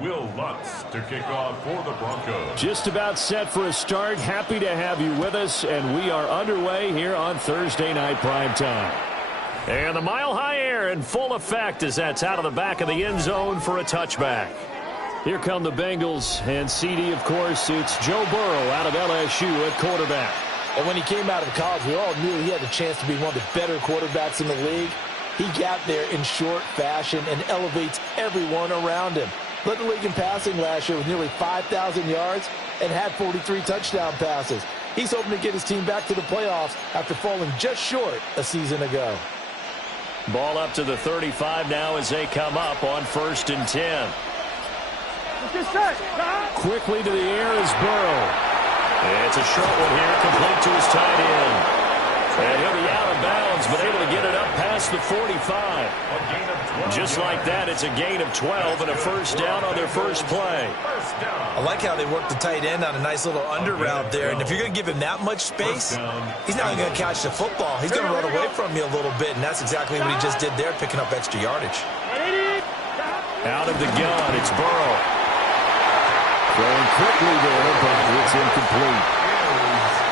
Will Lutz to kick off for the Broncos. Just about set for a start. Happy to have you with us, and we are underway here on Thursday Night Primetime. And the mile-high air in full effect as that's out of the back of the end zone for a touchback. Here come the Bengals, and CD, of course, it's Joe Burrow out of LSU at quarterback. And when he came out of college, we all knew he had a chance to be one of the better quarterbacks in the league. He got there in short fashion and elevates everyone around him. Led the league in passing last year with nearly 5,000 yards and had 43 touchdown passes. He's hoping to get his team back to the playoffs after falling just short a season ago. Ball up to the 35 now as they come up on 1st and 10. Quickly to the air is Burrow. It's a short one here, complete to his tight end. And he'll be out of bounds, but able to get it up past the 45. Just like that, it's a gain of 12 and a first down on their first play. I like how they work the tight end on a nice little under route there. And if you're going to give him that much space, he's not going to catch the football. He's going to run away from you a little bit, and that's exactly what he just did there, picking up extra yardage. Out of the gun, it's Burrow. Throwing quickly there, but it's incomplete.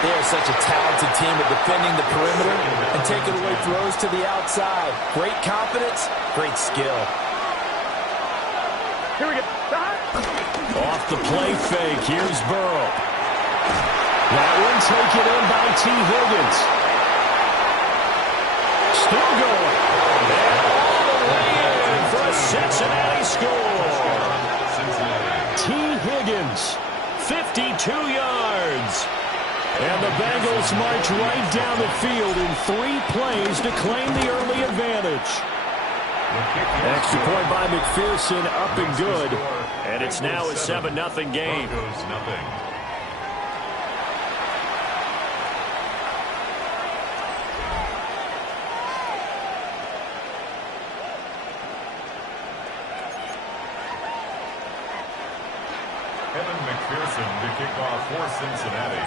They are such a talented team at defending the perimeter and taking away throws to the outside. Great confidence, great skill. Here we go. Off the play fake, here's Burrow. That one taken in by T. Higgins. Still going. And all the way in for a Cincinnati score. T. Higgins, 52 yards. And the Bengals march right down the field in 3 plays to claim the early advantage. Extra point by McPherson, up and good. And it's now a 7-0 game. Evan McPherson to kick off for Cincinnati.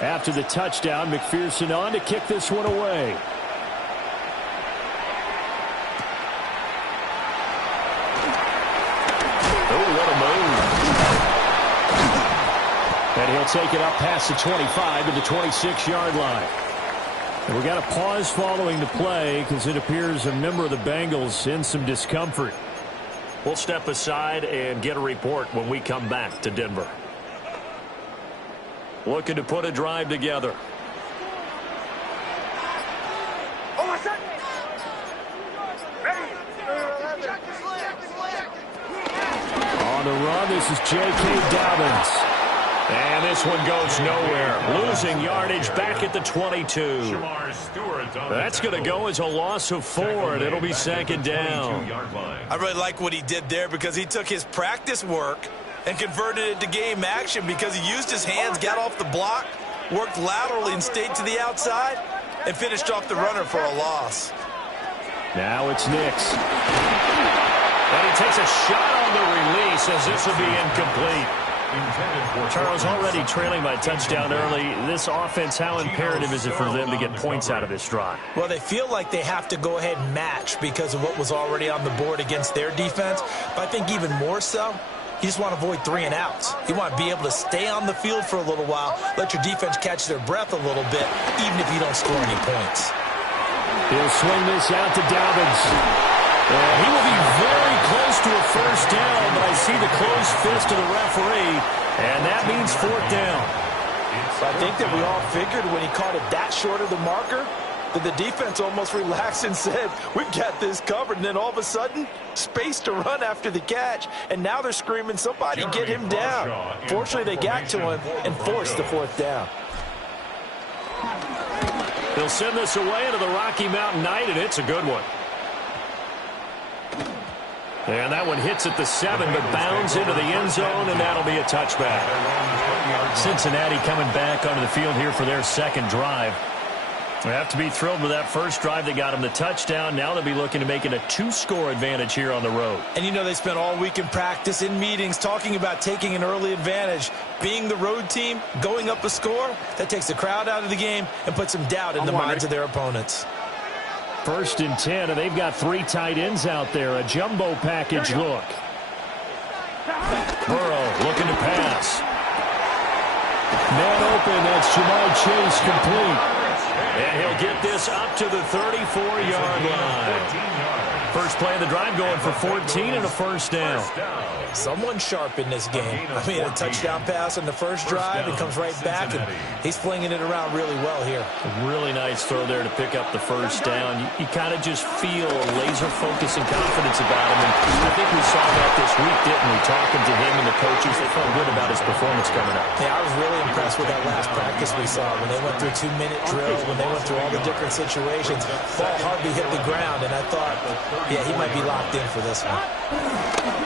After the touchdown, McPherson on to kick this one away. Oh, what a move. And he'll take it up past the 25 to the 26-yard line. And we got a pause following the play because it appears a member of the Bengals in some discomfort. We'll step aside and get a report when we come back to Denver. Looking to put a drive together. On the run, this is J.K. Dobbins. And this one goes nowhere. Losing yardage back at the 22. That's going to go as a loss of 4, and it'll be 2nd down. I really like what he did there because he took his practice work and converted it to game action because he used his hands, got off the block, worked laterally and stayed to the outside, and finished off the runner for a loss. Now it's Nix. And he takes a shot on the release as this will be incomplete. Charles, already trailing by touchdown early. This offense, how imperative is it for them to get points out of this drive? Well, they feel like they have to go ahead and match because of what was already on the board against their defense. But I think even more so, you just want to avoid 3 and outs. You want to be able to stay on the field for a little while, let your defense catch their breath a little bit, even if you don't score any points. He'll swing this out to Dobbins. He will be very close to a first down, but I see the closed fist of the referee, and that means 4th down. So I think that we all figured when he caught it that short of the marker, that the defense almost relaxed and said, we've got this covered. And then all of a sudden, space to run after the catch. And now they're screaming, somebody get him down. Fortunately, they got to him and forced the 4th down. They'll send this away into the Rocky Mountain Night, and it's a good one. And that one hits at the 7, but bounds into the end zone, and that'll be a touchback. Cincinnati coming back onto the field here for their 2nd drive. They have to be thrilled with that first drive. They got them the touchdown. Now they'll be looking to make it a 2-score advantage here on the road. And you know they spent all week in practice, in meetings, talking about taking an early advantage. Being the road team, going up a score, that takes the crowd out of the game and puts some doubt in the minds of their opponents. 1st and 10, and they've got 3 tight ends out there. A jumbo package look. Burrow looking to pass. Man open, that's Jamar Chase complete. And he'll get this up to the 34-yard line. First play of the drive going for 14 and a first down. Someone sharp in this game. I mean, a touchdown pass on the first drive. It comes right back, and he's flinging it around really well here. A really nice throw there to pick up the first down. You kind of just feel a laser focus and confidence about him. And I think we saw that this week, didn't we? Talking to him and the coaches, they felt good about his performance coming up. Yeah, I was really impressed with that last practice we saw when they went through 2-minute drills, when they went through all the different situations. Ball hardly hit the ground, and I thought, yeah, he might be locked in for this one.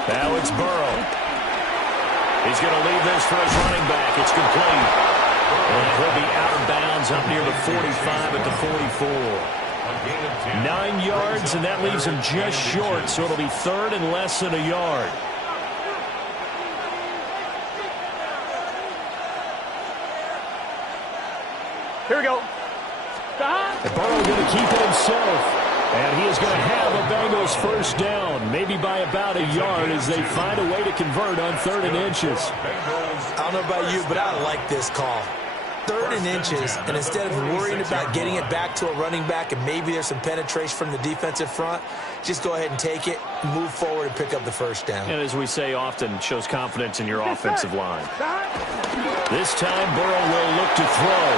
Now it's Burrow. He's going to leave this for his running back. It's complete. And he'll be out of bounds up near the 45 at the 44. 9 yards, and that leaves him just short, so it'll be third and less than a yard. Here we go. And Burrow going to keep it himself. And he is going to have a Bengals first down, maybe by about a yard as they find a way to convert on 3rd and inches. I don't know about you, but I like this call. 3rd and inches, and instead of worrying about getting it back to a running back and maybe there's some penetration from the defensive front, just go ahead and take it, move forward, and pick up the first down. And as we say often, shows confidence in your offensive line. This time, Burrow will look to throw.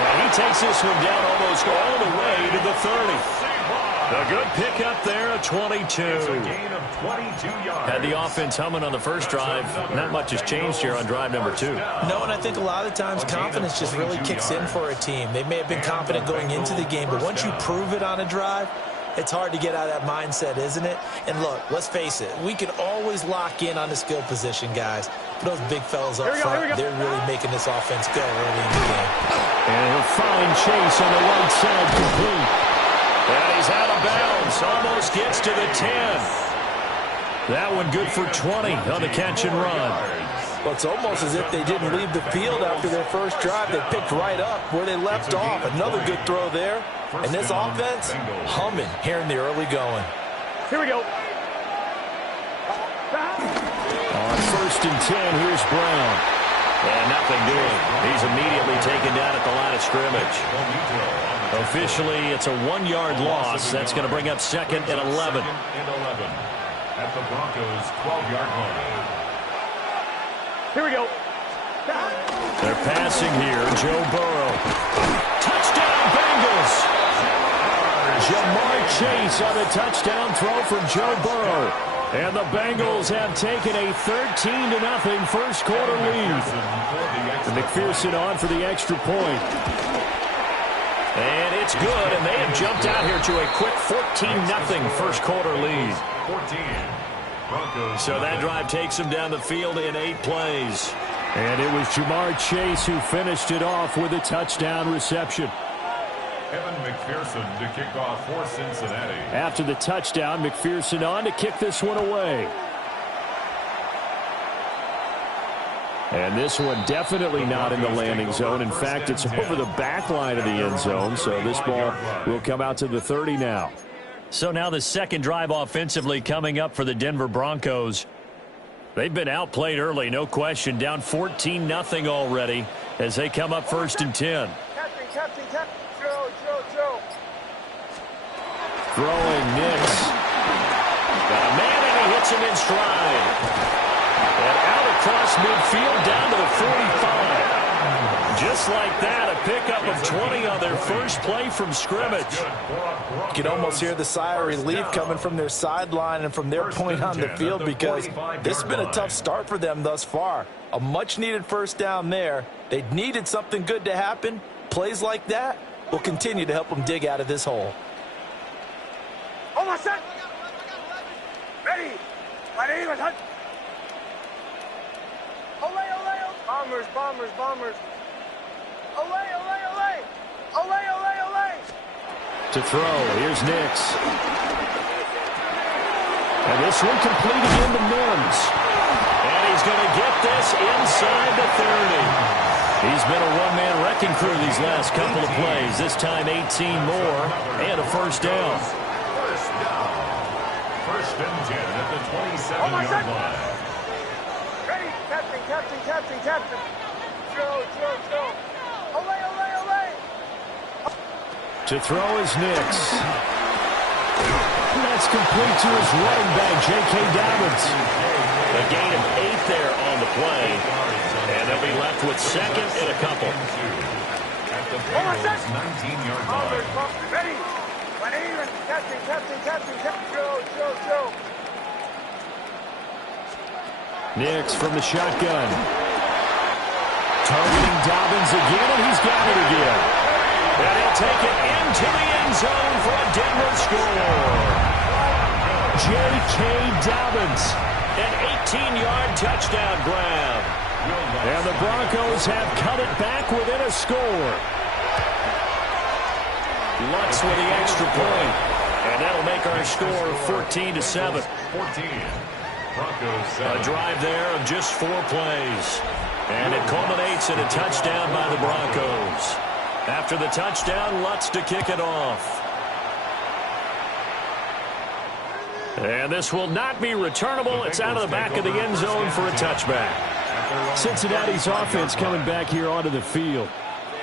And he takes this one down almost all the way to the 30. A good pickup there, a 22. Had the offense humming on the first drive. Not much has changed here on drive number 2. No, and I think a lot of times confidence just really kicks in for a team. They may have been confident going into the game, but once you prove it on a drive, it's hard to get out of that mindset, isn't it? And look, let's face it, we can always lock in on the skill position, guys. But those big fellas up front, they're really making this offense go early in the game. And he'll find Chase on the right side complete. And he's out of bounds. Almost gets to the 10. That one good for 20 on the catch and run. Well, it's almost as if they didn't leave the field after their first drive. They picked right up where they left off. Another good throw there. And this offense, humming here in the early going. Here we go. On 1st and 10, here's Brown. And nothing doing. He's immediately taken down at the line of scrimmage. Officially, it's a 1-yard loss. That's going to bring up 2nd and 11. At the Broncos' 12-yard line. Here we go. They're passing here. Joe Burrow. Touchdown, Bengals. Jamar Chase on a touchdown throw from Joe Burrow. And the Bengals have taken a 13-0 first quarter lead. And McPherson on for the extra point. And it's good, and they have jumped out here to a quick 14-0 first quarter lead. 14. So that drive takes them down the field in 8 plays. And it was Jamar Chase who finished it off with a touchdown reception. Evan McPherson to kick off for Cincinnati. After the touchdown, McPherson on to kick this one away. And this one definitely not in the landing zone. In fact, it's over the back line of the end zone, so this ball will come out to the 30 now. So now the second drive offensively coming up for the Denver Broncos. They've been outplayed early, no question, down 14-0 already as they come up 1st and 10. Captain, Joe. Throwing Nix. Got a man and he hits him in stride. And out across midfield down to the 45. Just like that, a pickup of 20 on their first play from scrimmage. You can almost hear the sigh of relief coming from their sideline and from their point on the field because this has been a tough start for them thus far. A much-needed first down there. They needed something good to happen. Plays like that will continue to help them dig out of this hole. Almost set. Ready. Bombers. Olay. To throw, here's Nix. And this one completed into Mims. And he's going to get this inside the 30. He's been a one-man wrecking crew these last couple of plays. This time 18 more and a first down. First and 10 at the 27-yard line. Ready, captain, captain, captain, captain. Joe, Joe, Joe. Olay, olay, olay. To throw is Nix. That's complete to his running back, J.K. Dobbins. A gain of 8 there on the play. And they'll be left with second and a couple. At the Bengals' 19-yard line. Ready. Captain, captain, captain, captain. Joe, Joe, Joe. Nix from the shotgun. Targeting Dobbins again, and he's got it again. And he'll take it into the end zone for a Denver score. J.K. Dobbins, an 18-yard touchdown grab. And the Broncos have cut it back within a score. Lutz with the extra point. And that'll make our score 14-7. 14. Broncos 7. A drive there of just 4 plays. And it culminates in a touchdown by the Broncos. After the touchdown, Lutz to kick it off. And this will not be returnable. It's out of the back of the end zone for a touchback. Cincinnati's offense coming back here onto the field.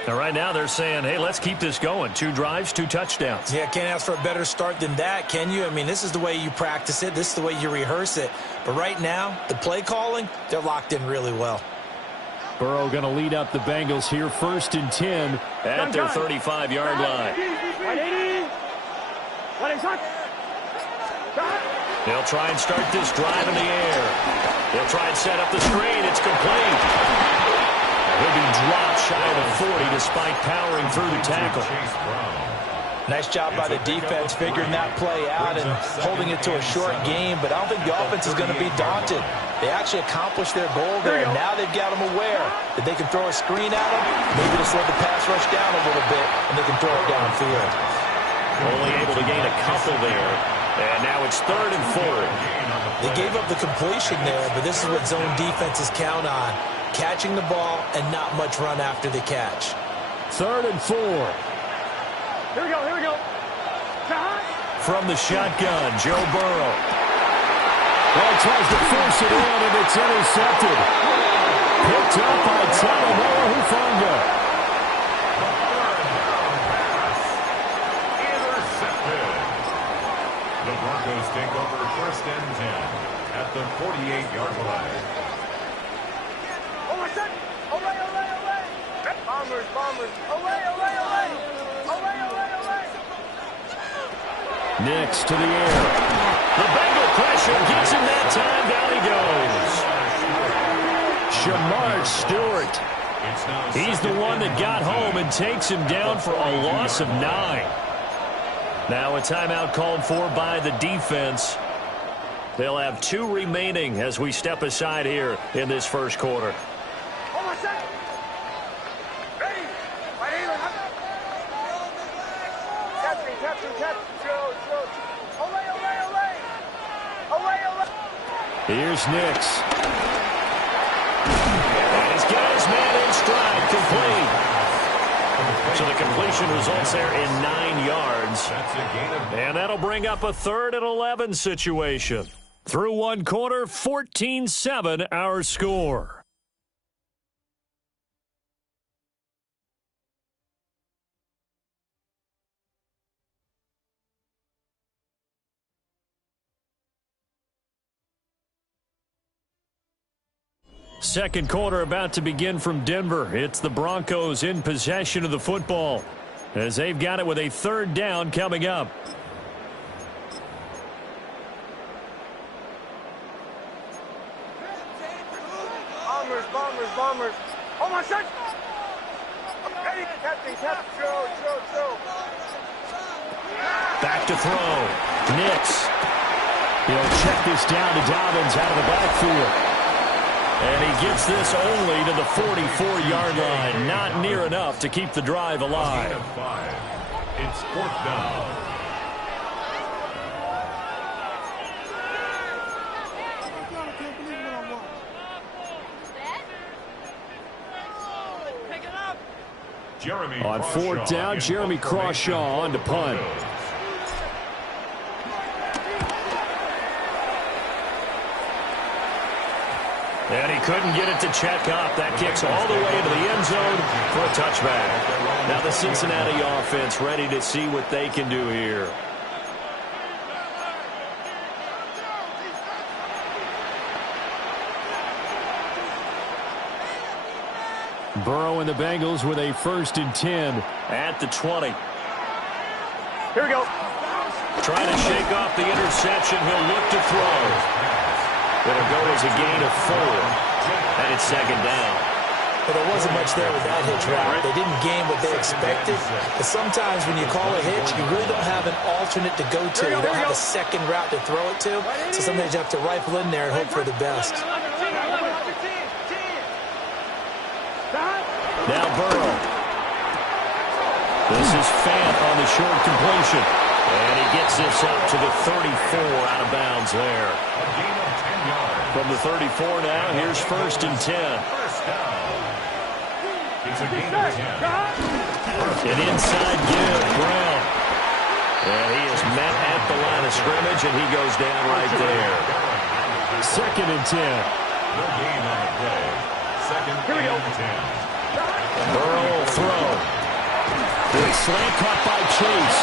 And right now they're saying, hey, let's keep this going. 2 drives, 2 touchdowns. Yeah, can't ask for a better start than that, can you? I mean, this is the way you practice it. This is the way you rehearse it. But right now, the play calling, they're locked in really well. Burrow going to lead up the Bengals here, 1st and 10 at their 35-yard line. They'll try and start this drive in the air. They'll try and set up the screen. It's complete. He'll be dropped shy of the 40 despite powering through the tackle. Nice job by the defense figuring that play out and holding it to a short game, but I don't think the offense is going to be daunted. They actually accomplished their goal there, and now they've got them aware that they can throw a screen at them, maybe to slow the pass rush down a little bit, and they can throw it downfield. Only able to gain a couple there, and now it's 3rd and 4. They gave up the completion there, but this is what zone defenses count on, catching the ball and not much run after the catch. 3rd and 4. Here we go, here we go. From the shotgun, Joe Burrow. Well, tries to force it in, and it's intercepted. Picked up by Talavera Hufanga. Intercepted. The Broncos take over 1st and 10 at the 48-yard line. Olay, olay, olay. Bombers, bombers. Olay, olay, olay. Olay, olay, olay. Nix to the air. The Bengal pressure gets him that time. Down he goes. Shamar Stewart. He's the one that got home and takes him down for a loss of 9. Now a timeout called for by the defense. They'll have 2 remaining as we step aside here in this first quarter. Here's Nix. And he's got his man in stride, complete. So the completion results there in 9 yards. And that'll bring up a 3rd and 11 situation. Through 1 quarter, 14-7 our score. Second quarter about to begin from Denver. It's the Broncos in possession of the football as they've got it with a 3rd down coming up. Bombers, bombers, bombers. Oh my son! Ready, captain, captain, Joe. Back to throw. Nix. He'll check this down to Dobbins out of the backfield. And he gets this only to the 44-yard line. Not near enough to keep the drive alive. It's 4th down. On 4th down, Jeremy Crawshaw on to punt. And he couldn't get it to check up. That kicks all the way into the end zone for a touchback. Now the Cincinnati offense ready to see what they can do here. Burrow and the Bengals with a 1st and 10 at the 20. Here we go. Trying to shake off the interception. He'll look to throw. It'll go as a gain of 4. And it's 2nd down. But there wasn't much there with that hitch route. They didn't gain what they expected. But sometimes when you call a hitch, you really don't have an alternate to go to. You don't have a second route to throw it to. So sometimes you have to rifle in there and hope for the best. Now Burrow. This is Fant on the short completion. And he gets this up to the 34 out of bounds there. From the 34 now, here's 1st and 10. It's a gain of 10. An inside give, Brown. And he is met at the line of scrimmage, and he goes down right there. 2nd and 10. No gain on the play. 2nd and 10. Burrow will throw. Good slant caught by Chase.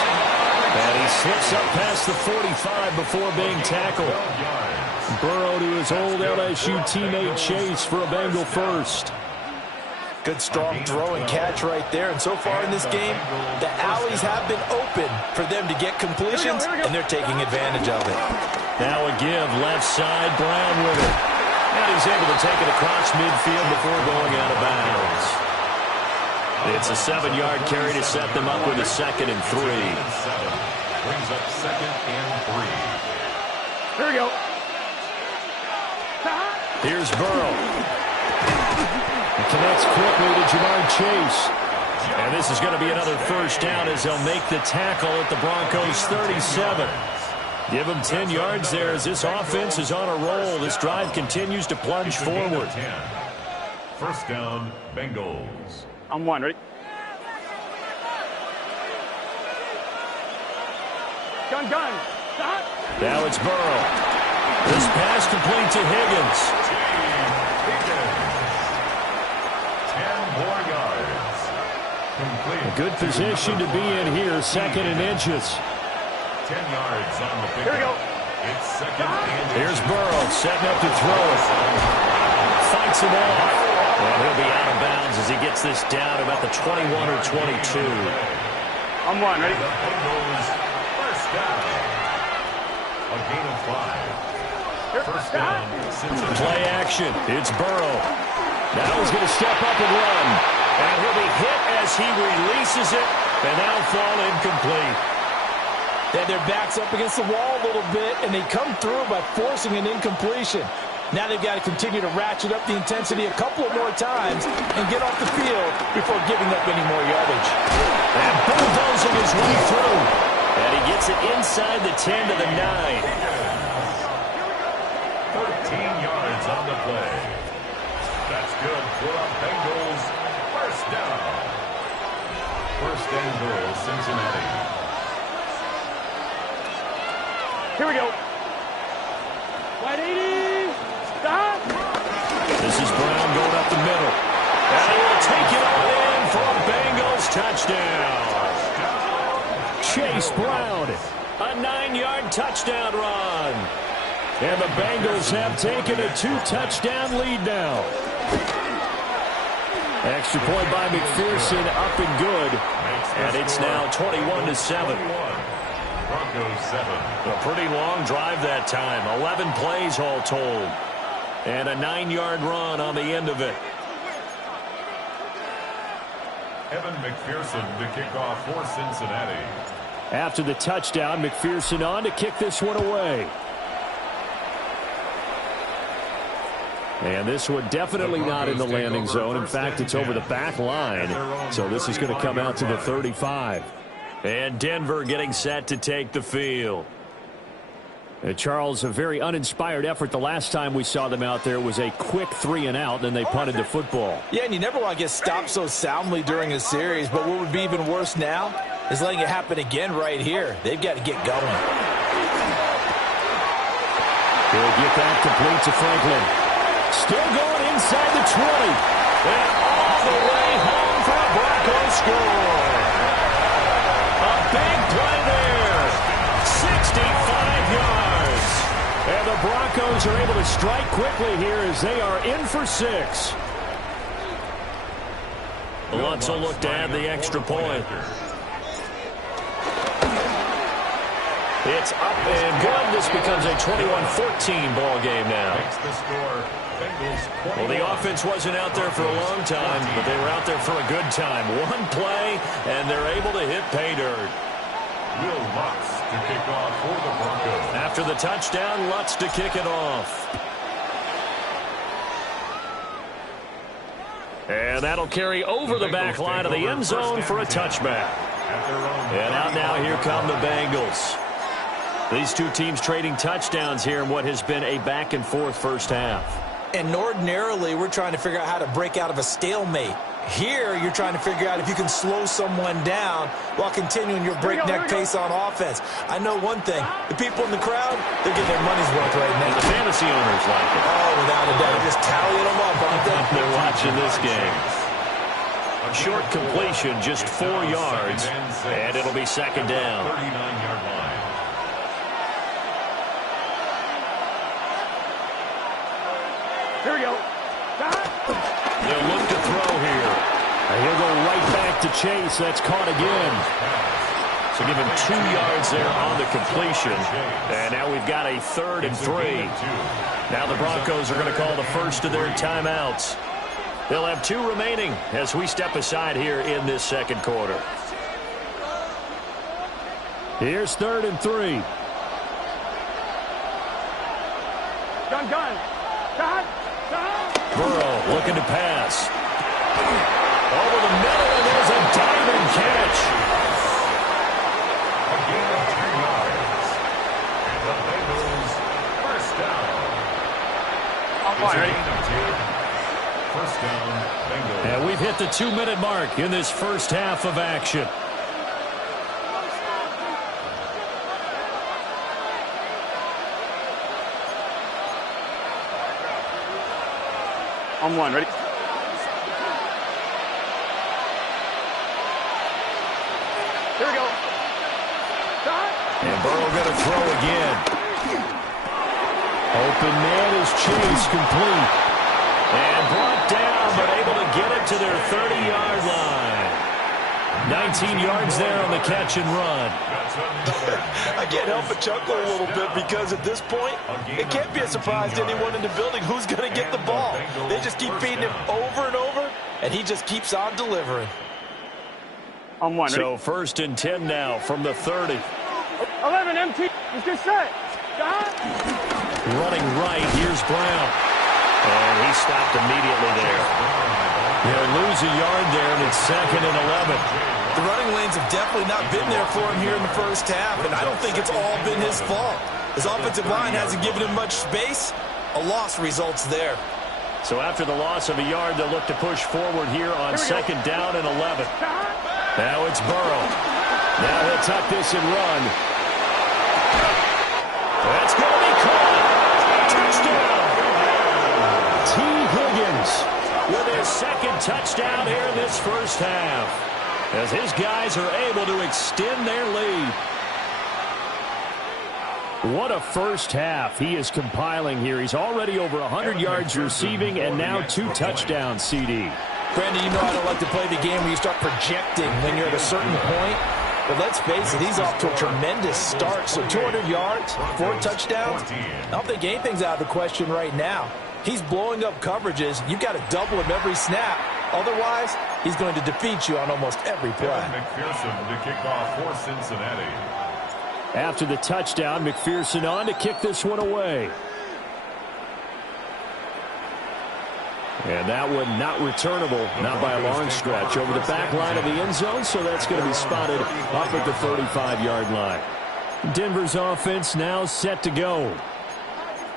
And he slips up past the 45 before being tackled. Burrow to his old LSU teammate Chase for a Bengal first. Good strong throw and catch right there. And so far in this game, the alleys have been open for them to get completions, and they're taking advantage of it. Now a give, left side, Brown with it. And he's able to take it across midfield before going out of bounds. It's a 7-yard carry to set them up with a 2nd and 3. Brings up 2nd and 3. Here we go. Here's Burrow. He connects quickly to Jamar Chase. And this is going to be another 1st down as they'll make the tackle at the Broncos 37. Give them 10 yards there as this offense is on a roll. This drive continues to plunge forward. 1st down, Bengals. I'm 1. Ready? Gun. Now it's Burrow. This pass complete to Higgins. 10 more yards. Complete. A good position to be in here, 2nd and inches. 10 yards on the pickup. Here we go. It's 2nd and Here's Burrow setting up to throw. Fights him off. And he'll be out of bounds as he gets this down about the 21 or 22. I'm 1. Ready? the Bengals 1st down. A gain of 5. 1st down, Cincinnati. Play action. It's Burrow. Now he's going to step up and run. And he'll be hit as he releases it. And that'll fall incomplete. They had their backs up against the wall a little bit, and they come through by forcing an incompletion. Now they've got to continue to ratchet up the intensity a couple of more times and get off the field before giving up any more yardage. And bulldozing his way through. And he gets it inside the 10 to the 9. 13 yards on the play. That's good for the Bengals. 1st down. 1st and goal, Cincinnati. Here we go. Wide 80. Stop. This is Brown going up the middle. And he will take it on in for a Bengals touchdown. Chase Brown, a 9-yard touchdown run. And the Bengals have taken a 2-touchdown lead now. Extra point by McPherson, up and good. And it's now 21-7. Broncos 7. A pretty long drive that time. 11 plays all told. And a 9-yard run on the end of it. Evan McPherson to kick off for Cincinnati. After the touchdown, McPherson on to kick this one away. And this one definitely not in the landing zone. In fact, it's over the back line. So this is going to come out to the 35. And Denver getting set to take the field. Charles, a very uninspired effort. The last time we saw them out there was a quick 3-and-out, then they punted the football. Yeah, and you never want to get stopped so soundly during a series, but what would be even worse now is letting it happen again right here. They've got to get going. He'll get that complete to Franklin. Still going inside the 20. And all the way home for a Broncos score. A big play there. 65 yards. And the Broncos are able to strike quickly here as they are in for 6. Lutz will look to add the extra point. It's up and good. This becomes a 21-14 ball game now. Well, the offense wasn't out there for a long time, but they were out there for a good time. One play, and they're able to hit pay dirt. Will Lutz to kick off for the Broncos. After the touchdown, Lutz to kick it off. And that'll carry over the back line of the end zone for a touchback. And out now, here come the Bengals. These two teams trading touchdowns here in what has been a back-and-forth first half. And ordinarily, we're trying to figure out how to break out of a stalemate. Here, you're trying to figure out if you can slow someone down while continuing your breakneck pace on offense. I know one thing. The people in the crowd, they're getting their money's worth right now. And the fantasy owners like it. Oh, without a doubt. Just tallying them up, aren't they? They're watching this game. A short completion, just 4 yards, and it'll be second down. 39-yard line. Here we go. They'll look to throw here. And he'll go right back to Chase. That's caught again. So give him 2 yards there on the completion. And now we've got a 3rd and 3. Now the Broncos are going to call the first of their timeouts. They'll have 2 remaining as we step aside here in this second quarter. Here's 3rd and 3. Gun. Burrow looking to pass. Over the middle, and there's a diamond catch. A gain of 10 yards. And the Bengals first down. Ready? First down, Bengals. And we've hit the 2-minute mark in this first half of action. On 1, ready? Here we go. And Burrow going to throw again. Open man is Chase, complete. And brought down, but able to get it to their 30-yard line. 19 yards there on the catch and run. I can't help but chuckle a little bit because at this point, it can't be a surprise to anyone in the building who's going to get the ball. They just keep feeding him over and over, and he just keeps on delivering. On 1, ready? So 1st and 10 now from the 30. 11, MT. Let's get set. Running right, here's Brown. And he stopped immediately there. They'll lose a yard there, and it's 2nd and 11. The running lanes have definitely not been there for him here in the first half, and I don't think it's all been his fault. His offensive line hasn't given him much space. A loss results there. So after the loss of a yard, they'll look to push forward here on 2nd down and 11. Now it's Burrow. Now he'll tuck this and run. That's going to be caught. Touchdown. T. Higgins with his 2nd touchdown here in this first half, as his guys are able to extend their lead. What a first half he is compiling here. He's already over 100 yards receiving and now 2 touchdowns, CD. Brandon, you know I don't like to play the game where you start projecting when you're at a certain point. But let's face it, he's off to a tremendous start. So 200 yards, 4 touchdowns. I don't think anything's out of the question right now. He's blowing up coverages. You've got to double him every snap. Otherwise, he's going to defeat you on almost every play. McPherson to kick off for Cincinnati. After the touchdown, McPherson on to kick this one away. And that one not returnable, not by a long stretch, over the back line of the end zone, so that's going to be spotted up at the 35-yard line. Denver's offense now set to go.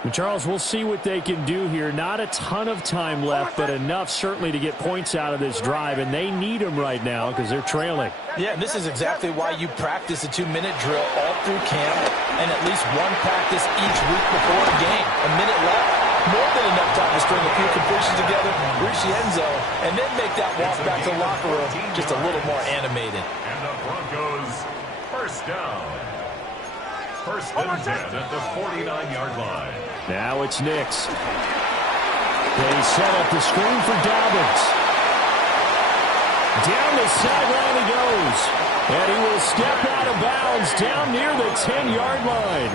And Charles, we'll see what they can do here. Not a ton of time left, but enough certainly to get points out of this drive, and they need them right now because they're trailing. Yeah, and this is exactly why you practice a 2-minute drill all through camp and at least one practice each week before a game. A minute left, More than enough time to string a few completions together, reach the end zone, and then make that walk back to the locker room just a little more animated. And the Broncos first down. First and 10 at the 49-yard line. Now it's Nix. They set up the screen for Dobbins. Down the sideline he goes. And he will step out of bounds down near the 10-yard line.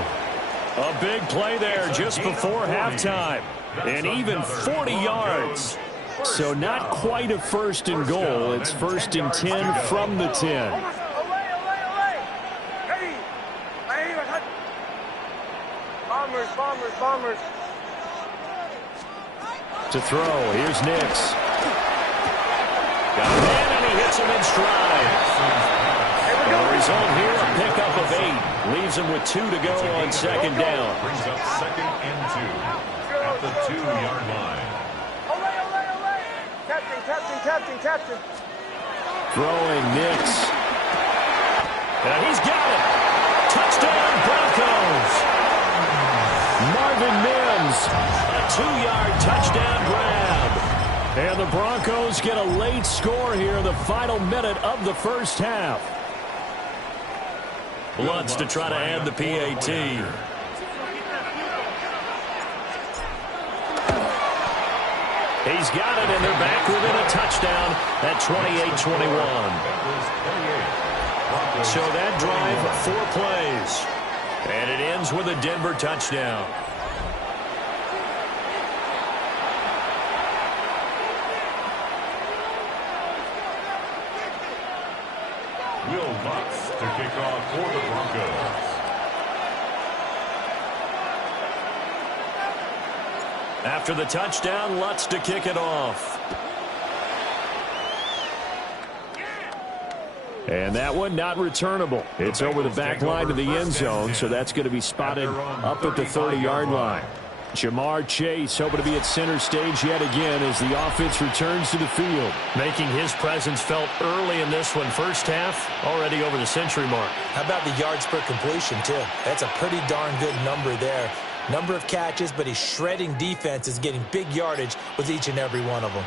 A big play there just before halftime. And even 40 yards. So not quite a first and goal. It's first and 10 from the 10. Bombers. To throw, here's Nix. Got a man, and he hits him in stride. The result here, a pickup of 8. Leaves him with 2 to go on second down. Brings up second and 2 at the 2-yard line. Captain. Throwing Nix. And he's got it. Touchdown, Broncos. Marvin Mims, a 2-yard touchdown grab. And the Broncos get a late score here in the final minute of the first half. Lutz to try to add the PAT. He's got it, and they're back within a touchdown at 28-21. So that drive, 4 plays. And it ends with a Denver touchdown. Will Lutz to kick off for the Broncos. After the touchdown, Lutz to kick it off. And that one not returnable. It's over the back line to the end zone, so that's going to be spotted up at the 30-yard line. Jamar Chase hoping to be at center stage yet again as the offense returns to the field. Making his presence felt early in this one. First half, already over the century mark. How about the yards per completion, too? That's a pretty darn good number there. Number of catches, but he's shredding defenses, getting big yardage with each and every one of them.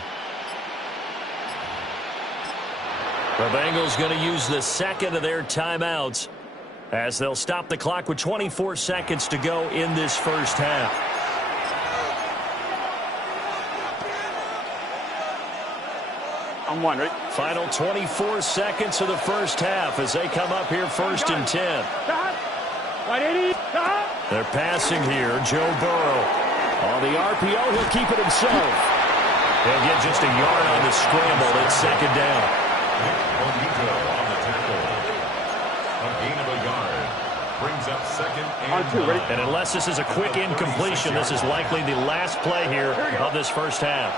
The Bengals going to use the second of their timeouts as they'll stop the clock with 24 seconds to go in this first half. On one, right? Final 24 seconds of the first half as they come up here first and 10. They're passing here. Joe Burrow. On the RPO, he'll keep it himself. He'll get just a yard on the scramble. It's second down. On the tackle. A gain of a yard. Brings up second and 9. And unless this is a quick incompletion, this is likely the last play here of this first half.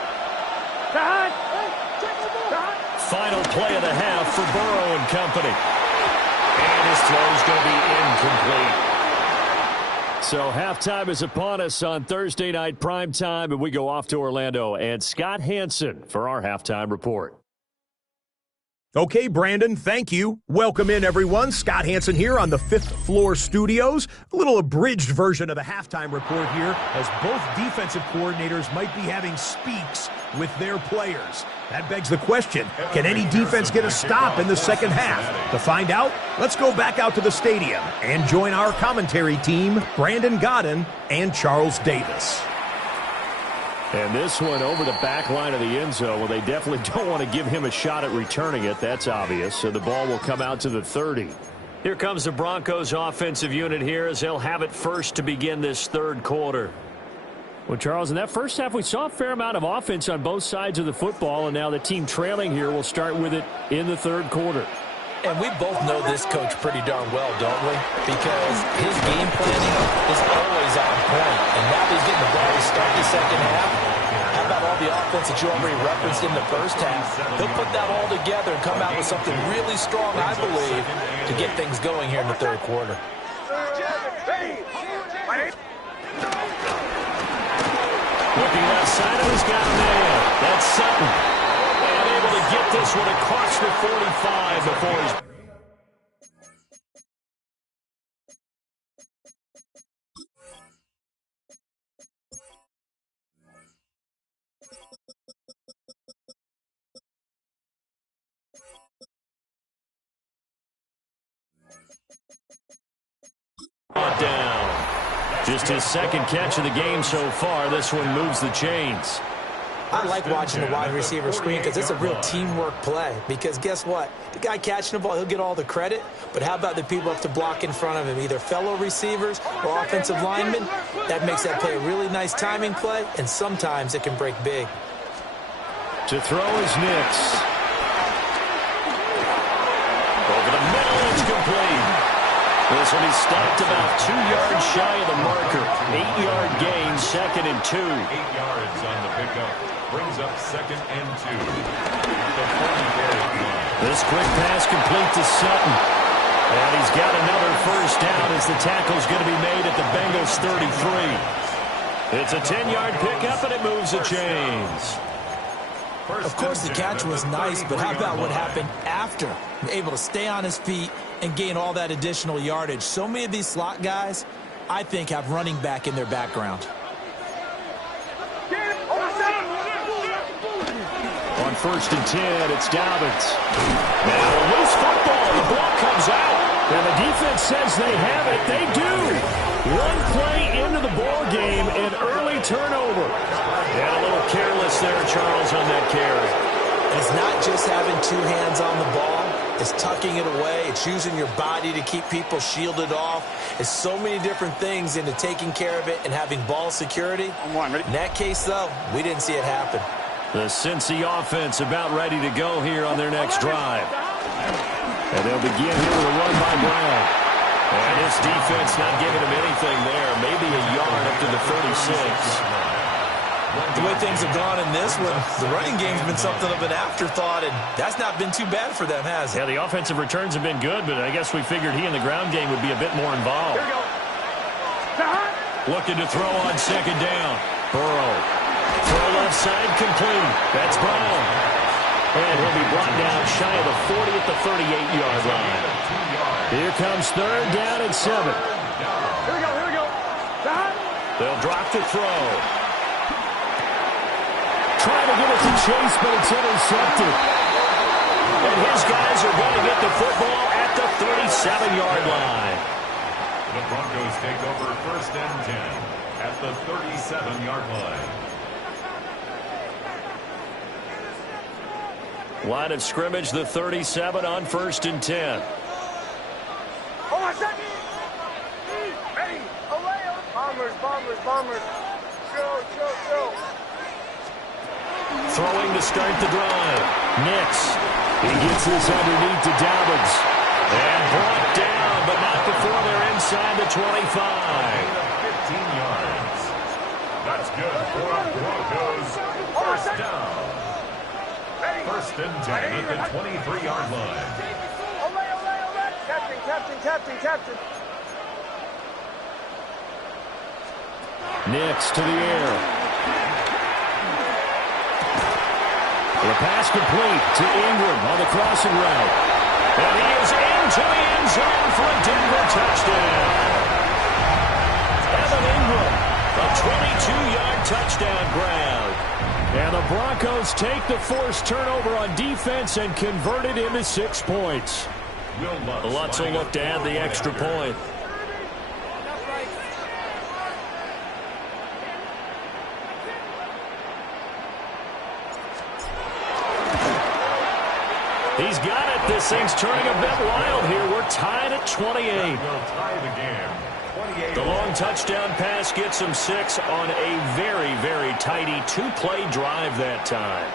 Final play of the half for Burrow and company. And his throw is going to be incomplete. So halftime is upon us on Thursday night primetime, and we go off to Orlando. And Scott Hansen for our halftime report. Okay, Brandon, thank you. Welcome in, everyone. Scott Hansen here on the 5th Floor Studios. A little abridged version of the halftime report here, as both defensive coordinators might be having speaks with their players. That begs the question, can any defense get a stop in the second half? To find out, let's go back out to the stadium and join our commentary team, Brandon Godden and Charles Davis. And this one over the back line of the end zone. Well, they definitely don't want to give him a shot at returning it. That's obvious. So the ball will come out to the 30. Here comes the Broncos offensive unit here as they'll have it first to begin this third quarter. Well, Charles, in that first half, we saw a fair amount of offense on both sides of the football, and now the team trailing here will start with it in the third quarter. And we both know this coach pretty darn well, don't we? Because his game planning is always on point. And now that he's getting the ball to start the second half, how about all the offense that you already referenced in the first half? He'll put that all together and come out with something really strong, I believe, to get things going here in the third quarter. Looking outside of his got a man. That's Sutton. And able to get this one across the 45 before he's Just his second catch of the game so far. This one moves the chains. I like watching the wide receiver screen because it's a real teamwork play. Because guess what? The guy catching the ball, he'll get all the credit. But how about the people up to block in front of him, either fellow receivers or offensive linemen? That makes that play a really nice timing play, and sometimes it can break big. To throw is Nix. Over the middle, it's complete. This will be stopped about 2 yards shy of the marker. 8-yard gain, 2nd and 2. 8 yards on the pickup. Brings up 2nd and 2. At the 40-yard line. This quick pass complete to Sutton. And he's got another first down as the tackle's going to be made at the Bengals 33. It's a 10-yard pickup, and it moves the chains. Of course, the catch was nice, but how about what happened after? Able to stay on his feet and gain all that additional yardage. So many of these slot guys, I think, have running back in their background. On 1st and 10, it's Dobbins. Now a loose football. The ball comes out. And the defense says they have it. They do. One play into the ball game, an early turnover. And a little careless there, Charles, on that carry. It's not just having 2 hands on the ball. It's tucking it away. It's using your body to keep people shielded off. It's so many different things into taking care of it and having ball security. In that case, though, we didn't see it happen. The Cincy offense about ready to go here on their next drive. And they'll begin here with a run by Brown. And this defense not giving him anything there. Maybe a yard up to the 36. The way things have gone in this one, the running game's been something of an afterthought, and that's not been too bad for them, has it? Yeah, the offensive returns have been good, but I guess we figured he in the ground game would be a bit more involved. Looking to throw on 2nd down. Burrow. Throw left side complete. That's Brown. And he'll be brought down shy of the 40 at the 38-yard line. Here comes 3rd down and 7. Here we go. They'll drop to throw. Trying to get it to Chase, but it's intercepted. And his guys are going to get the football at the 37-yard line. The Broncos take over 1st and 10 at the 37-yard line. Line of scrimmage, the 37 on 1st and 10. Hold on a second. Ready. Away. Bombers. Chill. Throwing to start the drive. Nix. He gets this underneath to Dobbins. And brought down, but not before they're inside the 25. 15 yards. That's good for the Broncos. First down. 1st and 10 at the 23-yard line. Away. Captain. Nix to the air. The pass complete to Ingram on the crossing route. And he is into the end zone for a Denver touchdown. Evan Ingram, a 22-yard touchdown grab. And the Broncos take the forced turnover on defense and convert it into 6 points. Lutz will look to add the extra point. He's got it. This thing's turning a bit wild here. We're tied at 28. We'll tie the game. 28. The long touchdown pass gets him 6 on a very, very tidy 2-play drive that time.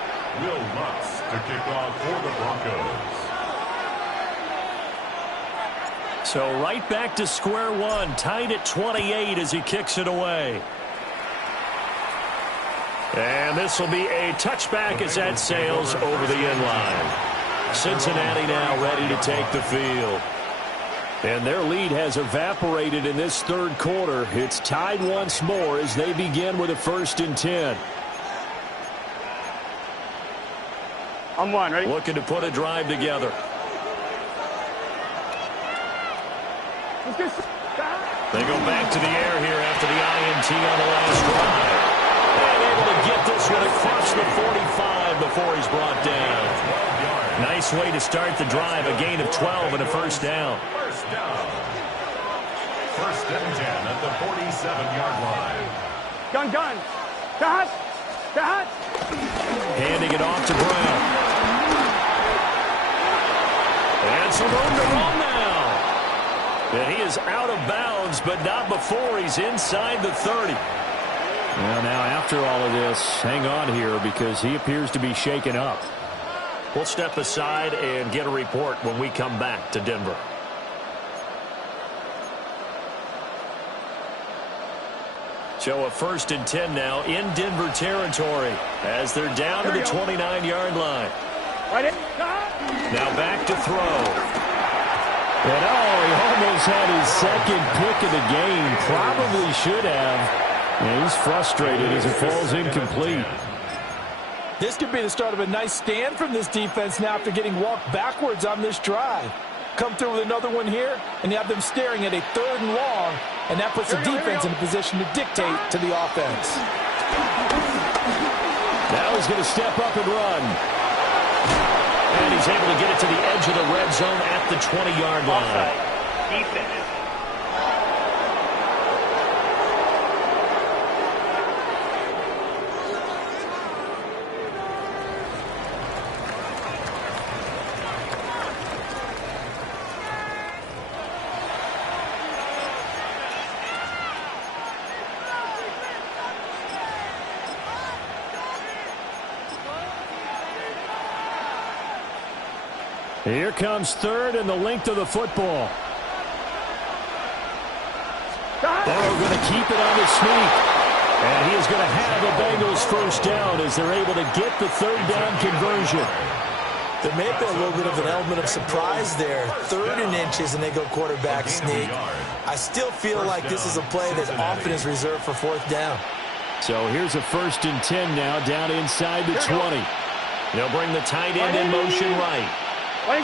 Will Lutz to kick off for the Broncos. So right back to square one, tied at 28 as he kicks it away. And this will be a touchback as that sails over the end line. Cincinnati now ready to take the field. And their lead has evaporated in this 3rd quarter. It's tied once more as they begin with a 1st and 10. On 1, ready? Looking to put a drive together. They go back to the air here after the INT on the last drive. And able to get this one across the 45 before he's brought down. Nice way to start the drive, a gain of 12 and a first down. First and 10 at the 47-yard line. Gun. Cut. Handing it off to Brown. And some room to run now. And he is out of bounds, but not before he's inside the 30. Well, now after all of this, hang on here because he appears to be shaken up. We'll step aside and get a report when we come back to Denver. So a first and 10 now in Denver territory as they're down to the 29-yard line. Now back to throw. And he almost had his second pick of the game. Probably should have. And he's frustrated as it falls incomplete. This could be the start of a nice stand from this defense now after getting walked backwards on this drive. Come through with another one here, and you have them staring at a 3rd and long, and that puts the defense in a position to dictate to the offense. Now he's going to step up and run. And he's able to get it to the edge of the red zone at the 20-yard line. Defense. Here comes 3rd and the length of the football. They're going to keep it on the sneak. And he is going to have the Bengals first down as they're able to get the 3rd down conversion. There may have been a little bit of an element of surprise there. 3rd and inches and they go quarterback sneak. I still feel like this is a play that often is reserved for 4th down. So here's a first and 10 now down inside the 20. They'll bring the tight end in motion right. They'll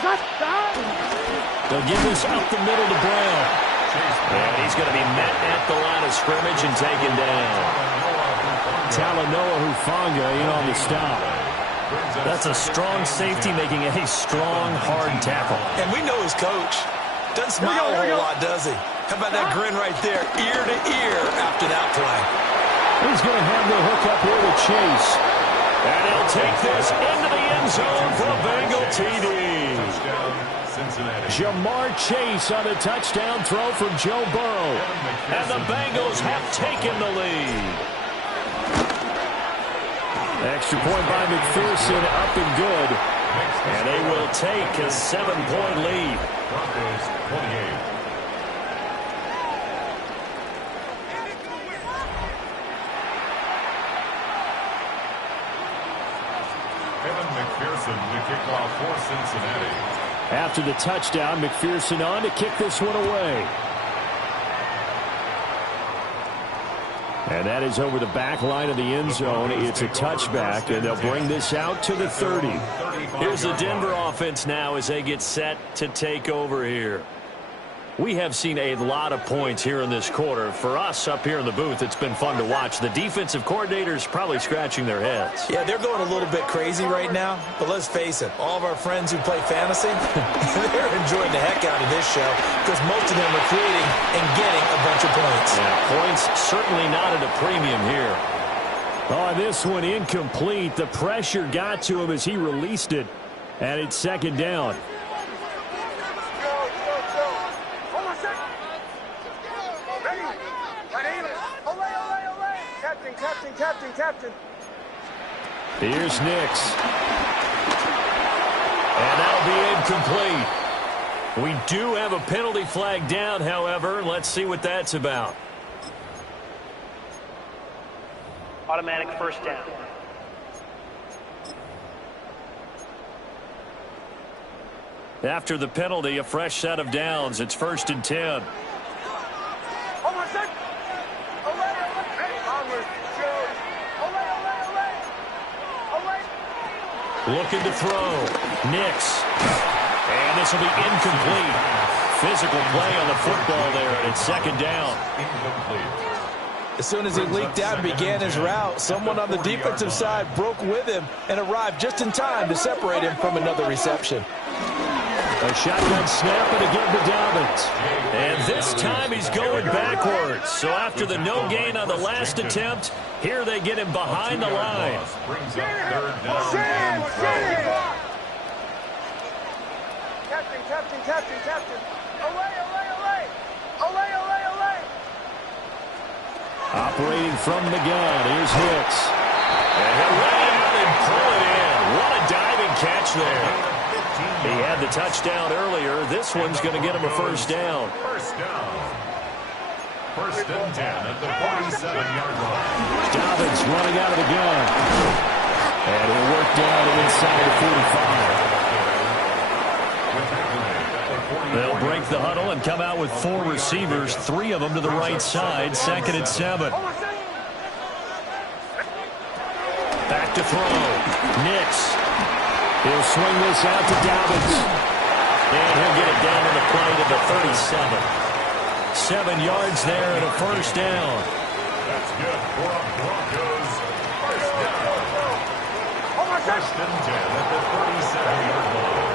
give this up the middle to Brown. And he's going to be met at the line of scrimmage and taken down. Talanoa Hufanga in on the stop. That's a strong safety making a strong, hard tackle. And we know his coach. Doesn't smile a whole lot, does he? How about that grin right there, ear to ear after that play? He's going to have the hook up here to Chase. And he'll take this into the end zone for a Bengal TD. Jamar Chase on a touchdown throw from Joe Burrow. And the Bengals have taken the lead. Extra point by McPherson, up and good. And they will take a 7-point lead. Broncos 28. McPherson to kick off for Cincinnati. After the touchdown, McPherson on to kick this one away. And that is over the back line of the end zone. It's a touchback, and they'll bring this out to the 30. Here's the Denver offense now as they get set to take over here. We have seen a lot of points here in this quarter. For us up here in the booth, it's been fun to watch. The defensive coordinators probably scratching their heads. Yeah, they're going a little bit crazy right now. But let's face it, all of our friends who play fantasy, they're enjoying the heck out of this show because most of them are creating and getting a bunch of points. Yeah, points certainly not at a premium here. Oh, this one incomplete. The pressure got to him as he released it. And it's 2nd down. Captain. Here's Nix. And that'll be incomplete. We do have a penalty flag down, however. Let's see what that's about. Automatic first down. After the penalty, a fresh set of downs. It's 1st and 10. Looking to throw. Nix. And this will be incomplete. Physical play on the football there, and it's 2nd down. As soon as he leaked out and began his route, someone on the defensive side broke with him and arrived just in time to separate him from another reception. A shotgun snap and again to Dobbins. And This time he's going backwards. So after the no gain on the last attempt, here they get him behind the line. Brings up third down and 12. Captain. Away. Away. Operating from the gun, here's Hicks. And he'll lay out and pull it in. What a diving catch there. He had the touchdown earlier. This one's going to get him a first down. First and 10 at the 47-yard line. Dobbins running out of the gun. And he'll work down to inside the 45. They'll break the huddle and come out with 4 receivers, 3 of them to the right side, 2nd and 7. Back to throw. Nix. He'll swing this out to Dobbins. And he'll get it down to the play to the 37. 7 yards there and a first down. That's good for a Broncos first down. First and 10 at the 37-yard line.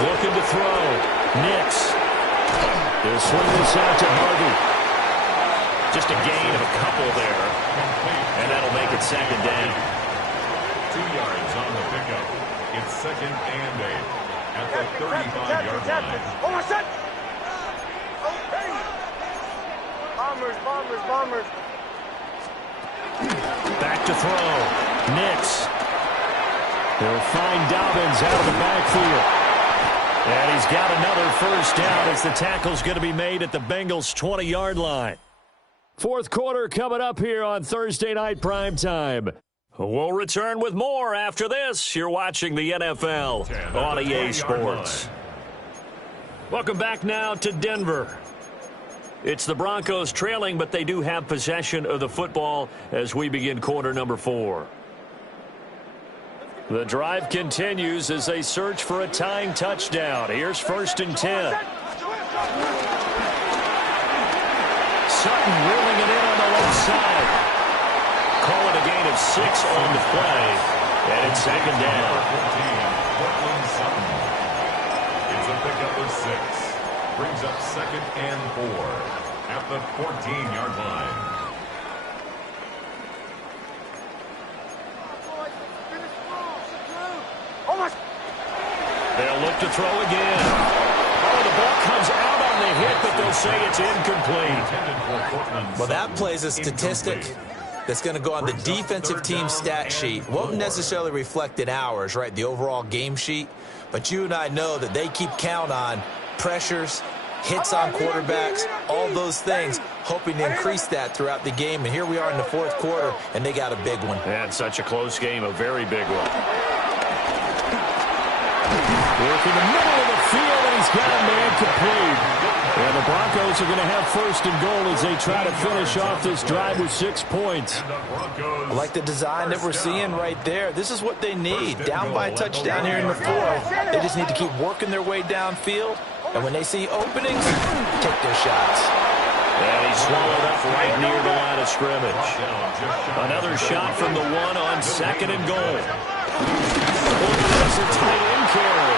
Looking to throw. Nix. He'll swing this out to Harvey. Just a gain of a couple there. And that'll make it 2nd down. 2 yards on the pickup. It's 2nd and 8 at the 35-yard line. Bombers. Back to throw. Nix. They'll find Dobbins out of the backfield. And he's got another first down as the tackle's going to be made at the Bengals' 20-yard line. Fourth quarter coming up here on Thursday Night Primetime. We'll return with more after this. You're watching the NFL on EA Sports. Welcome back now to Denver. It's the Broncos trailing, but they do have possession of the football as we begin quarter number 4. The drive continues as they search for a tying touchdown. Here's 1st and 10. Sutton reeling it in on the left side. Call it a gain of 6 on the play. And it's 2nd down. It's a pickup of 6. Brings up 2nd and 4 at the 14-yard line. They'll look to throw again. Oh, the ball comes out on the hit, but they'll say it's incomplete. Well, that plays a statistic that's going to go on the defensive team stat sheet. Won't necessarily reflect in ours, right, the overall game sheet. But you and I know that they keep count on pressures, hits on quarterbacks, all those things, hoping to increase that throughout the game. And here we are in the 4th quarter, and they got a big one. And such a close game, a very big one. Work in the middle of the field, and he's got a man complete. And the Broncos are going to have 1st and goal as they try to finish off this drive with 6 points. I like the design that we're seeing right there. This is what they need. Down by a touchdown here in the 4th. They just need to keep working their way downfield. And when they see openings, take their shots. And he's swallowed up right near the line of scrimmage. Another shot from the 1 on 2nd and goal. That's a tight end carry.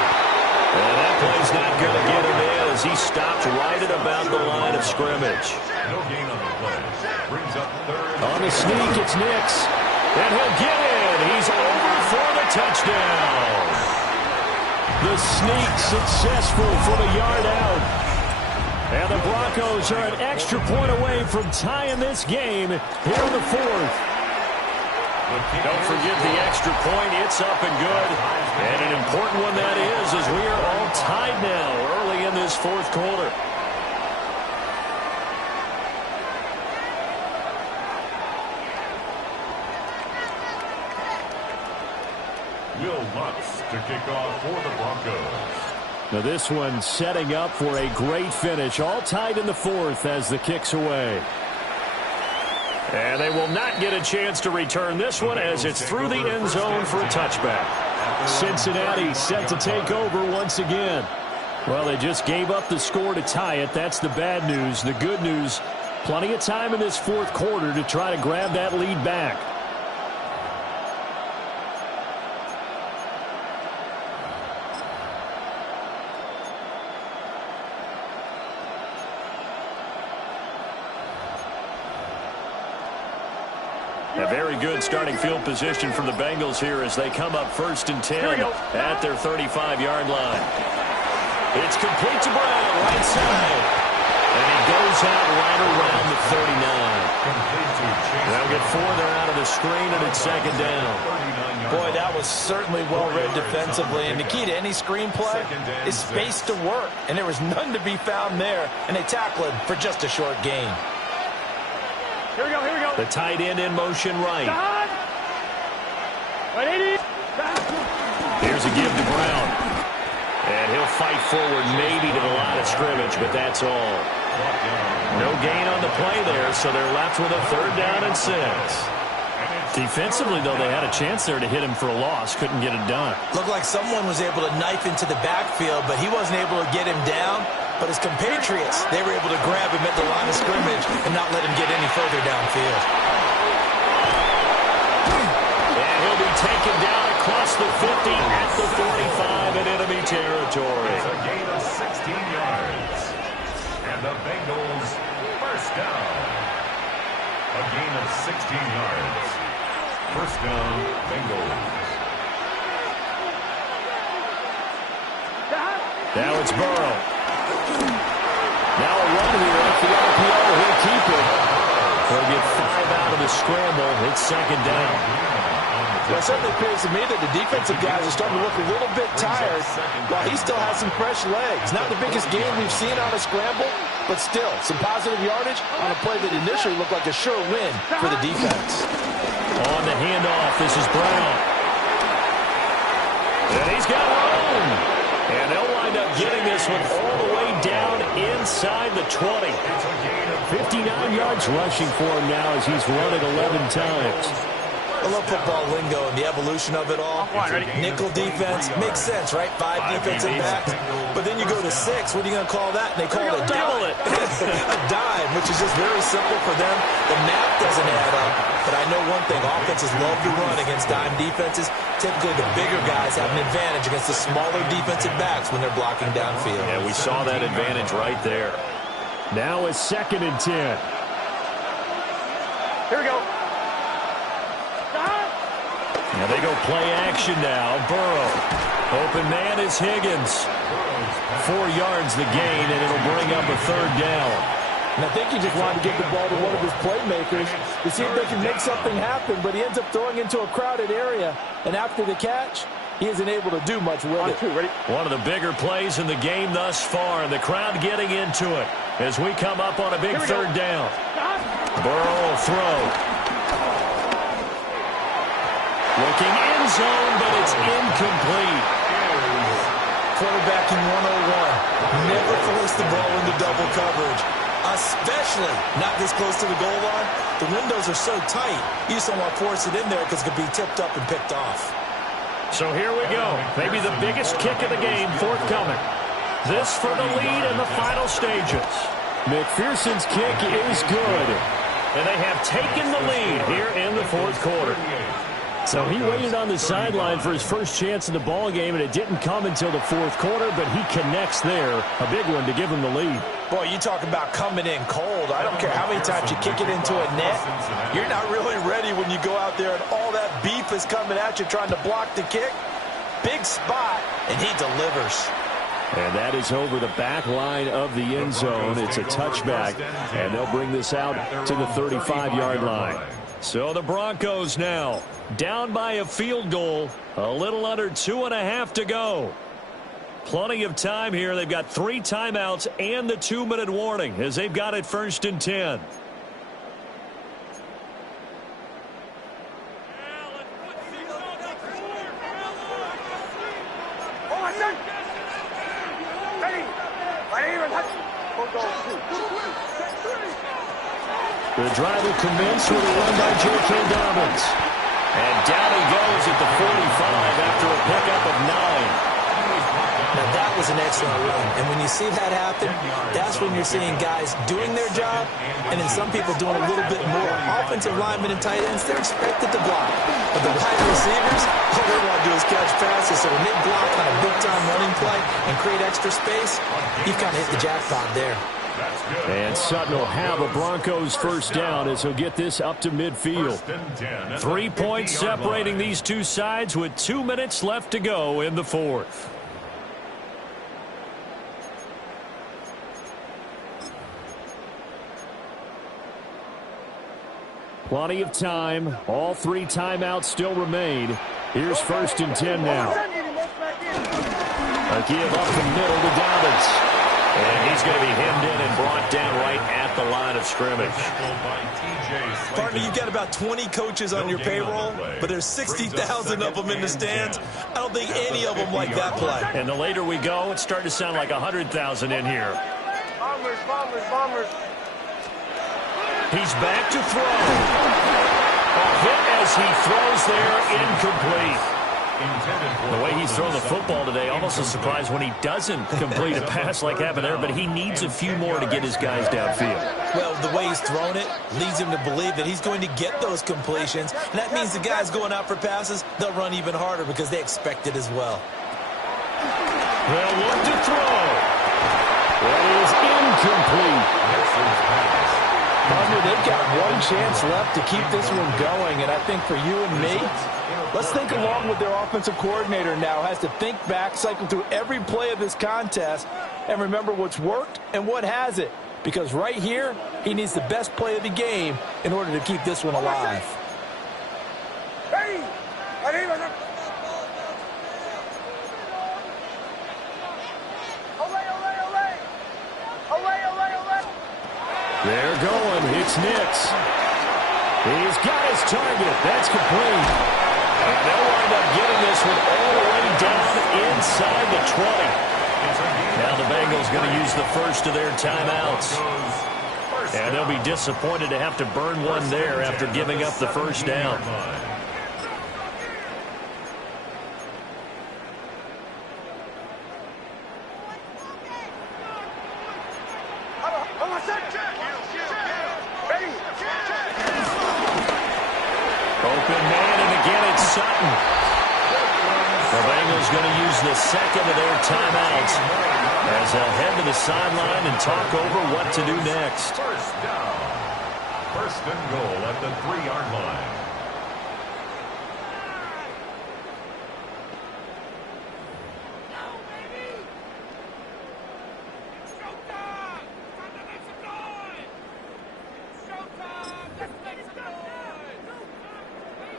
And that play's not going to get him in as he stopped right at about the line of scrimmage. No gain on the play. Brings up 3rd. On the sneak, it's Nix. And he'll get in. He's over for the touchdown. The sneak successful from a yard out. And the Broncos are an extra point away from tying this game here in the 4th. Don't forget the extra point. It's up and good. And an important one that is, as we are all tied now early in this 4th quarter. Will Lutz to kick off for the Broncos. Now this one setting up for a great finish. All tied in the 4th as the kick's away. And they will not get a chance to return this one as it's through the end zone for a touchback. Cincinnati set to take over once again. Well, they just gave up the score to tie it. That's the bad news. The good news, plenty of time in this 4th quarter to try to grab that lead back. A very good starting field position for the Bengals here as they come up 1st and 10 at their 35-yard line. It's complete to Brown, right side. And he goes out right around the 39. They'll get 4 there out of the screen, and it's 2nd down. Boy, that was certainly well-read defensively. And the key to any screenplay is space to work. And there was none to be found there. And they tackle him for just a short gain. Here we go, here we go. The tight end in motion right. Here's a give to Brown. And he'll fight forward maybe to the line of scrimmage, but that's all. No gain on the play there, so they're left with a 3rd down and 6. Defensively, though, they had a chance there to hit him for a loss. Couldn't get it done. Looked like someone was able to knife into the backfield, but he wasn't able to get him down. But his compatriots, they were able to grab him at the line of scrimmage and not let him get any further downfield. And he'll be taken down across the 50 at the 45 in enemy territory. It's a gain of 16 yards. And the Bengals first down. A gain of 16 yards. First down, Bengals. Now it's Burrow. Now a run here off the RPO. He'll keep it. They'll get 5 out of the scramble. It's 2nd down. Well, it certainly appears to me that the defensive guys are starting to look a little bit tired while he still has some fresh legs. Not the biggest game we've seen on a scramble, but still some positive yardage on a play that initially looked like a sure win for the defense. On the handoff, this is Brown. And he's got room. And they'll wind up getting this one all the way down inside the 20. 59 yards rushing for him now as he's run it 11 times. I love football lingo and the evolution of it all. Nickel defense makes sense, right? 5 defensive backs. But then you go to 6. What are you going to call that? And they call it a Double dime. it. A dime, which is just very simple for them. The math doesn't add up. But I know one thing. Offenses love to run against dime defenses. Typically, the bigger guys have an advantage against the smaller defensive backs when they're blocking downfield. Yeah, we saw that advantage right there. Now it's 2nd and 10. Here we go. Now they go play action now. Burrow. Open man is Higgins. 4 yards the gain, and it'll bring up a 3rd down. And I think he just wanted to give the ball to one of his playmakers to see if they can make something happen, but he ends up throwing into a crowded area. And after the catch, he isn't able to do much with it. One of the bigger plays in the game thus far, and the crowd getting into it as we come up on a big 3rd down. Burrow will throw. Looking end zone, but it's incomplete. Quarterbacking 101. Never force the ball into double coverage, especially not this close to the goal line. The windows are so tight, you just don't want to force it in there because it could be tipped up and picked off. So here we go. Maybe the biggest kick of the game forthcoming. This for the lead in the final stages. McPherson's kick is good. And they have taken the lead here in the 4th quarter. So he waited on the sideline for his first chance in the ball game, and it didn't come until the 4th quarter, but he connects there. A big one to give him the lead. Boy, you talk about coming in cold. I don't care how many times you kick it into a net. You're not really ready when you go out there and all that beef is coming at you trying to block the kick. Big spot, and he delivers. And that is over the back line of the end zone. It's a touchback, and they'll bring this out to the 35-yard line. So the Broncos now down by a field goal, a little under 2.5 to go. Plenty of time here. They've got 3 timeouts and the 2-minute warning as they've got it 1st and 10. The drive will commence with a run by J.K. Dobbins. And down he goes at the 45 after a pickup of 9. Now, that was an excellent run. And when you see that happen, that's when you're seeing guys doing their job and then some people doing a little bit more. Offensive linemen and tight ends, they're expected to block. But the wide receivers, all they want to do is catch passes. So when they block on a big-time running play and create extra space, you've kind of hit the jackpot there. And Sutton will have a Broncos first down as he'll get this up to midfield. 3 points separating these two sides with 2 minutes left to go in the fourth. Plenty of time. All 3 timeouts still remain. Here's 1st and 10 now. A give up the middle to Dobbins. And he's going to be hemmed in and brought down right at the line of scrimmage. Partner, you've got about 20 coaches on your payroll, but there's 60,000 of them in the stands. I don't think any of them like that play. And the later we go, it's starting to sound like 100,000 in here. Bombers, bombers, bombers. He's back to throw. A hit as he throws there, incomplete. The way he's thrown the football today, almost a surprise when he doesn't complete a pass like happened there, but he needs a few more to get his guys downfield. Well, the way he's thrown it leads him to believe that he's going to get those completions, and that means the guys going out for passes, they'll run even harder because they expect it as well. They'll look to throw. That is incomplete. Partner, they've got one chance left to keep this one going, and I think for you and me, let's think along with their offensive coordinator now. Has to think back, cycle through every play of this contest, and remember what's worked and what hasn't. Because right here, he needs the best play of the game in order to keep this one alive. They're going. It's Nix. He's got his target. That's complete. And they'll wind up getting this one all the way down inside the 20. Now the Bengals going to use the first of their timeouts. And they'll be disappointed to have to burn one there after giving up the first down. Open man, and again it's Sutton. The Bengals going to use the second of their timeouts as they'll head to the sideline and talk over what to do next. First down. 1st and goal at the 3-yard line.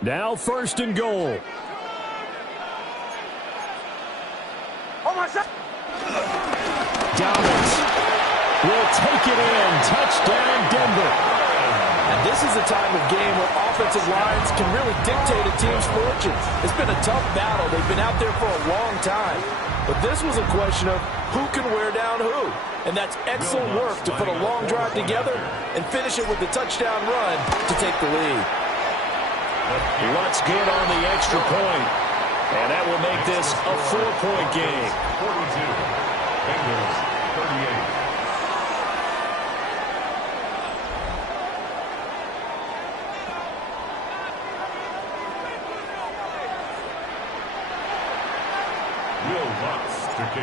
Now 1st and goal. Dobbins will take it in. Touchdown, Denver. And this is a time of game where offensive lines can really dictate a team's fortunes. It's been a tough battle. They've been out there for a long time. But this was a question of who can wear down who. And that's excellent work to put a long drive together and finish it with the touchdown run to take the lead. What's good on the extra point? And that will make this a 4-point game. 42. Bengals 38.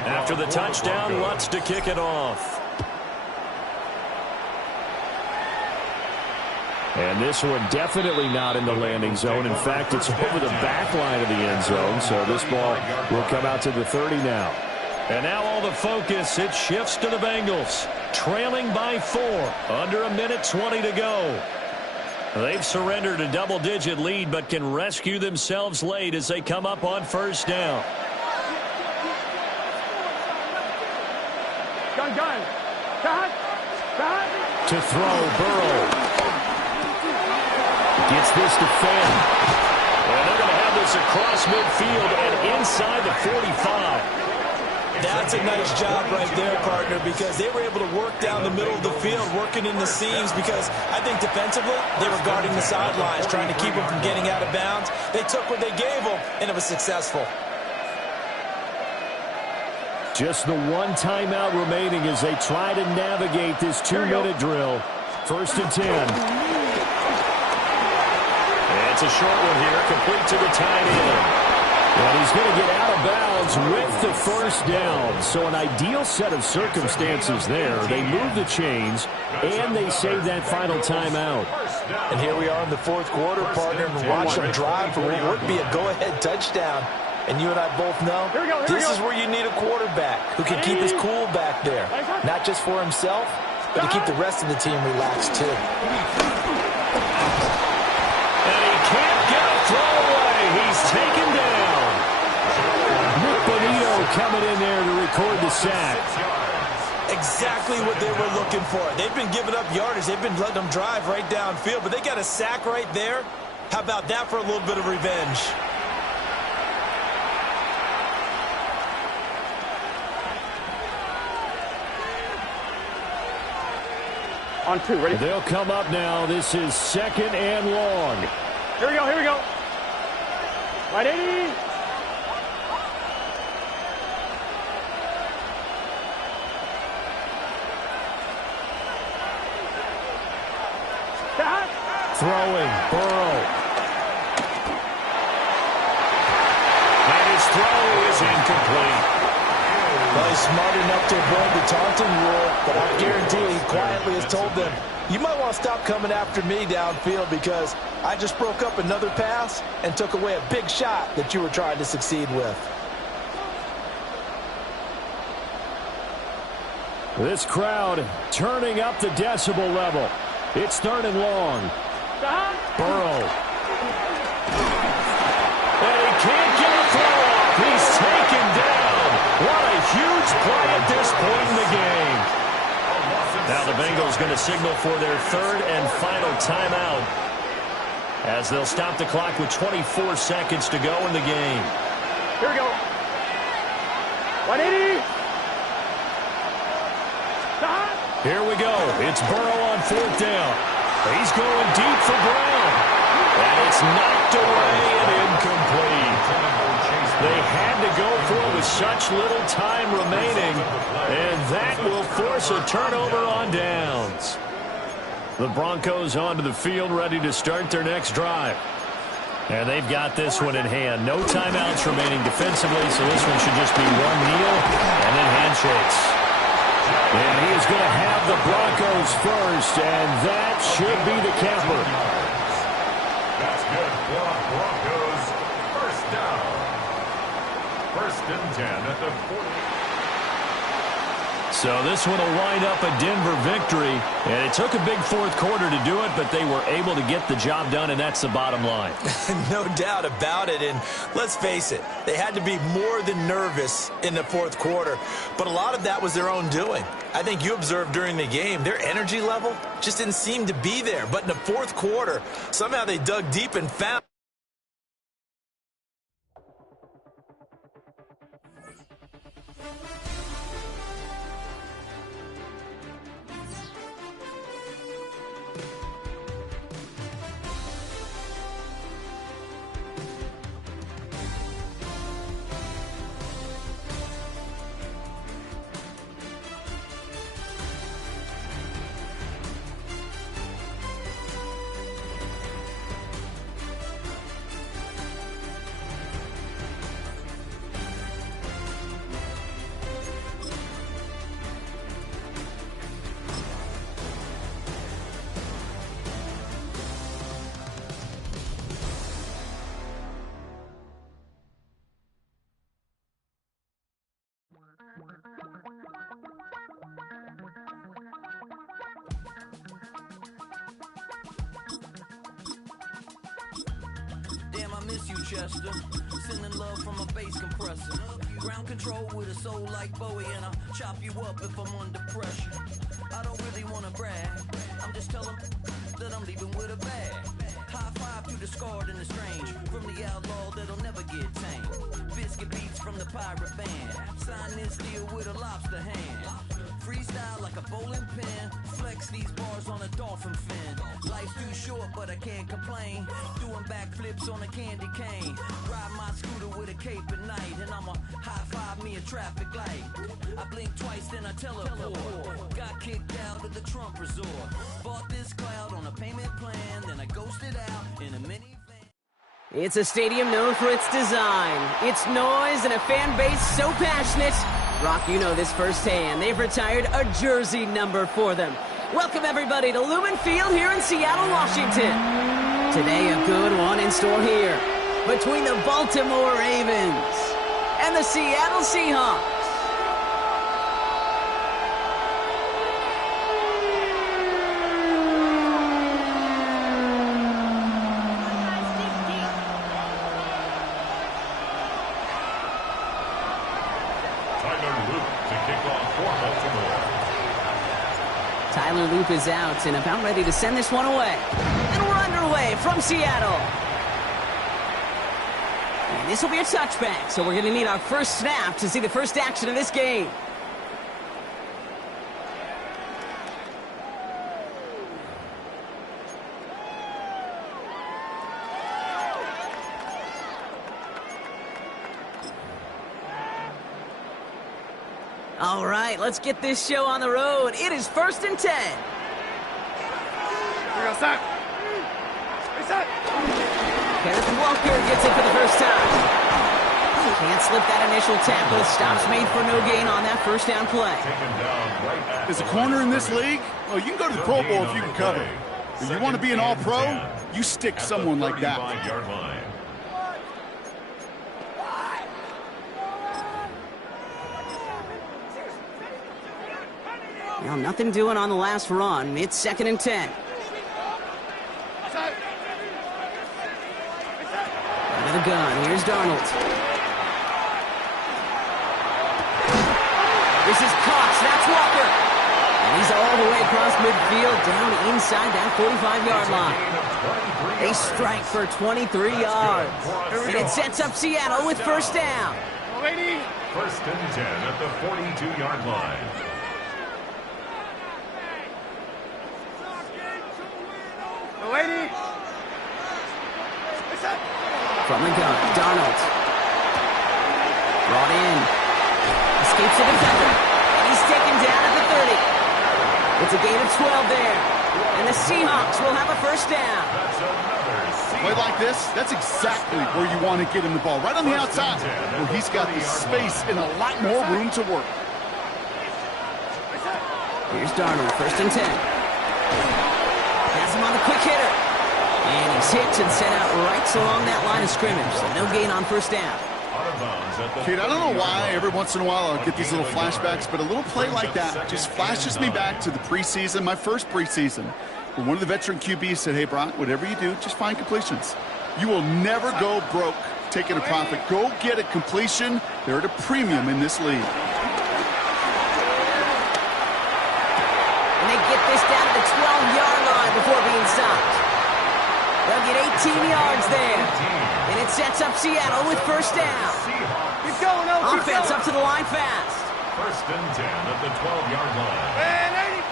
After the touchdown, Lutz to kick it off. And this one definitely not in the landing zone. In fact, it's over the back line of the end zone. So this ball will come out to the 30 now. And now all the focus, it shifts to the Bengals. Trailing by 4. Under 1:20 to go. They've surrendered a double-digit lead, but can rescue themselves late as they come up on 1st down. To throw, Burrow. Gets this to Finn. And they're going to have this across midfield and inside the 45. That's a nice job right there, partner, because they were able to work down the middle of the field, working in the seams, because I think defensively they were guarding the sidelines, trying to keep them from getting out of bounds. They took what they gave them, and it was successful. Just the one timeout remaining as they try to navigate this 2-minute drill. 1st and 10. It's a short one here, complete to the tight end. And he's going to get out of bounds with the first down. So an ideal set of circumstances there. They move the chains, and they save that final timeout. And here we are in the fourth quarter, partner, and watch them drive for what would be a go-ahead touchdown. And you and I both know this is where you need a quarterback who can keep his cool back there. Not just for himself, but to keep the rest of the team relaxed, too. And he can't get a throw away. He's taken down. Nick Bonito coming in there to record the sack. Exactly what they were looking for. They've been giving up yardage. They've been letting them drive right downfield, but they got a sack right there. How about that for a little bit of revenge? On 2, ready? They'll come up now. This is 2nd and long. Here we go, here we go. Right 80. Throwing, Burrow. And his throw is incomplete. Well, he's smart enough to avoid the taunting rule, but I guarantee he quietly has told them, you might want to stop coming after me downfield because I just broke up another pass and took away a big shot that you were trying to succeed with. This crowd turning up the decibel level. It's 3rd and long. Burrow. And he can't get a throw off. He's taken down. What a huge play at this point in the game. Now the Bengals going to signal for their 3rd and final timeout as they'll stop the clock with 24 seconds to go in the game. Here we go. 180. Here we go. It's Burrow on 4th down. He's going deep for Brown. And it's knocked away and incomplete. They had to go for it with such little time remaining. And that will force a turnover on downs. The Broncos onto the field ready to start their next drive. And they've got this one in hand. No timeouts remaining defensively, so this one should just be one kneel and then handshakes. And he is going to have the Broncos first, and that should be the capper. That's good for Broncos. First down. 1st and 10 at the 40. So this one will wind up a Denver victory, and it took a big fourth quarter to do it, but they were able to get the job done, and that's the bottom line. No doubt about it, and let's face it, they had to be more than nervous in the fourth quarter, but a lot of that was their own doing. I think you observed during the game, their energy level just didn't seem to be there, but in the fourth quarter, somehow they dug deep and found Damn, I miss you, Chester. Sending love from a bass compressor. Ground control with a soul like Bowie, and I'll chop you up if I'm under pressure. I don't really want to brag. I'm just telling that I'm leaving with a bag. High five to the scarred and the strange. From the outlaw that'll never get tamed. Biscuit beats from the pirate band. Sign this deal with a lobster hand. Freestyle like a bowling pin. Flex these bars on a dolphin fin. Life's too short, but I can't complain. Doing backflips on a candy cane. Ride my scooter with a cape at night. And I'ma high five me a traffic light. I blink twice, then I teleport. Got kicked out of the Trump resort. Bought this cloud on a payment plan. Then I ghosted out in a minivan. It's a stadium known for its design, its noise, and a fan base so passionate. Brock, you know this firsthand. They've retired a jersey number for them. Welcome, everybody, to Lumen Field here in Seattle, Washington. Today, a good one in store here between the Baltimore Ravens and the Seattle Seahawks. Tyler Loop is out and about ready to send this one away. And we're underway from Seattle. And this will be a touchback, so we're going to need our first snap to see the first action of this game. All right, let's get this show on the road. It is 1st and 10. Kenneth Walker gets it for the first time. Can't slip that initial tackle. Stops made for no gain on that first down play. As a corner in this league, well, you can go to the Pro Bowl if you can cover. If you want to be an all-pro, you stick someone like that. Well, nothing doing on the last run. It's 2nd and 10. Under the gun. Here's Darnold. This is Cox. That's Walker. And he's all the way across midfield, down inside that 45-yard line. They strike for 23 yards. And it sets up Seattle with first down. 1st and 10 at the 42-yard line. From the gun, Darnold. Brought in. Escapes the defender. And he's taken down at the 30. It's a gain of 12 there. And the Seahawks will have a first down. Play like this, that's exactly where you want to get him the ball. Right on the outside, where he's got the space and a lot more room to work. Here's Darnold, 1st and 10. Has him on the quick hitter. And he's hit and sent out right along that line of scrimmage. So no gain on first down. Kate, I don't know why every once in a while I'll get these little flashbacks, but a little play like that just flashes me back to the preseason, my first preseason, where one of the veteran QBs said, hey, Brock, whatever you do, just find completions. You will never go broke taking a profit. Go get a completion. They're at a premium in this league. And they get this down to the 12-yard line before being stopped. They'll get 18 yards there. And it sets up Seattle with first down. Keep going, Offense up to the line fast. 1st and 10 at the 12-yard line. And 80.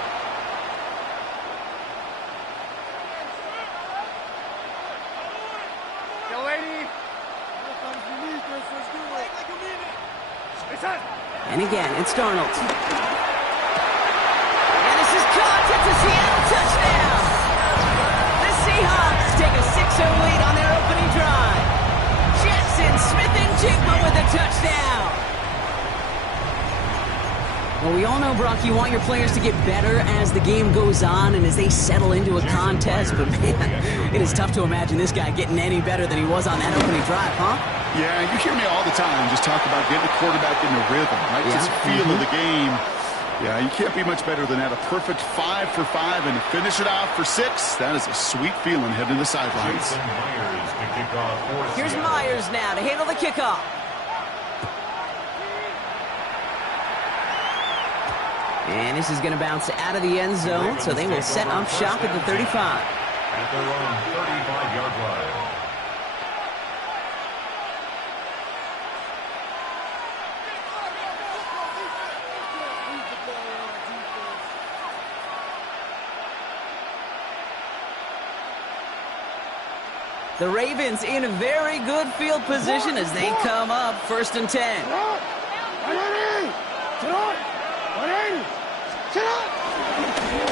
Go, 80. And again, it's Darnold. And this is caught. It's a Seattle touchdown. The Seahawks take a 6-0 lead on their opening drive. Jackson Smith-Njigba with a touchdown. Well, we all know, Brock, you want your players to get better as the game goes on and as they settle into a contest, but man, it is tough to imagine this guy getting any better than he was on that opening drive, huh? Yeah, you hear me all the time just talk about getting the quarterback in the rhythm, right? Yeah. Just feel of the game. Yeah, you can't be much better than that. A perfect 5 for 5 and to finish it off for 6. That is a sweet feeling heading to the sidelines. Here's Myers now to handle the kickoff. And this is going to bounce out of the end zone, so they will set up shop at the 35. At their own 35-yard line. The Ravens in a very good field position as they come up 1st and 10.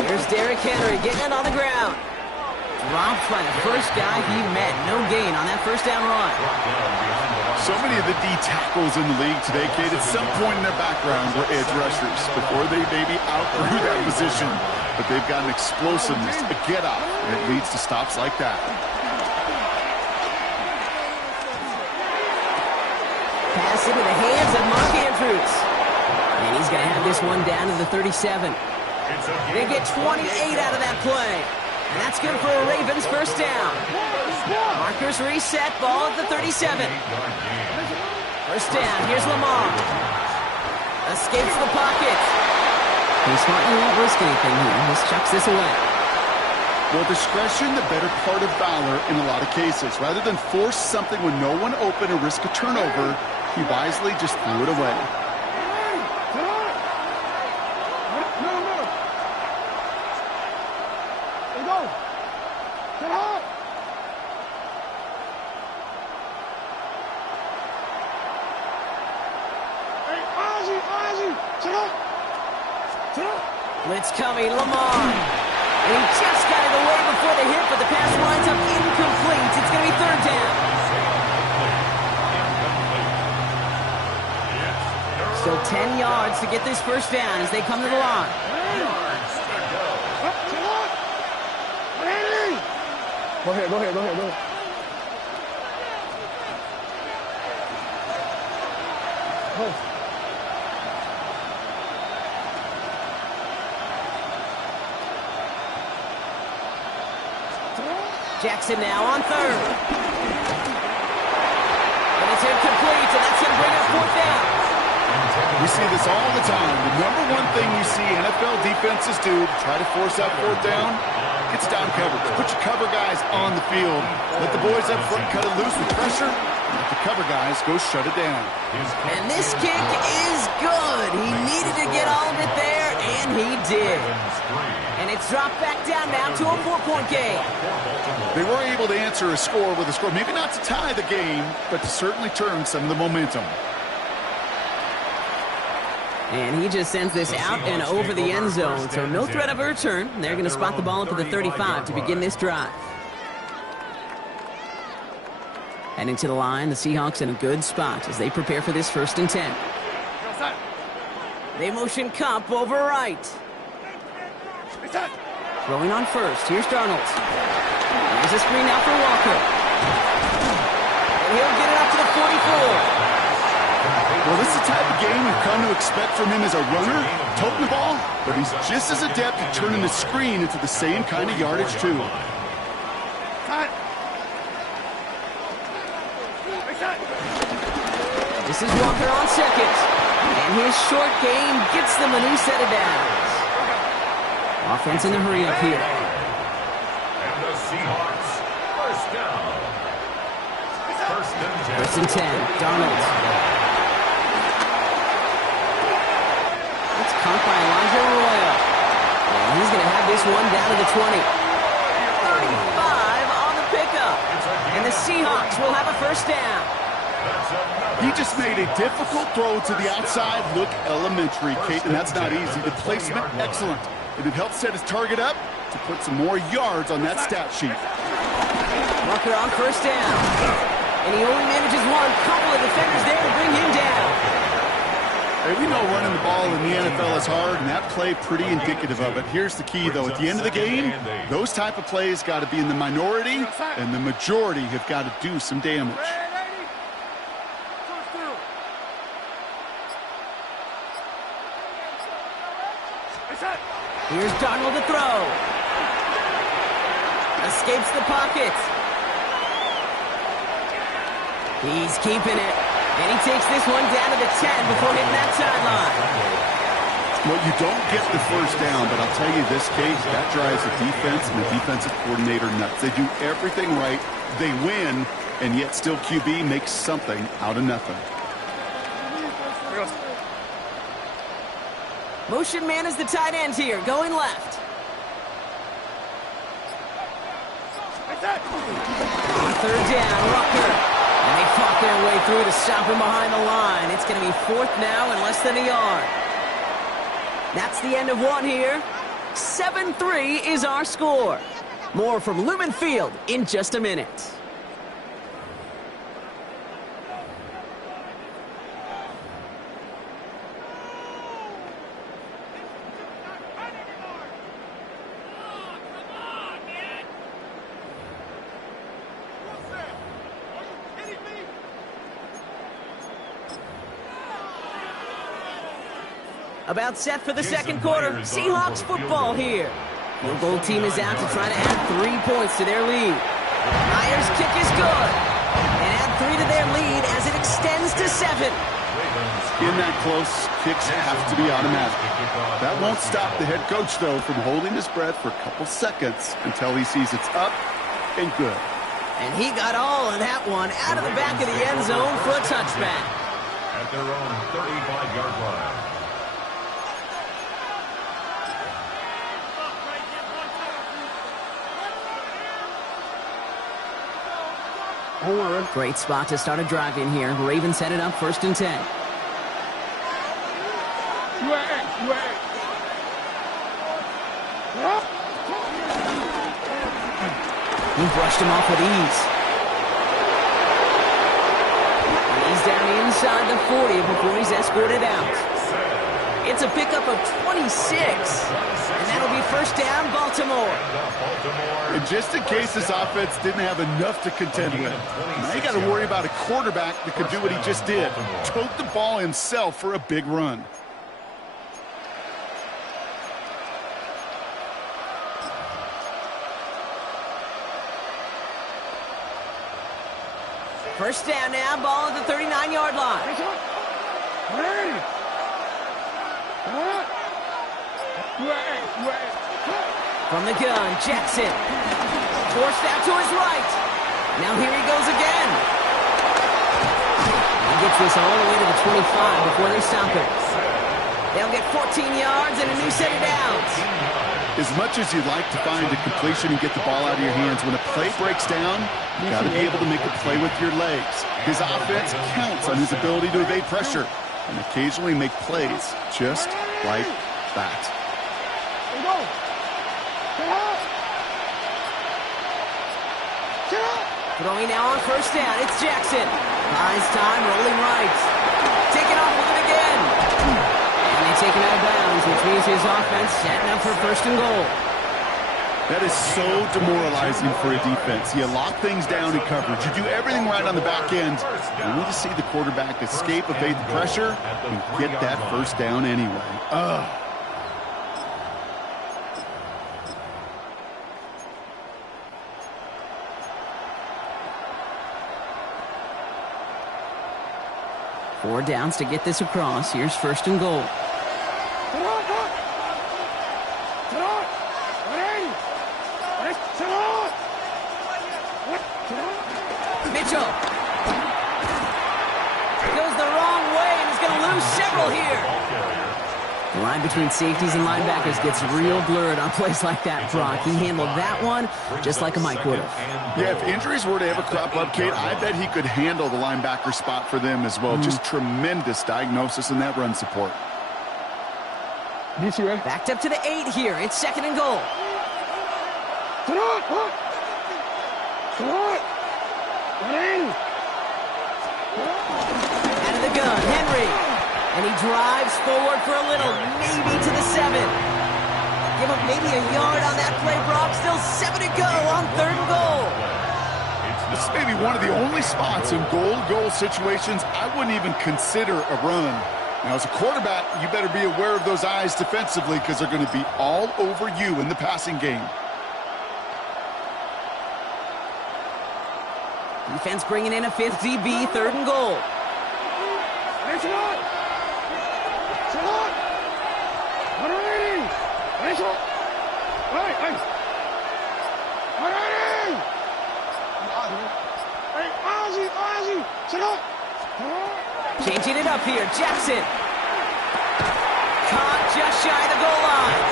Here's Derrick Henry getting it on the ground. Dropped by the first guy he met. No gain on that first down run. So many of the D tackles in the league today, Kate, at some point in their background were edge rushers before they maybe outgrew that position. But they've got an explosiveness, a get-off, and it leads to stops like that. Pass into the hands of Mark Andrews. And he's going to have this one down to the 37. They get 28 out of that play. And that's good for a Ravens first down. Markers reset, ball at the 37. First down, here's Lamar. Escapes the pocket. He smartly won't risk anything here. Just chucks this away. Well, discretion, the better part of valor in a lot of cases. Rather than force something when no one open or risk a turnover, he wisely just threw it away. Blitz coming, Lamar. And he just got it away before the hit, but the pass winds up incomplete. It's going to be third down. Still 10 yards to get this first down as they come to the line. Go ahead. Jackson now on third. And it's incomplete, and that's going to bring up fourth down. We see this all the time. The number one thing you see NFL defenses do to try to force that fourth down, gets down coverage. Put your cover guys on the field. Let the boys up front cut it loose with pressure. Let the cover guys go shut it down. And this kick is good. He needed to get all of it there, and he did. And it's dropped back down now to a 4-point game. They were able to answer a score with a score. Maybe not to tie the game, but to certainly turn some of the momentum. And he just sends this out and over the end zone. So no threat of a return. They're going to spot the ball up at the 35 to begin this drive. Heading to the line, the Seahawks in a good spot as they prepare for this 1st and 10. They motion Kupp over right. Throwing on first. Here's Darnold. There's a screen now for Walker. And he'll get it up to the 44. Well, this is the type of game we've come to expect from him as a runner, toting the ball, but he's just as adept at turning the screen into the same kind of yardage, too. This is Walker on second. And his short game gets them a new set of downs. Offense in a hurry up here. And the Seahawks, first down. First and 10. Darnold. It's caught by Elijah Arroyo. And he's going to have this one down to the 20. 35 on the pickup. And the Seahawks will have a first down. He just made a difficult throw to the outside look elementary, Kate, and that's not easy. The placement, excellent. And it helped set his target up to put some more yards on that stat sheet. Walker on first down. And he only manages one. Couple of defenders there to bring him down. Hey, we know running the ball in the NFL is hard, and that play pretty indicative of it. Here's the key, though. At the end of the game, those type of plays got to be in the minority, and the majority have got to do some damage. Here's Darnold to throw. Escapes the pocket. He's keeping it. And he takes this one down to the 10 before hitting that sideline. Well, you don't get the first down, but I'll tell you this, Kate, that drives the defense and the defensive coordinator nuts. They do everything right. They win, and yet still QB makes something out of nothing. Motion man is the tight end here, going left. On third down, Rucker. And they fought their way through to stop him behind the line. It's going to be fourth now and less than a yard. That's the end of one here. 7-3 is our score. More from Lumen Field in just a minute. About set for the second quarter. Seahawks football here. Field goal team is out to try to add 3 points to their lead. Myers' kick is good. And add 3 to their lead as it extends to 7. In that close, kicks have to be automatic. That won't stop the head coach, though, from holding his breath for a couple seconds until he sees it's up and good. And he got all of that one out of the back of the end zone for a touchback. At their own 35-yard line. Great spot to start a drive in here. Ravens set it up 1st and 10. He brushed him off with ease. And he's down inside the 40 before he's escorted out. It's a pickup of 26. And that'll be 1st down, Baltimore. And just in case this offense didn't have enough to contend with, now you got to worry about a quarterback that could do what he just did. Tote the ball himself for a big run. First down now, ball at the 39-yard line. From the gun, Jackson. Forced out to his right. Now here he goes again. He gets this all the way to the 25 before they stop it. They'll get 14 yards and a new set of downs. As much as you'd like to find a completion and get the ball out of your hands, when a play breaks down, you got to be able to make a play with your legs. His offense counts on his ability to evade pressure and occasionally make plays just like that. Throwing now on 1st down, it's Jackson. Buys time, rolling right. Taking off with it again. And they take him out of bounds, which means his offense setting up for 1st and goal. That is so demoralizing for a defense. You lock things down in coverage. You do everything right on the back end. You need to see the quarterback escape, evade the pressure, and get that 1st down anyway. Ugh. Four downs to get this across. Here's 1st and goal. Mitchell goes the wrong way and he's going to lose several here. The line between safeties and linebackers gets real blurred on plays like that, Brock. He handled that one just like a Mike would have. Yeah, if injuries were to ever crop up, Kate, I bet he could handle the linebacker spot for them as well. Just tremendous diagnosis in that run support. Backed up to the 8 here. It's 2nd and goal. Out of the gun, Henry. And he drives forward for a little, maybe to the 7. Give up maybe a yard on that play, Brock. Still 7 to go on 3rd and goal. This may be one of the only spots in goal-to-goal situations I wouldn't even consider a run. Now, as a quarterback, you better be aware of those eyes defensively because they're going to be all over you in the passing game. Defense bringing in a 5th DB, 3rd and goal. Changing it up here, Jackson. Caught just shy of the goal line.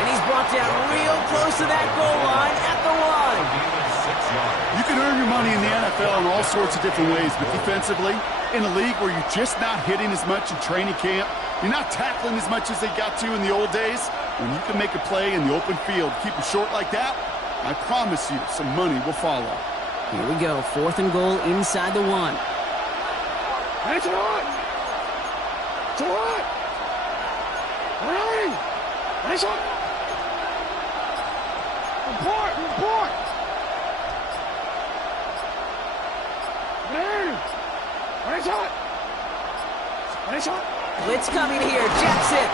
And he's brought down real close to that goal line at the 1. You can earn your money in the NFL in all sorts of different ways, but defensively, in a league where you're just not hitting as much in training camp, you're not tackling as much as they got to in the old days, when you can make a play in the open field, keep them short like that, I promise you some money will follow. Here we go. 4th and goal inside the 1. It's on! It's on! Running! Nice on! Report! Nice on! Nice on! Blitz coming here. Jackson.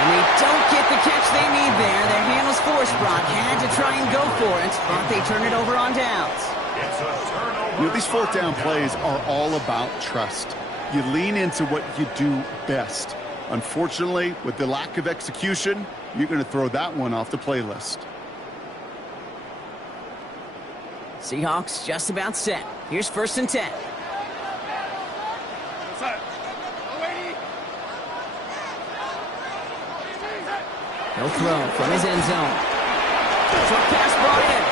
And they don't get the catch they need there. Their handle's forced. Brock had to try and go for it, but they turn it over on downs. It's a turnover. You know, these 4th down plays are all about trust. You lean into what you do best. Unfortunately, with the lack of execution, you're going to throw that one off the playlist. Seahawks just about set. Here's 1st and 10. He'll throw from his end zone. Short pass brought in.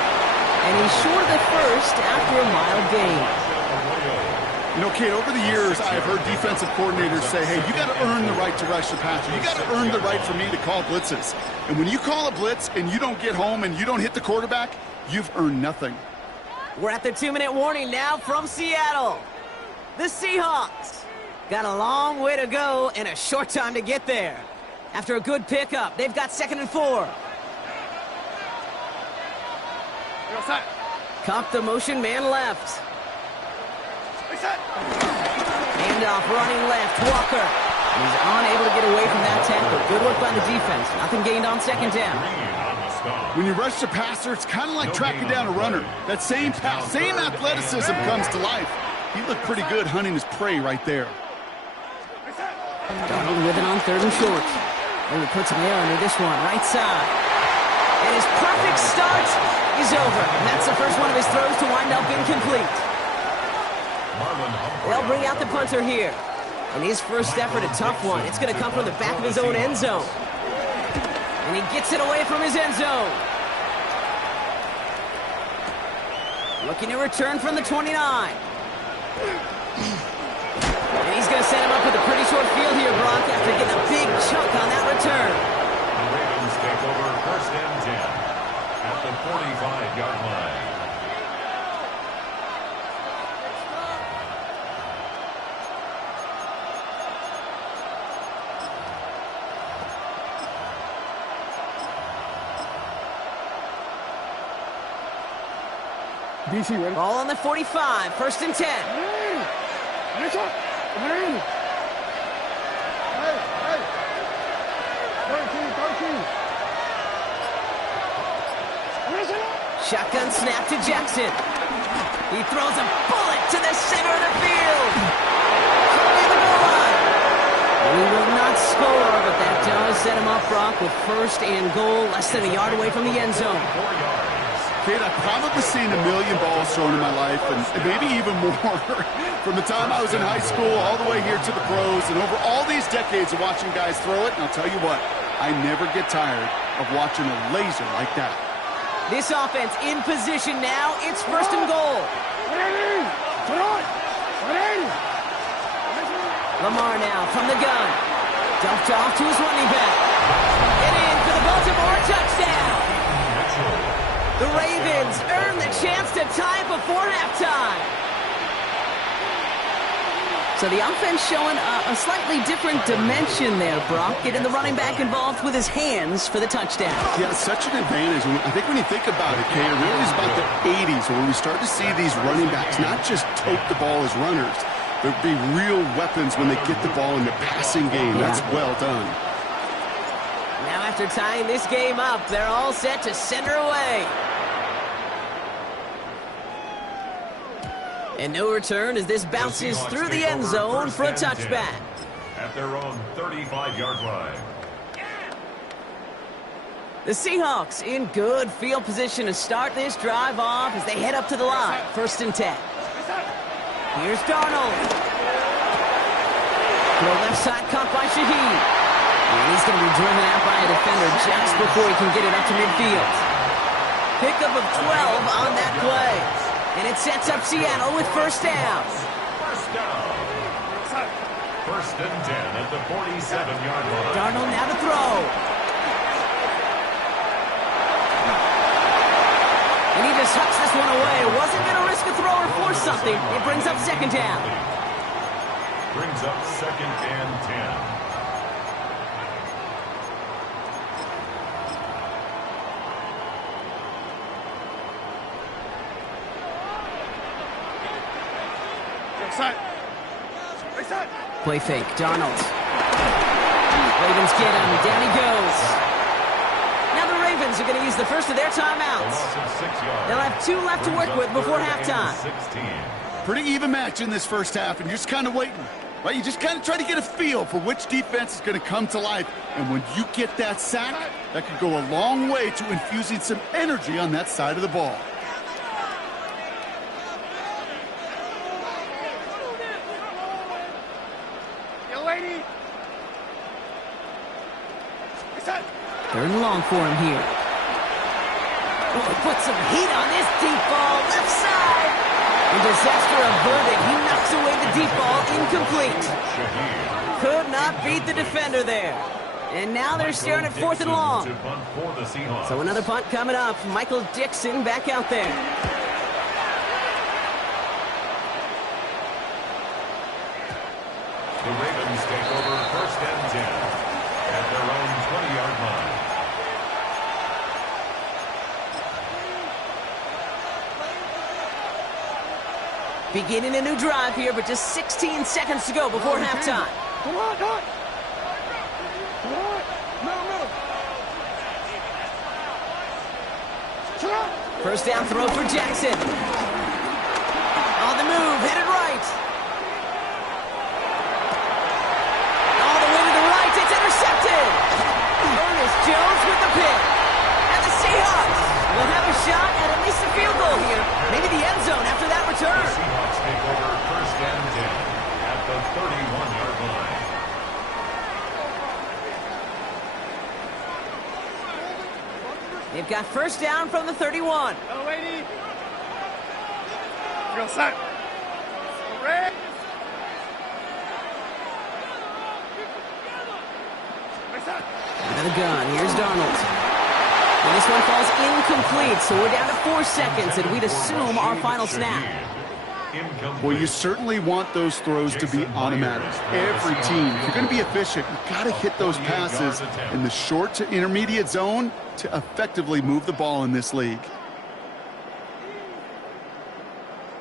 And he's short of the first after a mild gain. You know, Kate, over the years, I've heard defensive coordinators say, hey, you got to earn the right to rush the passer. You got to earn the right for me to call blitzes. And when you call a blitz and you don't get home and you don't hit the quarterback, you've earned nothing. We're at the 2-minute warning now from Seattle. The Seahawks got a long way to go and a short time to get there. After a good pickup, they've got 2nd and 4. Cup the motion man left. Handoff running left, Walker. He's unable to get away from that tackle. Good work by the defense. Nothing gained on 2nd down. When you rush the passer, it's kind of like tracking down a runner. That same pass, same athleticism comes to life. He looked pretty good hunting his prey right there. Donald with it on 3rd and short. And he puts him there under this one, right side. And his perfect start is over. And that's the first one of his throws to wind up incomplete. They'll bring out the punter here. And his first effort, a tough one. It's going to come from the back of his own end zone. And he gets it away from his end zone. Looking to return from the 29. And he's going to set him up with a pretty short field here, Brock, after getting a big chunk on that return. The Ravens take over 1st and 10 at the 45-yard line. DC ready? Ball on the 45, 1st and 10. Nice on! Hey! 13. Shotgun snap to Jackson. He throws a bullet to the center of the field. Curling the goal line. He will not score, but that does set him up, Brock, with 1st and goal, less than a yard away from the end zone. Kate, I've probably seen a million balls thrown in my life, and maybe even more. From the time I was in high school all the way here to the pros, and over all these decades of watching guys throw it, and I'll tell you what, I never get tired of watching a laser like that. This offense in position now. It's 1st and goal. Lamar now from the gun. Dumped off to his running back. And in for the Baltimore touchdown. The Ravens earn the chance to tie before halftime. So the offense showing a slightly different dimension there, Brock. Getting the running back involved with his hands for the touchdown. Yeah, it's such an advantage. I think when you think about it, Kate, it really is about the 80s where we start to see these running backs not just tote the ball as runners, but be real weapons when they get the ball in the passing game. Yeah. That's well done. Now after tying this game up, they're all set to center away. And no return as this bounces through the end zone for a touchback. At their own 35-yard line. The Seahawks in good field position to start this drive off as they head up to the line. 1st and 10. Here's Darnold. Throw left side caught by Shaheed. And he's going to be driven out by a defender just before he can get it up to midfield. Pickup of 12 on that play. And it sets up Seattle with 1st down. 1st down. 1st and 10 at the 47-yard line. Darnold now to throw. one away. Wasn't going to risk a throw or force something. It brings up second down. Brings up 2nd and 10. Play fake. Darnold. Ravens get him. Down he goes. Now the Ravens are going to use the first of their timeouts. They'll have 2 left to work with before halftime. Pretty even match in this first half, and you're just kind of waiting. Right? You just kind of try to get a feel for which defense is going to come to life. And when you get that sack, that could go a long way to infusing some energy on that side of the ball. Third and long for him here. Oh, put some heat on this deep ball. Left side. And disaster averted. He knocks away the deep ball. Incomplete. Could not beat the defender there. And now they're staring at 4th and long. So another punt coming up. Michael Dixon back out there. The Ravens take over 1st and 10 at their own 20-yard line. Beginning a new drive here, but just 16 seconds to go before halftime. Come on, come on. First down throw for Jackson. On the move, headed right. All the way to the right, it's intercepted. Ernest Jones with the pick. And the Seahawks will have a shot at least a field goal here. Maybe the end zone after that return. The Seahawks take over 1st and 10 at the 31-yard line. They've got first down from the 31. Oh, lady. Go set. Red. Out of the gun, here's Darnold. And this one falls incomplete, so we're down to 4 seconds, and we'd assume our final snap. Well, you certainly want those throws to be automatic. Every team, if you're going to be efficient, you've got to hit those passes in the short to intermediate zone to effectively move the ball in this league.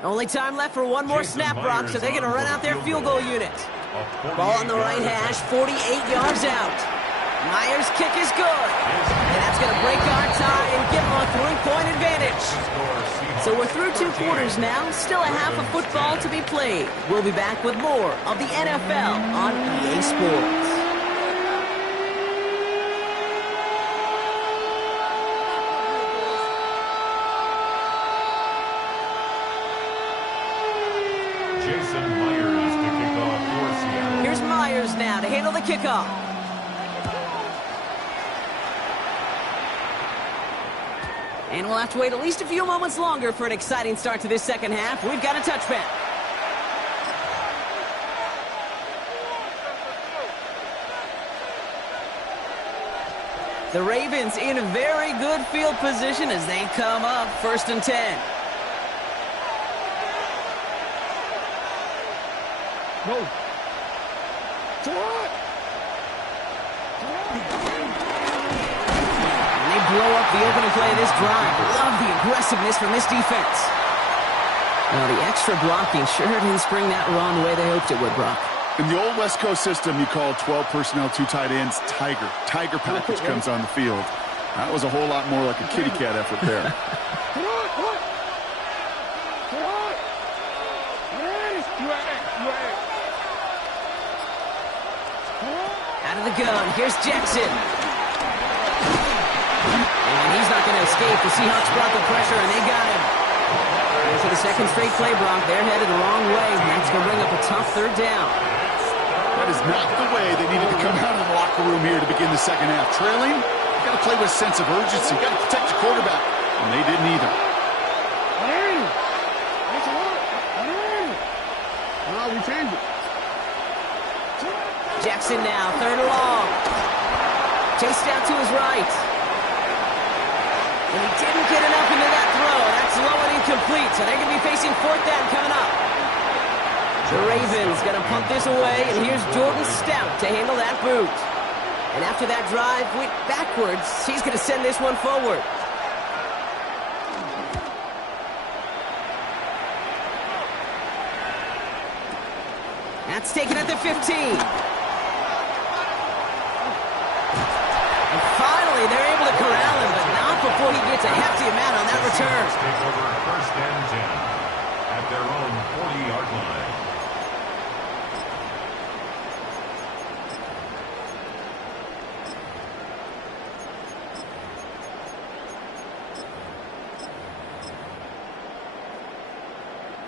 Only time left for one more snap, Brock, so they're going to run out their field goal unit. Ball on the right hash, 48 yards out. Myers' kick is good. And that's going to break our tie and give them a 3-point advantage. So we're through 2 quarters now. Still a half of football to be played. We'll be back with more of the NFL on EA Sports. Jason Myers to kick off for Seattle. Here's Myers now to handle the kickoff. And we'll have to wait at least a few moments longer for an exciting start to this second half. We've got a touchback. The Ravens in very good field position as they come up 1st and 10. Go. Blow up the opening play of this drive. Love the aggressiveness from this defense. Well, the extra blocking sure didn't spring that run the way they hoped it would, Brock. In the old West Coast system, you call 12 personnel, 2 tight ends, Tiger. Tiger package comes on the field. That was a whole lot more like a kitty cat effort there. Out of the gun, here's Jackson. And he's not going to escape. The Seahawks brought the pressure, and they got him. And for the second straight play, Brock, they're headed the wrong way. And that's going to bring up a tough 3rd down. That is not the way they needed to come out of the locker room here to begin the second half. Trailing, you got to play with a sense of urgency. You got to protect your quarterback, and they didn't either. We changed it. Jackson now, 3rd and long. Chased out to his right. And he didn't get enough into that throw. That's low and incomplete, so they're going to be facing fourth down coming up. The Ravens going to punt this away, and here's Jordan Stout to handle that boot. And after that drive went backwards, he's going to send this one forward. That's taken at the 15. And finally, they're able to corral him, but not before he gets a hefty amount on that return. Take over first and 10 at their own 40-yard line.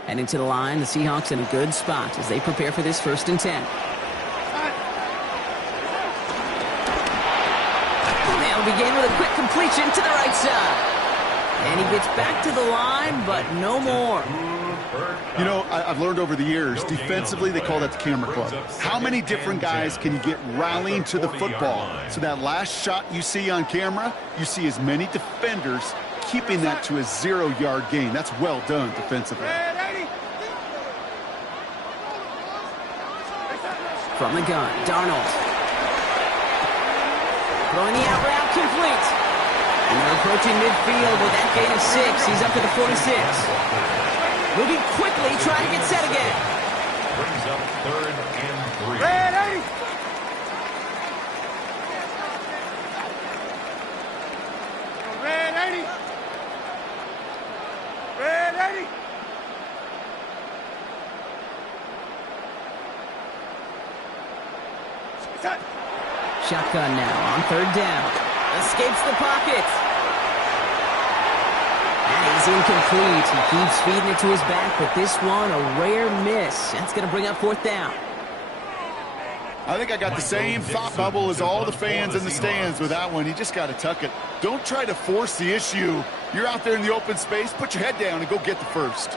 Heading to the line, the Seahawks in a good spot as they prepare for this first and 10. They'll begin with a quick completion to the right side. And he gets back to the line, but no more. You know, I've learned over the years, defensively, they call that the camera club. How many different guys can you get rallying to the football? So that last shot you see on camera, you see as many defenders keeping that to a 0-yard gain. That's well done defensively. From the gun, Darnold. Throwing the out route complete. And they're approaching midfield with that gain of 6. He's up to the 46. Moving quickly, trying to get set again. Brings up third and 3. Ready! Ready! Ready! Shotgun now on third down. Escapes the pocket. And he's incomplete. He keeps feeding it to his back, but this one a rare miss. That's going to bring up fourth down. I think I got the same thought bubble as all the fans in the stands with that one. You just got to tuck it. Don't try to force the issue. You're out there in the open space. Put your head down and go get the first.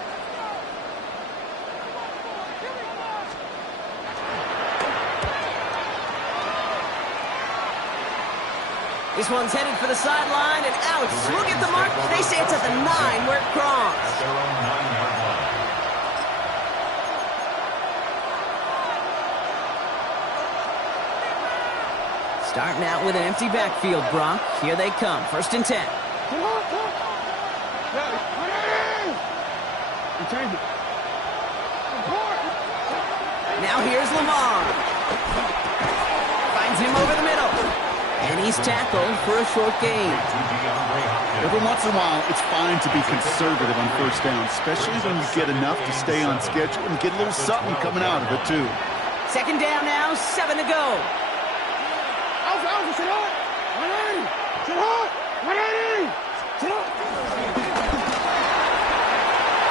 This one's headed for the sideline and out. Look at the mark. They say it's at the 9 where it crossed. At their own 9-yard line. Starting out with an empty backfield, Brock. Here they come. First and 10. Now here's Lamar. Finds him over the middle. And he's tackled for a short gain. Every once in a while, it's fine to be conservative on first down, especially when you get enough to stay on schedule and get a little something coming out of it, too. Second down now, 7 to go.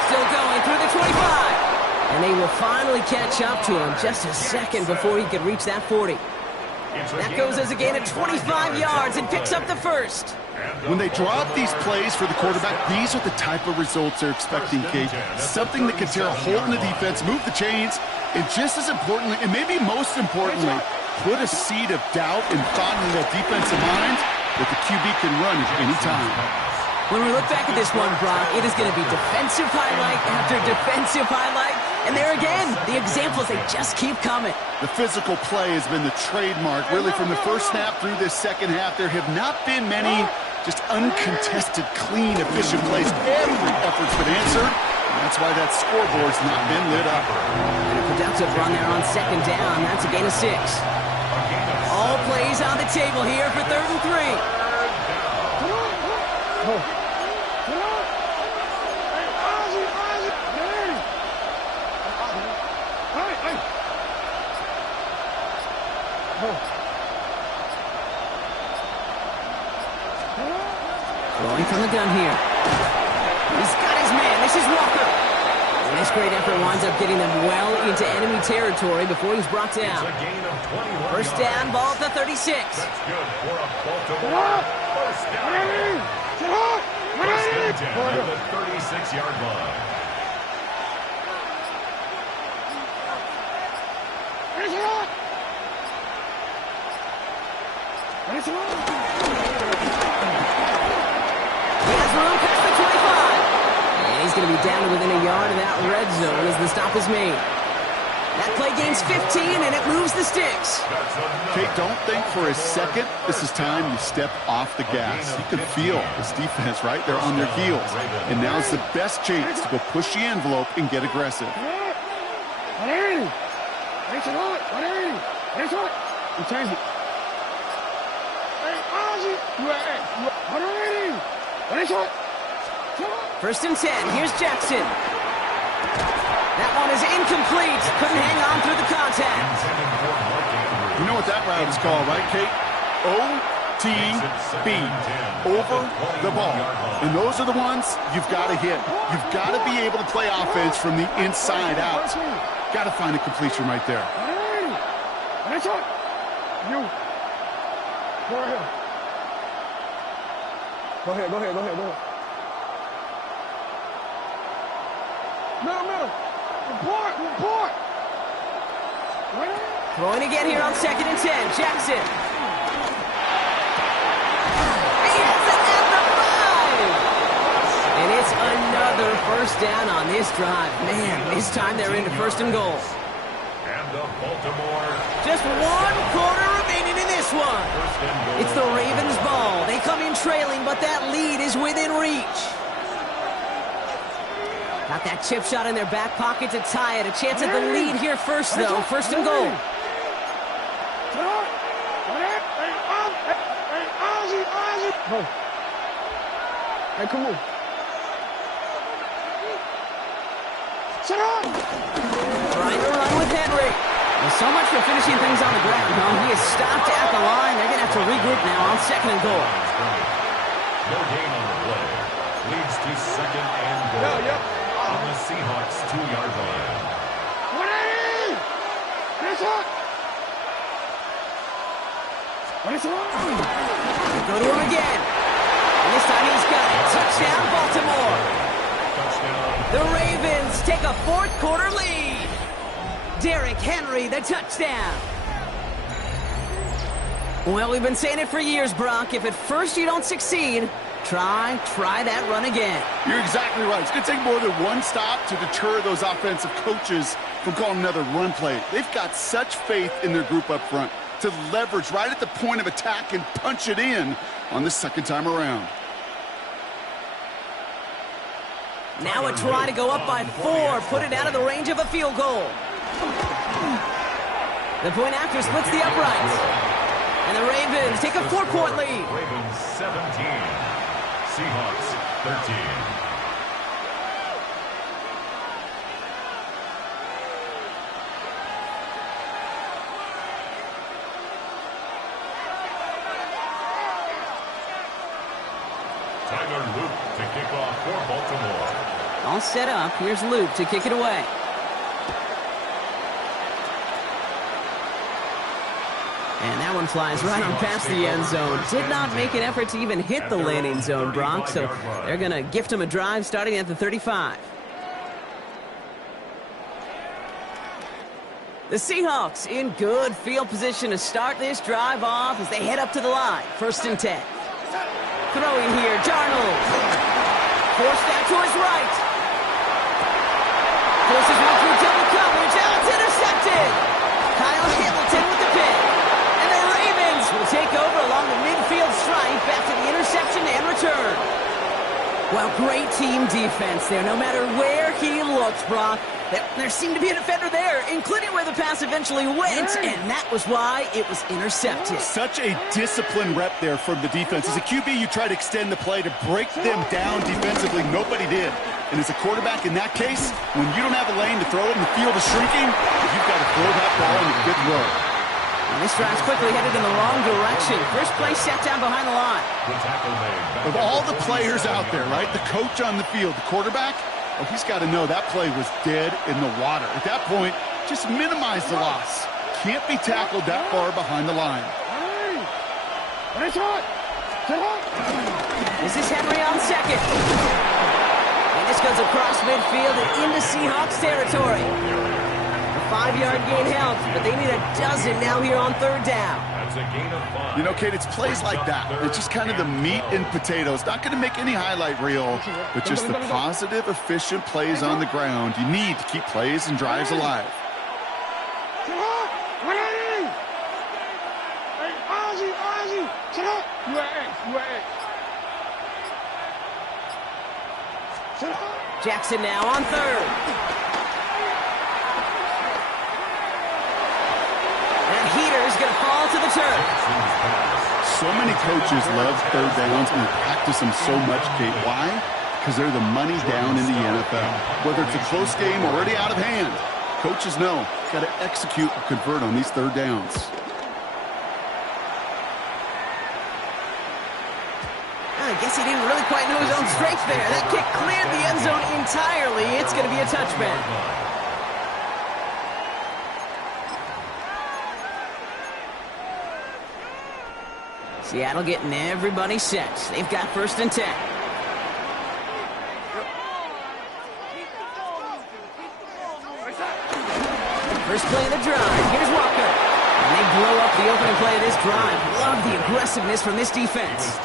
Still going through the 25. And they will finally catch up to him just a second before he could reach that 40. That goes as a gain of 25 yards and picks up the first. When they draw up these plays for the quarterback, these are the type of results they're expecting, Kate. Something that can tear a hole in the defense, move the chains, and just as importantly, and maybe most importantly, put a seed of doubt and thought in that defensive mind that the QB can run at any time. When we look back at this one, Brock, it is going to be defensive highlight after defensive highlight. And there again, the examples, they just keep coming. The physical play has been the trademark, really, from the first snap through this second half. There have not been many just uncontested, clean, efficient plays. Every effort's been answered, and that's why that scoreboard's not been lit up. And a productive run there on second down. That's a gain of 6. All plays on the table here for third and 3. Throwing from the gun here. He's got his man. This is Walker. And this great effort winds up getting them well into enemy territory before he's brought down. First down, ball at the 36. That's good for a Baltimore first down. First and 10 at the 36-yard line. is going to be down to within a yard of that red zone as the stop is made. That play gains 15, and it moves the sticks. Kate, don't think for a second this is time you step off the gas. You can feel this defense, right? They're on their heels. And now's the best chance to go push the envelope and get aggressive. First and 10. Here's Jackson. That one is incomplete. Couldn't hang on through the contact. You know what that route is called, right, Kate? OTB. Over the ball. And those are the ones you've got to hit. You've got to be able to play offense from the inside out. Got to find a completion right there. Go ahead. Middle. Report. Throwing again here on 2nd and 10. Jackson. He has it at the 5. And it's another first down on this drive. Man, this time they're into 1st and goal. And the Baltimore. Just 1 quarter remaining in this one. It's the Ravens' ball. They come in trailing, but that lead is within reach. Got that chip shot in their back pocket to tie it. A chance at the lead here first, though. 1st and goal. Hey, come on. Trying to run with Henry. Well, so much for finishing things on the ground, huh? He is stopped at the line. They're going to have to regroup now on 2nd and goal. No gain on the play. Leads to 2nd and goal. On the Seahawks 2-yard line. Go to him again. And this time he's got it. Touchdown, Baltimore. The Ravens take a 4th quarter lead. Derrick Henry, the touchdown. Well, we've been saying it for years, Brock. If at first you don't succeed, try that run again. You're exactly right. It's going to take more than one stop to deter those offensive coaches from calling another run play. They've got such faith in their group up front to leverage right at the point of attack and punch it in on the 2nd time around. Now a try to go up by 4, put it out of the range of a field goal. The point after splits the uprights. And the Ravens take a 4-point lead. Ravens 17. Seahawks 13. Tyler Luke to kick off for Baltimore. All set up. Here's Luke to kick it away. And that one flies right on past the end zone. Did not make an effort to even hit the landing zone, Brock, so they're going to gift him a drive starting at the 35. The Seahawks in good field position to start this drive off as they head up to the line. 1st and 10. Throwing here, Darnold. Forced back to his right. Forces one through double coverage. Now it's intercepted. Kyle Hamilton with the pick. And the Ravens will take over along the midfield stripe after the interception and return. Well, great team defense there. No matter where he looks, Brock, there seemed to be a defender there, including where the pass eventually went, and that was why it was intercepted. Such a disciplined rep there from the defense. As a QB, you try to extend the play to break them down defensively. Nobody did. And as a quarterback in that case, when you don't have a lane to throw it and the field is shrinking, you've got to throw that ball in a good row. And this drive's quickly headed in the wrong direction. First play set down behind the line. Of all the players out there, right, the coach on the field, the quarterback, well, he's got to know that play was dead in the water. At that point, just minimize the loss. Can't be tackled that far behind the line. This is Henry on 2nd. And this goes across midfield and into Seahawks territory. A 5-yard gain helps, but they need a dozen now here on 3rd down. That's a gain of 5. You know, Kate, it's plays like that. It's just kind of the meat and potatoes. Not going to make any highlight reel, but just the positive, efficient plays on the ground. You need to keep plays and drives alive. Jackson now on third. That heater is going to fall to the turf. So many coaches love third downs and practice them so much, Kate. Why? Because they're the money down in the NFL. Whether it's a close game or already out of hand, coaches know got to execute and convert on these third downs. I guess he didn't really quite know his own strength there. That kick cleared the end zone entirely. It's going to be a touchback. Seattle getting everybody set. They've got 1st and 10. First play of the drive. Here's Walker. And they blow up the opening play of this drive. Love the aggressiveness from this defense.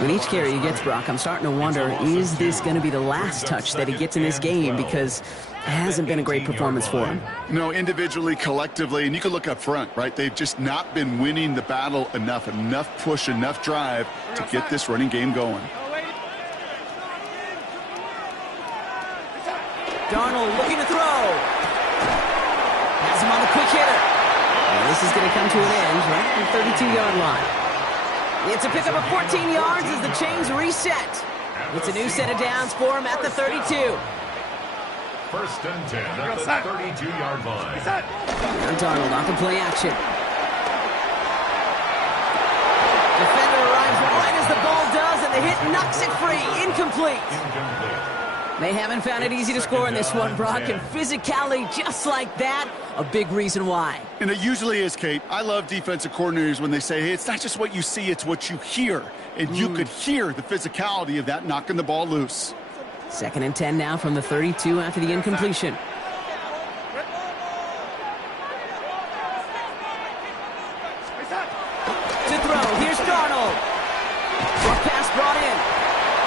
With each carry he gets, Brock, I'm starting to wonder, is this going to be the last touch that he gets in this game? Because it hasn't been a great performance for him. No, individually, collectively, and you can look up front, right? They've just not been winning the battle enough push, enough drive to get this running game going. Darnold looking to throw. Has him on the quick hitter. And this is going to come to an end right at the 32-yard line. It's a pickup of 14 yards as the chains reset. It's a new set of downs for him at the 32. 1st and 10 at the 32-yard line. And Darnold off the play action. Defender arrives right as the ball does, and the hit knocks it free. Incomplete. They haven't found it easy to score in this one, Brock, and physicality just like that, a big reason why. And it usually is, Kate. I love defensive coordinators when they say, hey, it's not just what you see, it's what you hear. And you could hear the physicality of that knocking the ball loose. 2nd and 10 now from the 32 after the incompletion. To throw, here's Darnold. Short pass brought in.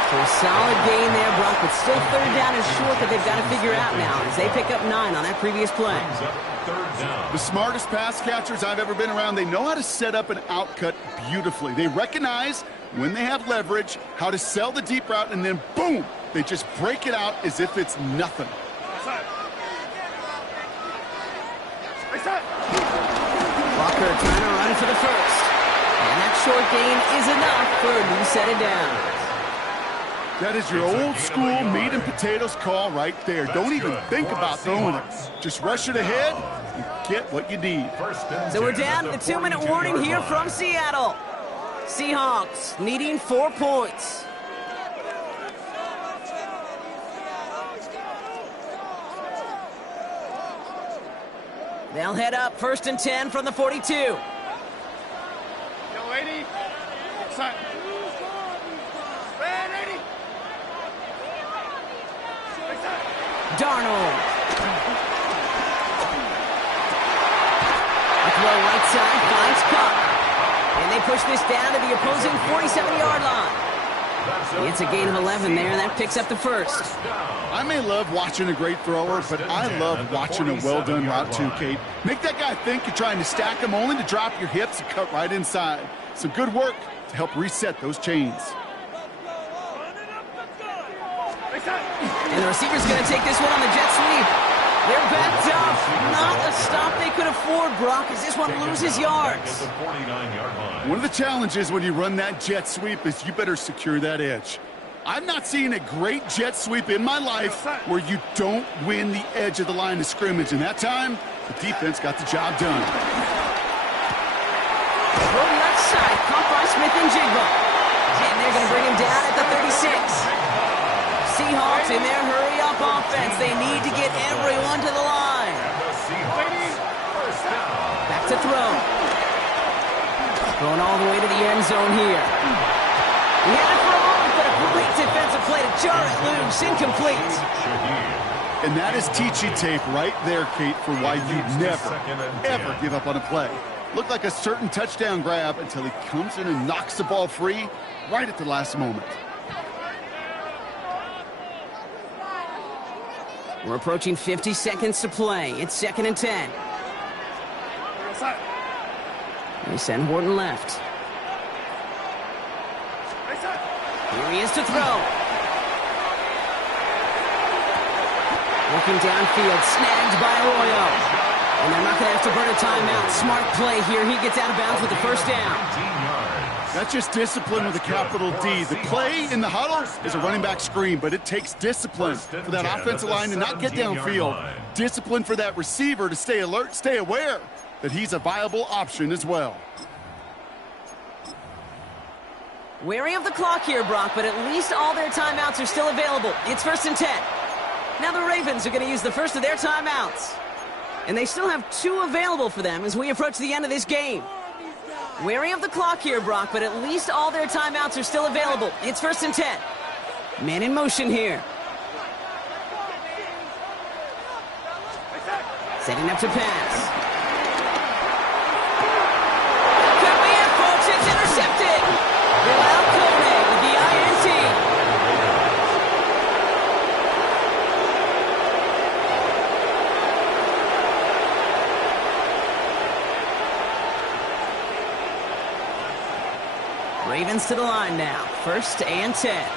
So a solid gain there, Brock, but still 3rd down is short that they've got to figure out now as they pick up 9 on that previous play. The smartest pass catchers I've ever been around, they know how to set up an outcut beautifully. They recognize when they have leverage, how to sell the deep route, and then boom, they just break it out as if it's nothing. Walker trying to run for the first. And that short gain is enough for a new set of downs. That is your old school meat and potatoes call right there. Don't even think about throwing it. Just rush it ahead and get what you need. So we're down to the 2-minute warning here from Seattle. Seahawks needing 4 points. They'll head up 1st and 10 from the 42. Yo, lady. Son. Darnold. A throw right side finds Cup. And they push this down to the opposing 47-yard line. It's a gain of 11 there, and that picks up the first. I may love watching a great thrower, but I love watching a well-done route too, Kate. Make that guy think you're trying to stack him only to drop your hips and cut right inside. Some good work to help reset those chains. And the receiver's going to take this one on the jet sweep. They're backed up. Not a stop they could afford, Brock, as this one loses yards. One of the challenges when you run that jet sweep is you better secure that edge. I've not seen a great jet sweep in my life where you don't win the edge of the line of scrimmage. And that time, the defense got the job done. From left side, caught by Smith and Jigba. And they're going to bring him down at the 36. Seahawks in their hurry-up offense. They need to get everyone to the line. Back to throw. Going all the way to the end zone here. He had it for a moment, but a great defensive play to jar it loose. Incomplete. And that is teaching tape right there, Kate, for why you never, ever give up on a play. Looked like a certain touchdown grab until he comes in and knocks the ball free right at the last moment. We're approaching 50 seconds to play. It's 2nd and 10. They send Horton left. Here he is to throw. Working downfield, snagged by Arroyo. And they're not going to have to burn a timeout. Smart play here. He gets out of bounds with the first down. That's just discipline with a capital D. The play in the huddle is a running back screen, but it takes discipline for that offensive line to not get downfield. Discipline for that receiver to stay alert, stay aware that he's a viable option as well. Wary of the clock here, Brock, but at least all their timeouts are still available. It's 1st and 10. Now the Ravens are going to use the first of their timeouts. And they still have 2 available for them as we approach the end of this game. Wary of the clock here, Brock, but at least all their timeouts are still available. It's 1st and 10. Man in motion here. Setting up to pass. Could be it, folks. It's intercepted. Bilal Kone with the INT. Ravens to the line now. 1st and 10.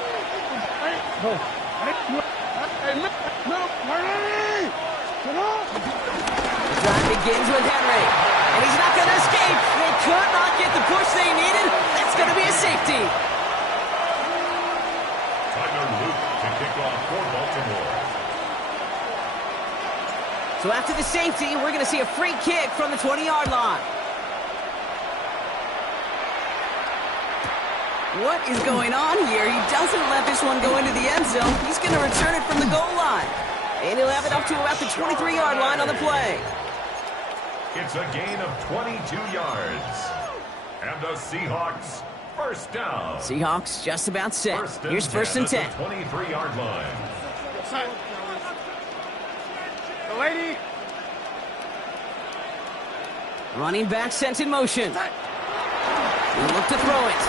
The drive begins with Henry. And he's not going to escape. They could not get the push they needed. That's going to be a safety. Tyler Luke to kick off for Baltimore. So after the safety, we're going to see a free kick from the 20-yard line. What is going on here? He doesn't let this one go into the end zone. He's going to return it from the goal line. And he'll have it up to about the 23-yard line on the play. It's a gain of 22 yards. And the Seahawks, first down. Seahawks just about set. Here's 1st and 10. 23-yard line. The lady. Running back sent in motion. He'll look to throw it.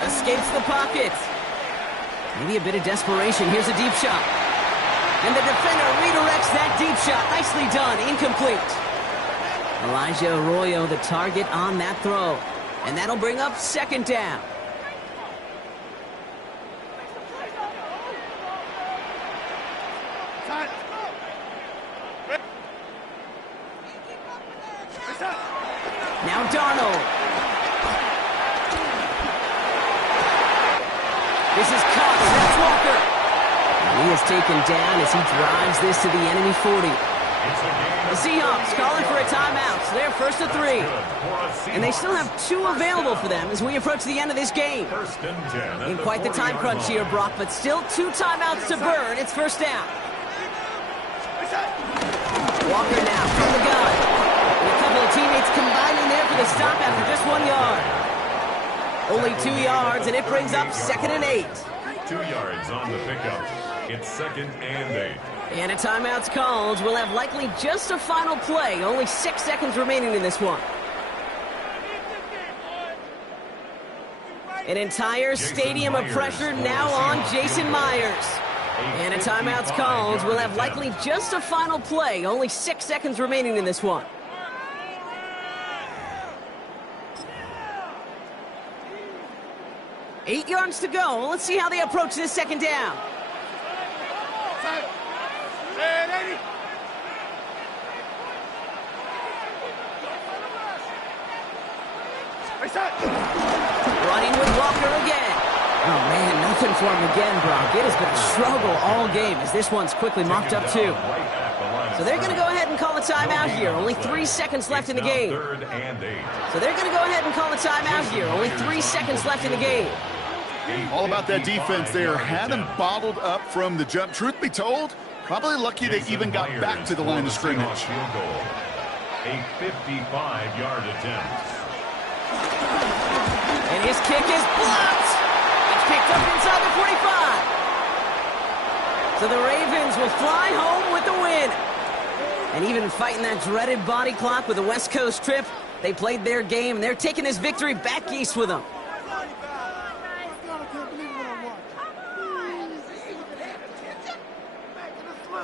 Escapes the pocket. Maybe a bit of desperation. Here's a deep shot. And the defender redirects that deep shot. Nicely done. Incomplete. Elijah Arroyo, the target on that throw. And that'll bring up 2nd down. Now Darnold. This is caught. That's Walker. And he is taken down as he drives this to the enemy 40. The Seahawks calling for a timeout. So they're 1st and 3. And they still have 2 available for them as we approach the end of this game. In quite the time crunch here, Brock, but still 2 timeouts to burn. It's 1st down. Walker now from the gun. And a couple of teammates combining there for the stop after just 1 yard. Only 2 yards, and it brings up 2nd and 8. 2 yards on the pickup. It's 2nd and 8. And a timeout's called. We'll have likely just a final play. Only 6 seconds remaining in this one. An entire stadium of pressure now on Jason Myers. And a timeout's called. We'll have likely just a final play. Only 6 seconds remaining in this one. Eight yards to go. Let's see how they approach this 2nd down. Running with Walker again. Oh, man, nothing for him again, Brock. It has been a struggle all game as this one's quickly mopped up, too. So they're going to go ahead and call a timeout here. Only 3 seconds left in the game. So they're going to go ahead and call a timeout here. Only 3 seconds left in the game. All about that defense there. Had them bottled up from the jump. Truth be told, probably lucky they even got back to the line of scrimmage. A 55-yard attempt. And his kick is blocked. It's picked up inside the 45. So the Ravens will fly home with the win. And even fighting that dreaded body clock with a West Coast trip, they played their game, and they're taking this victory back east with them.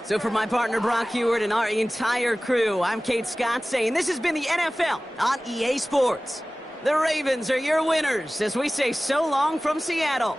So for my partner, Brock Heward, and our entire crew, I'm Kate Scott saying this has been the NFL on EA Sports. The Ravens are your winners as we say so long from Seattle.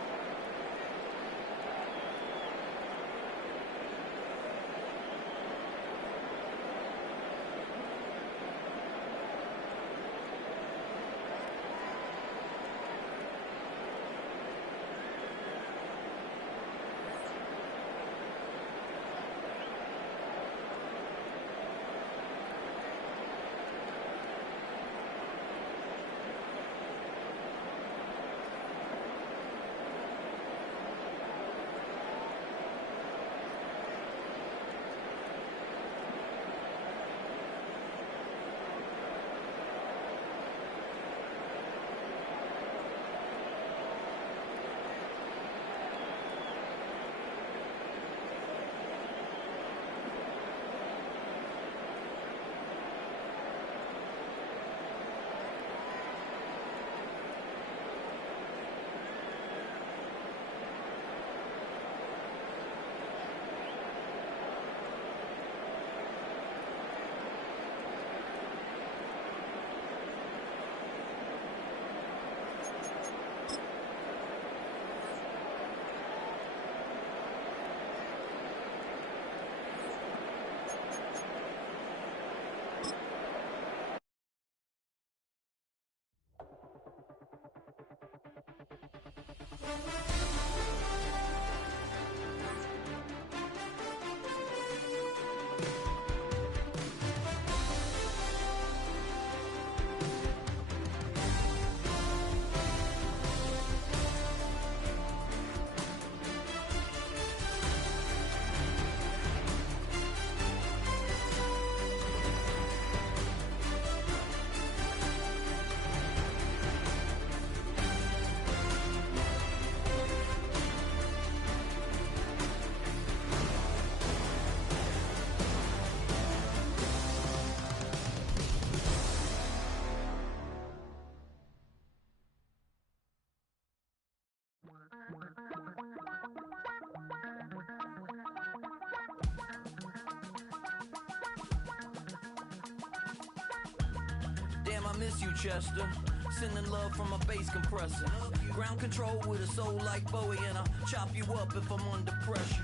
Damn, I miss you, Chester. Sending love from a bass compressor. Ground control with a soul like Bowie, and I'll chop you up if I'm under pressure.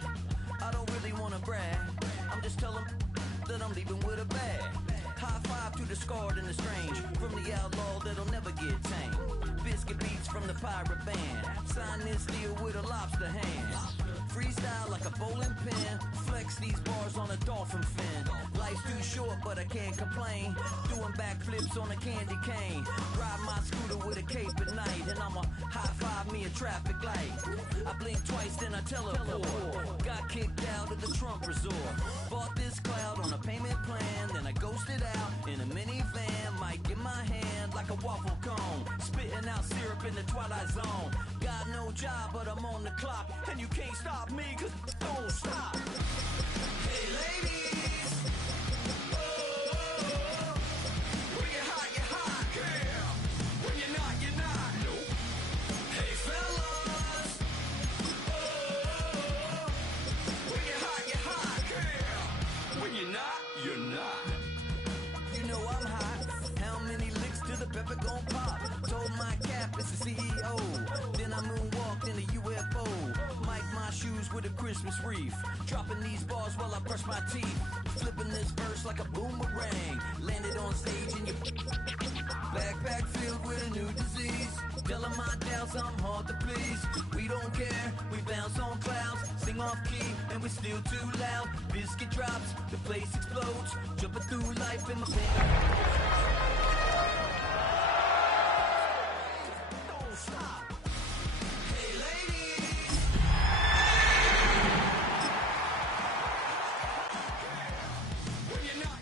I don't really wanna brag. I'm just telling that I'm leaving with a bag. High five to the scarred and the strange. From the outlaw that'll never get tamed. Biscuit beats from the pirate band. Sign this deal with a lobster hand. Freestyle like a bowling pin. Flex these bars on a dolphin fin. Life's too short, but I can't complain. Doing backflips on a candy cane. Ride my scooter with a cape at night. And I'ma high five me a traffic light. I blink twice, then I teleport. Got kicked out of the Trump resort. Bought this cloud on a payment plan. Then I ghosted out in a minivan. Mic in my hand like a waffle cone. Spitting out syrup in the twilight zone. Got no job, but I'm on the clock. And you can't stop me, cause don't stop. Hey ladies, oh, when you're hot, yeah. When you're not, nope. Hey fellas, oh, when you're hot, yeah. When you're not, you're not. You know I'm hot. How many licks till the pepper gon' pop? Told my cap it's the CEO. Then I moonwalked in a UFO. Mic my shoes with a Christmas wreath. Dropping these bars while I brush my teeth. Flipping this verse like a boomerang. Landed on stage in your backpack filled with a new disease. Telling my doubts I'm hard to please. We don't care, we bounce on clouds. Sing off key and we're still too loud. Biscuit drops, the place explodes. Jumping through life in my don't stop. Hey ladies, when you're not,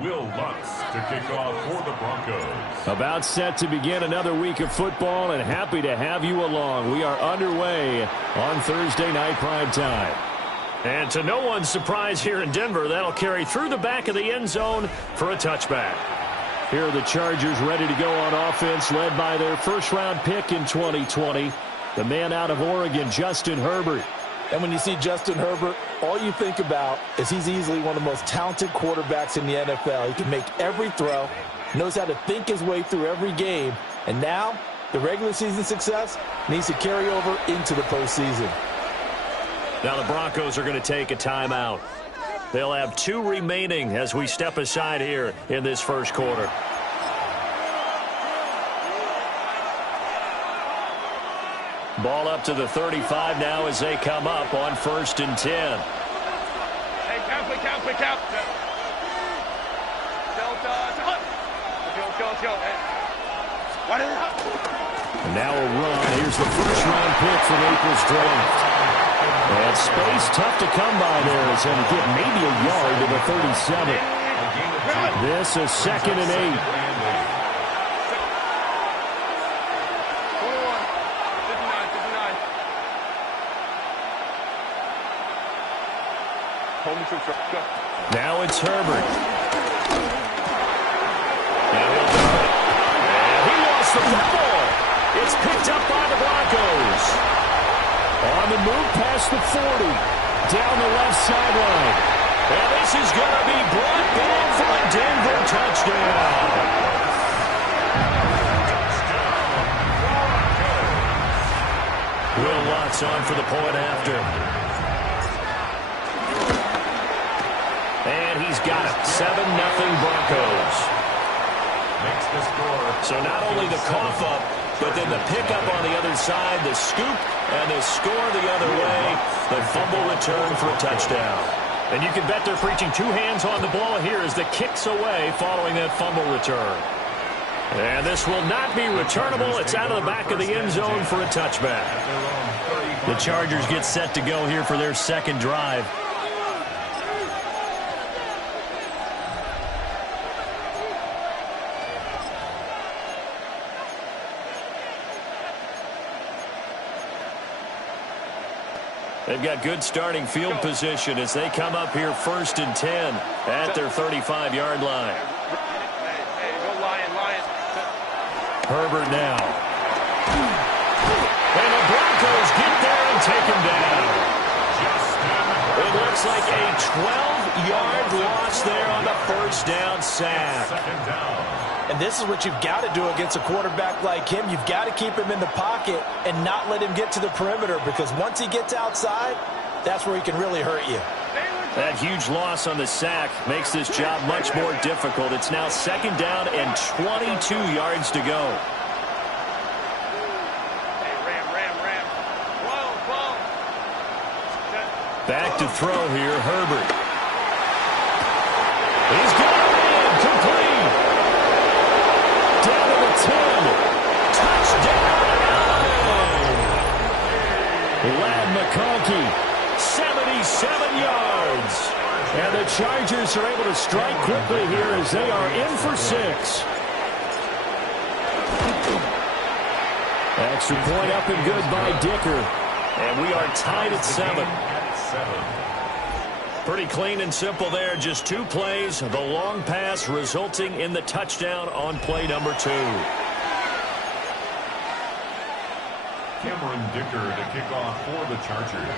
Will Lutz to kick off for the Broncos. About set to begin another week of football, and happy to have you along. We are underway on Thursday night prime time. And to no one's surprise here in Denver, that'll carry through the back of the end zone for a touchback. Here are the Chargers ready to go on offense, led by their first-round pick in 2020, the man out of Oregon, Justin Herbert. And when you see Justin Herbert, all you think about is he's easily one of the most talented quarterbacks in the NFL. He can make every throw, knows how to think his way through every game, and now the regular season success needs to carry over into the postseason. Now the Broncos are going to take a timeout. They'll have 2 remaining as we step aside here in this first quarter. Ball up to the 35 now as they come up on 1st and 10. Hey, count. And now a run. Here's the first-round pick from April's draft. And space tough to come by there as he'll get maybe a yard to the 37. This is 2nd and 8. Now it's Herbert. And he lost the football. It's picked up by the Broncos. On the move past the 40. Down the left sideline. And this is going to be brought back for a Denver touchdown. Will Lutz on for the point after. And he's got it. 7-0 Broncos. Makes the score. So not only the cough up, but then the pickup on the other side, the scoop, and the score the other way, the fumble return for a touchdown. And you can bet they're preaching 2 hands on the ball here as the kick's away following that fumble return. And this will not be returnable. It's out of the back of the end zone for a touchback. The Chargers get set to go here for their second drive. They've got good starting field position as they come up here 1st and 10 at their 35-yard line. Hey, go Lion. Herbert now. And the Broncos get there and take him down. It looks like a 12-yard loss there on the first down sack. Second down. And this is what you've got to do against a quarterback like him. You've got to keep him in the pocket and not let him get to the perimeter, because once he gets outside, that's where he can really hurt you. That huge loss on the sack makes this job much more difficult. It's now 2nd down and 22 yards to go. Hey, Ram. Whoa. Back to throw here, Herbert. He's got it in, complete. Down to the 10. Touchdown! Lad McConkey, 77 yards. And the Chargers are able to strike quickly here as they are in for 6. Extra point up and good by Dicker. And we are tied at 7. Pretty clean and simple there. Just 2 plays. The long pass resulting in the touchdown on play number 2. Cameron Dicker to kick off for the Chargers.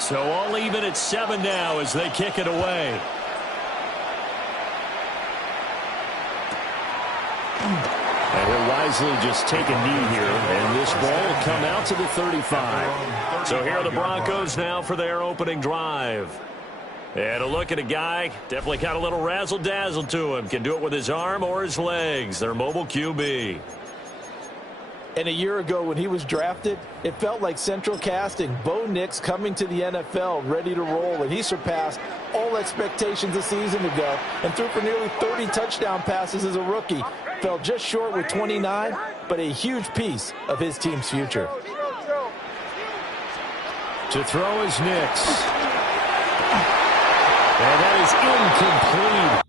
So all even at 7 now as they kick it away. And he'll wisely just take a knee here, and this ball will come out to the 35. So here are the Broncos now for their opening drive. And a look at a guy, definitely got a little razzle-dazzle to him. Can do it with his arm or his legs. Their mobile QB. And a year ago when he was drafted, it felt like central casting. Bo Nix coming to the NFL ready to roll, and he surpassed all expectations a season ago and threw for nearly 30 touchdown passes as a rookie. Fell just short with 29, but a huge piece of his team's future. To throw is Nix. And that is incomplete.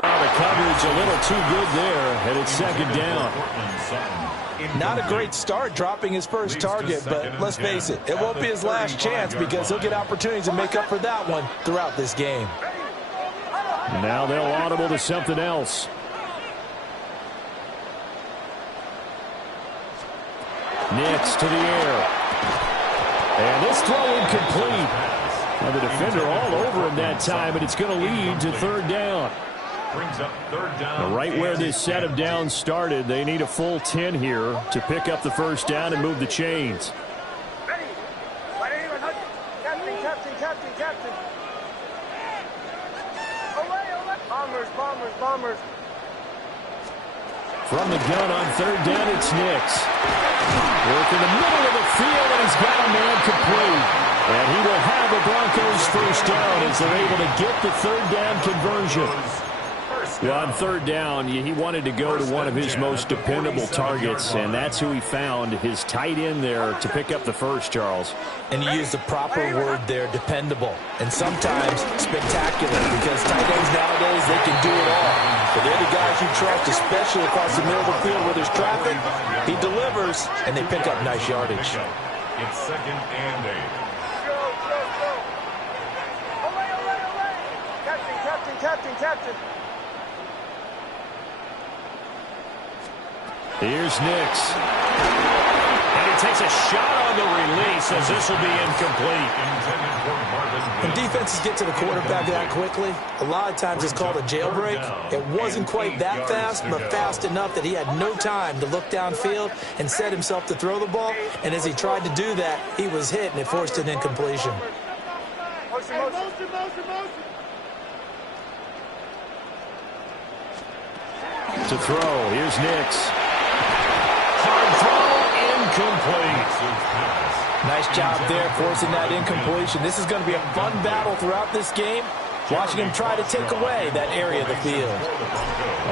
The coverage a little too good there, and it's second down. Not a great start dropping his first target, but let's face it, it won't be his last chance because he'll get opportunities to make up for that one throughout this game. Now they'll audible to something else. Nix to the air. And this throw incomplete. Now the defender all over him that time, and it's going to lead to third down. Brings up third down. Right where this set of downs started, they need a full 10 here to pick up the first down and move the chains. Captain. Away. Bombers. From the gun on third down, it's Nix. Work in the middle of the field, and he's got a man complete. And he will have the Broncos first down as they're able to get the third down conversion. Well, on third down, he wanted to go to one of his most dependable targets, and that's who he found, his tight end there, to pick up the first, Charles. And you use the proper word there, dependable, and sometimes spectacular, because tight ends nowadays, they can do it all. But they're the guys you trust, especially across the middle of the field where there's traffic. He delivers, and they pick up nice yardage. It's second and 8. Away. Captain. Here's Nix. And he takes a shot on the release as this will be incomplete. When defenses get to the quarterback that quickly, a lot of times it's called a jailbreak. It wasn't quite that fast, but fast enough that he had no time to look downfield and set himself to throw the ball. And as he tried to do that, he was hit, and it forced an incompletion. To throw, here's Nix. Hard throw, incomplete. Nice job there forcing that incompletion. This is going to be a fun battle throughout this game, watching him try to take away that area of the field.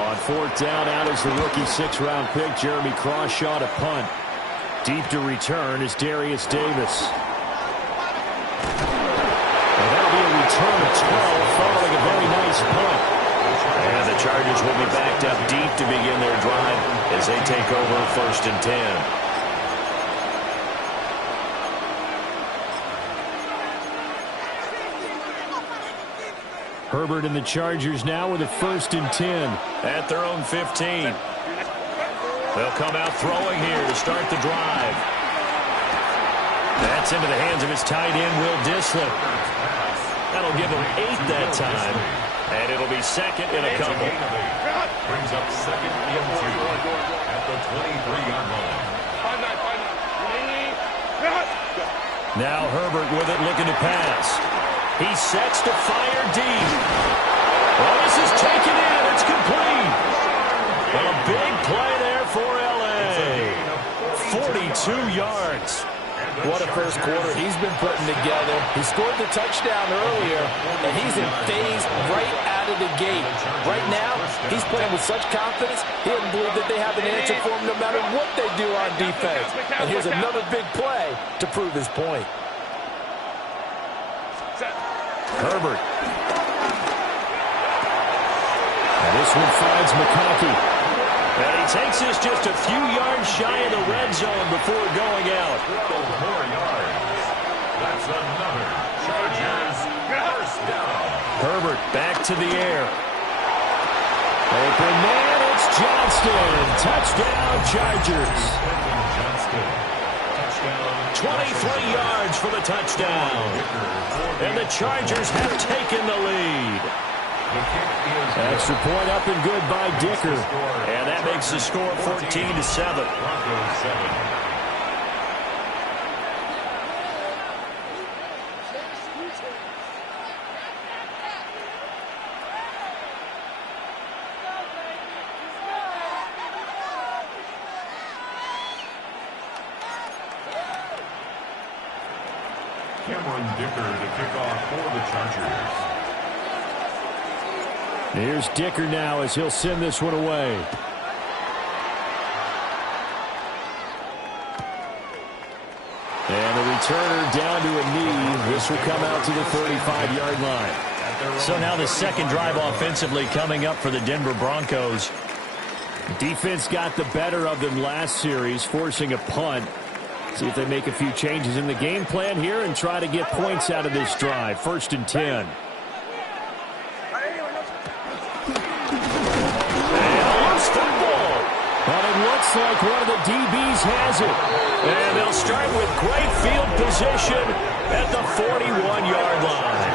On fourth down, out is the rookie sixth-round pick, Jeremy Crawshaw, to punt. Deep to return is Darius Davis. And that'll be a return of 12 following a very nice punt. And the Chargers will be backed up deep to begin their drive as they take over first and 10. Herbert and the Chargers now with a first and 10 at their own 15. They'll come out throwing here to start the drive. That's into the hands of his tight end, Will Dissler. That'll give him 8 that time, and it'll be second and a couple. Brings up second and 2 at the 23-yard line. Now Herbert with it, looking to pass. He sets to fire deep. Well, this is taken in. It's complete. A big play there for L.A. 42 yards. What a first quarter he's been putting together. He scored the touchdown earlier, and he's in phase right out of the gate. Right now, he's playing with such confidence, he doesn't believe that they have an answer for him no matter what they do on defense. And here's another big play to prove his point. Herbert. And this one finds McConkey. And he takes this just a few yards shy of the red zone before going out. 4 yards. That's another Chargers first down. Herbert back to the air. Open man, it's Johnston. Touchdown, Chargers. 23 yards for the touchdown. And the Chargers have taken the lead. Extra point up and good by Dicker. And that makes the score 14-7. Cameron Dicker to kick off for the Chargers. Here's Dicker now as he'll send this one away. And the returner down to a knee. This will come out to the 35-yard line. So now the second drive offensively coming up for the Denver Broncos. Defense got the better of them last series, forcing a punt. See if they make a few changes in the game plan here and try to get points out of this drive. 1st and 10. But it looks like one of the DBs has it. And they'll start with great field position at the 41-yard line.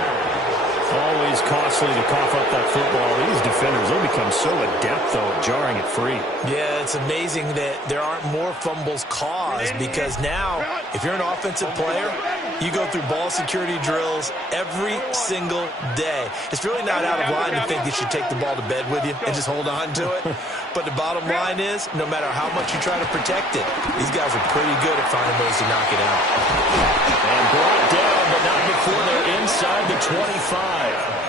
Always costly to cough up that football. These defenders, they'll become so adept, though, at jarring it free. Yeah, it's amazing that there aren't more fumbles caused because now, if you're an offensive player, you go through ball security drills every single day. It's really not out of line to think you should take the ball to bed with you and just hold on to it. But the bottom line is, no matter how much you try to protect it, these guys are pretty good at finding ways to knock it out. And brought down, but not before they're inside the 25.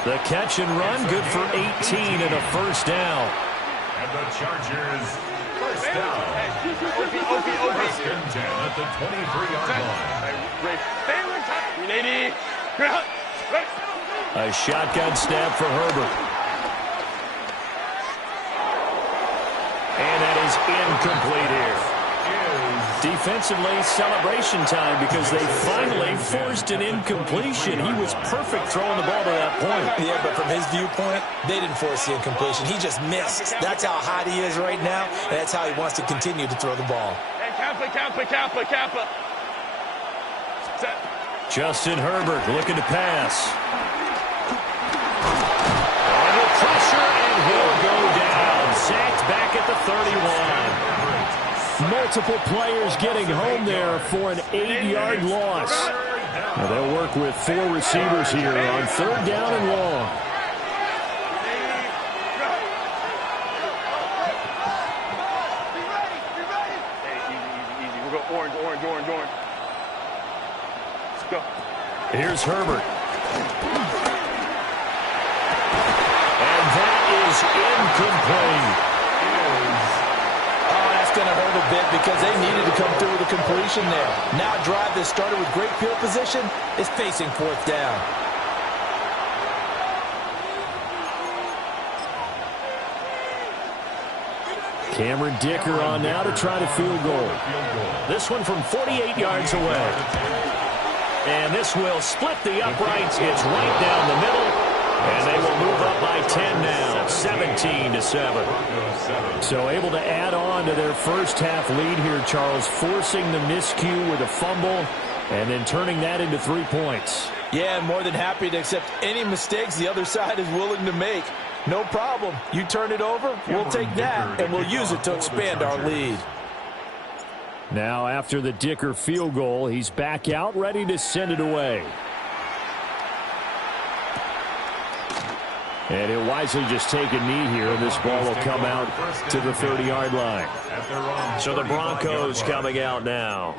The catch and run, good for 18 and a 1st down. And the Chargers, 1st down. 1st and 10 at the 23-yard line. A shotgun snap for Herbert. And that is incomplete here. Defensively, celebration time because they finally forced an incompletion. He was perfect throwing the ball to that point. Yeah, but from his viewpoint, they didn't force the incompletion. He just missed. That's how hot he is right now, and that's how he wants to continue to throw the ball. Hey, Kappa. Justin Herbert looking to pass. Under pressure, and he'll go down. Sacked back at the 31. Multiple players getting home there for an 8-yard loss. Now they'll work with 4 receivers here on 3rd down and long. Easy. We'll go orange. Let's go. Here's Herbert. And that is incomplete. Going to hurt a bit because they needed to come through with a completion there. Now a drive that started with great field position is facing 4th down. Cameron Dicker on now to try to field goal. This one from 48 yards away. And this will split the uprights. It's right down the middle. And they will move up by 10 now, 17-7. So able to add on to their first half lead here, Charles, forcing the miscue with a fumble and then turning that into 3 points. Yeah, I'm more than happy to accept any mistakes the other side is willing to make. No problem. You turn it over, we'll take that, and we'll use it to expand our lead. Now after the Dicker field goal, he's back out, ready to send it away. And he'll wisely just take a knee here, and this ball will come out to the 30-yard line. So the Broncos coming out now.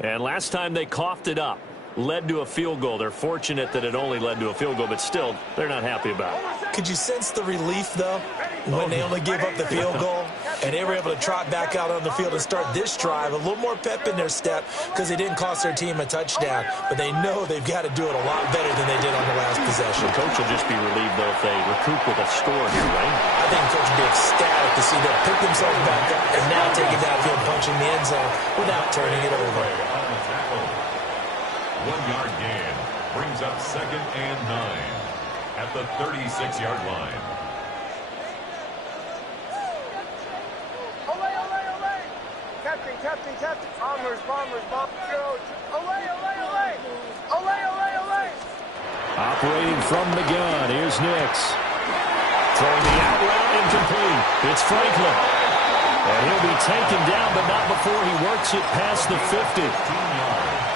And last time they coughed it up, led to a field goal. They're fortunate that it only led to a field goal, but still, they're not happy about it. Could you sense the relief, though, when they only gave up the field goal? And they were able to trot back out on the field and start this drive. A little more pep in their step because they didn't cost their team a touchdown. But they know they've got to do it a lot better than they did on the last possession. The coach will just be relieved, though, if they recoup with a score here, right? I think the coach will be ecstatic to see them pick themselves back up and now take it downfield, punching the end zone without turning it over. 1-yard gain brings up 2nd and 9 at the 36-yard line. Captain. Bombers. Olay. Operating from the gun, here's Nix. Throwing the out route incomplete. It's Franklin. And he'll be taken down, but not before he works it past the 50.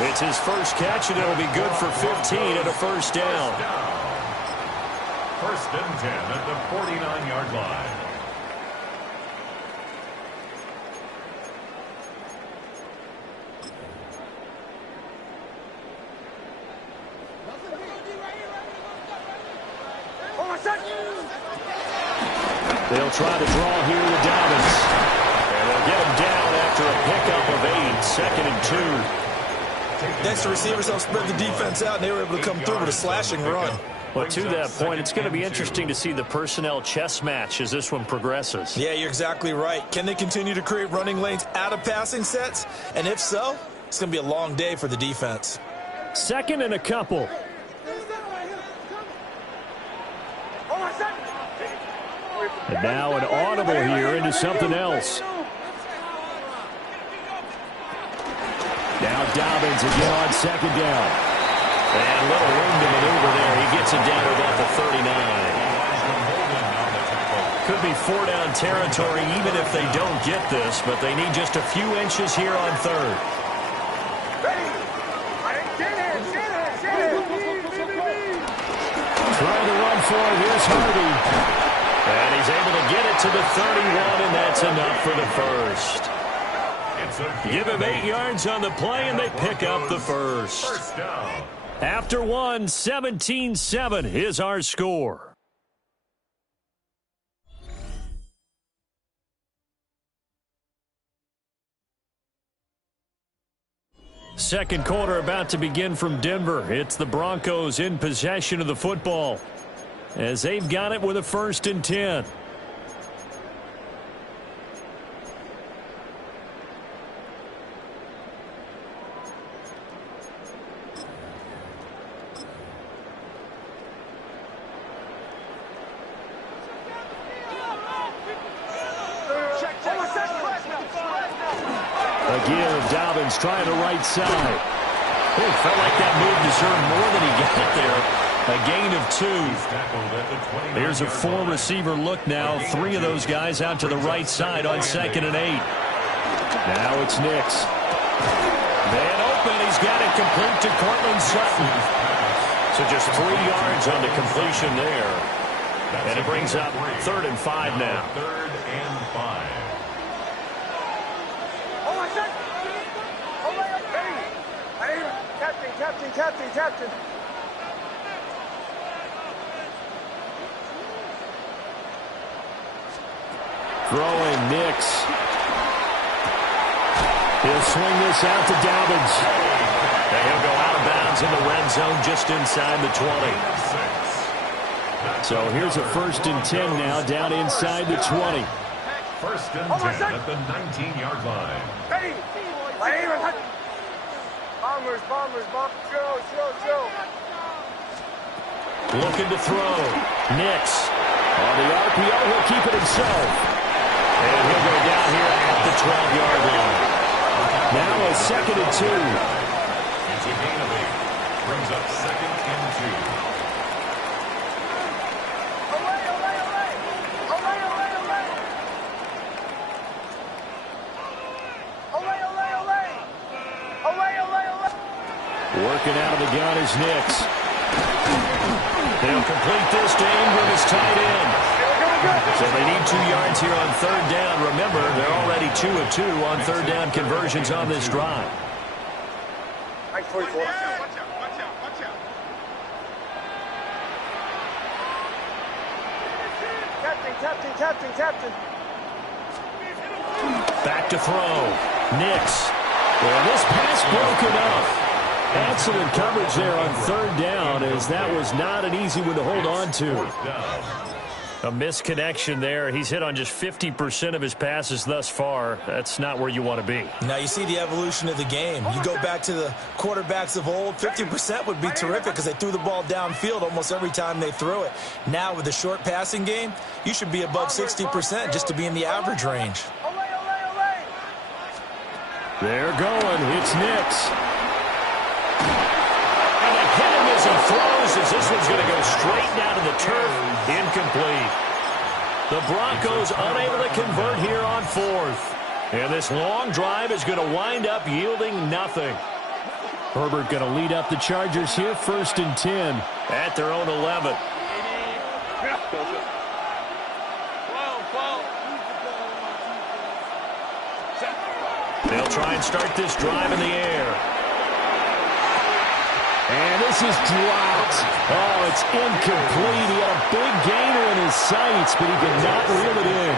It's his first catch, and it'll be good for 15 and a 1st down. 1st and 10 at the 49-yard line. They'll try to draw here with Dobbins. And they'll get him down after a pickup of 8, 2nd and 2. Next, the receivers helped spread the defense out, and they were able to come through with a slashing run. Well, to that point, it's going to be interesting to see the personnel chess match as this one progresses. Yeah, you're exactly right. Can they continue to create running lanes out of passing sets? And if so, it's going to be a long day for the defense. 2nd and a couple. And now an audible here into something else. Now Dobbins again on 2nd down. And little room to maneuver there. He gets it down to about the 39. Could be 4-down territory even if they don't get this, but they need just a few inches here on 3rd. Trying to run for it. Here's Hardy. And he's able to get it to the 31, and that's enough for the first. Give him 8 yards on the play, and they pick up the first. After 1, 17-7 is our score. Second quarter about to begin from Denver. It's the Broncos in possession of the football as they've got it with a 1st and 10. Again, Dobbins trying the right side. Oh, felt like that move deserved more than he got there. A gain of 2. There's a 4-receiver look now. 3 of those guys out to the right side on 2nd and 8. Now it's Nix. Man open. He's got it complete to Cortland Sutton. So just 3 yards on the completion there. And it brings up 3rd and 5 now. 3rd and 5. Captain. Throwing Nix. He'll swing this out to Dobbins. And he'll go out of bounds in the red zone just inside the 20. So here's a 1st and 10 now down inside the 20. 1st and 10 at the 19-yard line. Bombers, Joe. Looking to throw. Nix. On the RPO, he'll keep it himself. And he'll go down here at the 12-yard line. Now a 2nd and 2. It's a gain of 8. Brings up 2nd and 2. Working out of the gun is Nix. They'll complete this to Ingram as tight end. So they need 2 yards here on 3rd down. Remember, they're already 2 of 2 on 3rd down conversions on this drive. Captain. Back to throw. Nix. Well, this pass broken up. Excellent coverage there on 3rd down, as that was not an easy one to hold on to. A misconnection there. He's hit on just 50% of his passes thus far. That's not where you want to be. Now you see the evolution of the game. You go back to the quarterbacks of old, 50% would be terrific because they threw the ball downfield almost every time they threw it. Now with the short passing game, you should be above 60% just to be in the average range. They're going. It's Nix. And they hit him as he throws, as this one's going to go straight down to the turf. Incomplete. The Broncos unable to convert here on 4th. And this long drive is going to wind up yielding nothing. Herbert going to lead up the Chargers here, 1st and 10 at their own 11. They'll try and start this drive in the air. And this is dropped. Oh, it's incomplete. He had a big gainer in his sights, but he could not reel it in.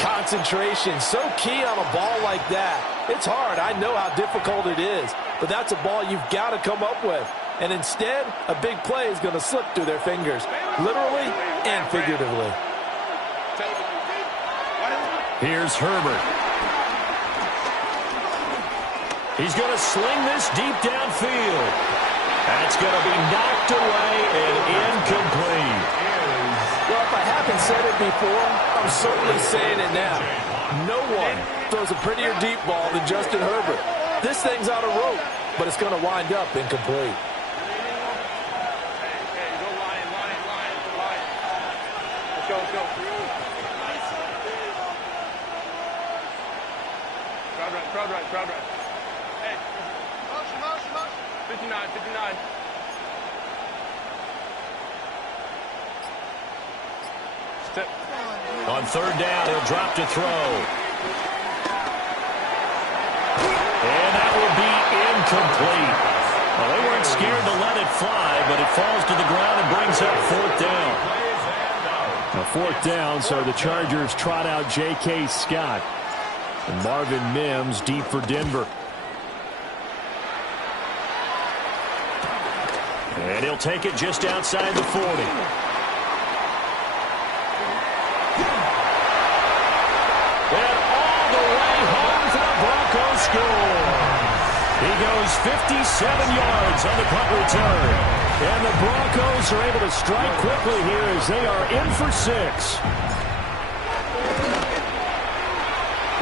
Concentration, so key on a ball like that. It's hard. I know how difficult it is, but that's a ball you've got to come up with. And instead, a big play is going to slip through their fingers, literally and figuratively. Here's Herbert. He's going to sling this deep downfield. That's going to be knocked away and incomplete. Well, if I haven't said it before, I'm certainly saying it now. No one throws a prettier deep ball than Justin Herbert. This thing's on a rope, but it's going to wind up incomplete. Crowd right. Hey, motion. 59. Step. On third down, he'll drop to throw. And that will be incomplete. Well, they weren't scared to let it fly, but it falls to the ground and brings up fourth down. Now, fourth down, so the Chargers trot out J.K. Scott. And Marvin Mims deep for Denver. And he'll take it just outside the 40. And all the way home for the Broncos score. He goes 57 yards on the punt return. And the Broncos are able to strike quickly here as they are in for 6.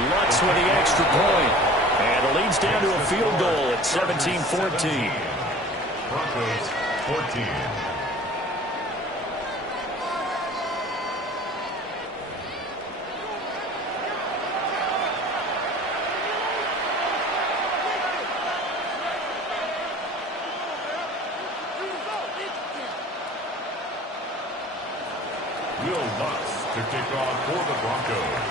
Lutz with the extra point. And it leads down to a field goal at 17-14. Broncos 14. Will Lutz to kick off for the Broncos.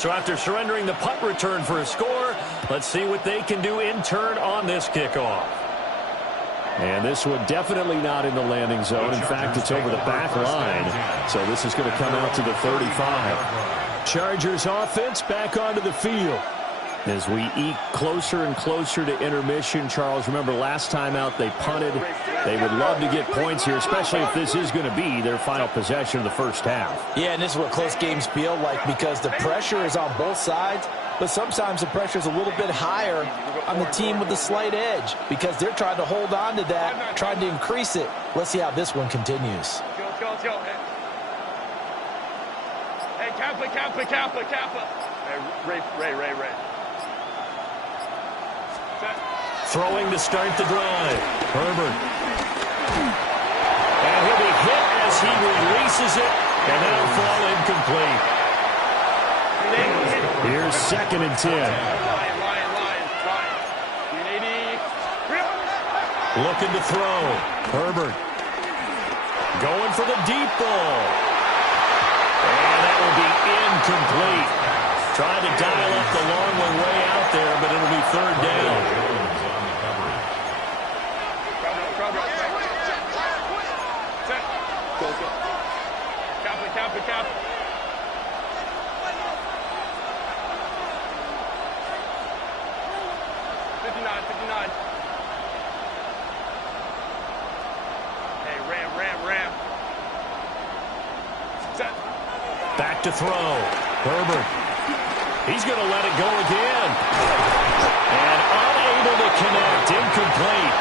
So after surrendering the punt return for a score, let's see what they can do in turn on this kickoff. And this one definitely not in the landing zone. In fact, it's over the back line. So this is going to come out to the 35. Chargers offense back onto the field. As we eke closer and closer to intermission, Charles, remember last time out they punted. They would love to get points here, especially if this is going to be their final possession of the first half. Yeah, and this is what close games feel like because the pressure is on both sides, but sometimes the pressure is a little bit higher on the team with the slight edge because they're trying to hold on to that, trying to increase it. Let's see how this one continues. Let's go. Hey, Kappa. Hey, Ray. Throwing to start the drive. Herbert. And he'll be hit as he releases it, and that'll fall incomplete. Here's 2nd and 10. Looking to throw. Herbert. Going for the deep ball. And that will be incomplete. Trying to dial up the long one way out there, but it'll be third down. Kappa. 59. Hey, ram. Set. Back to throw. Herbert. He's going to let it go again. And unable to connect. Incomplete.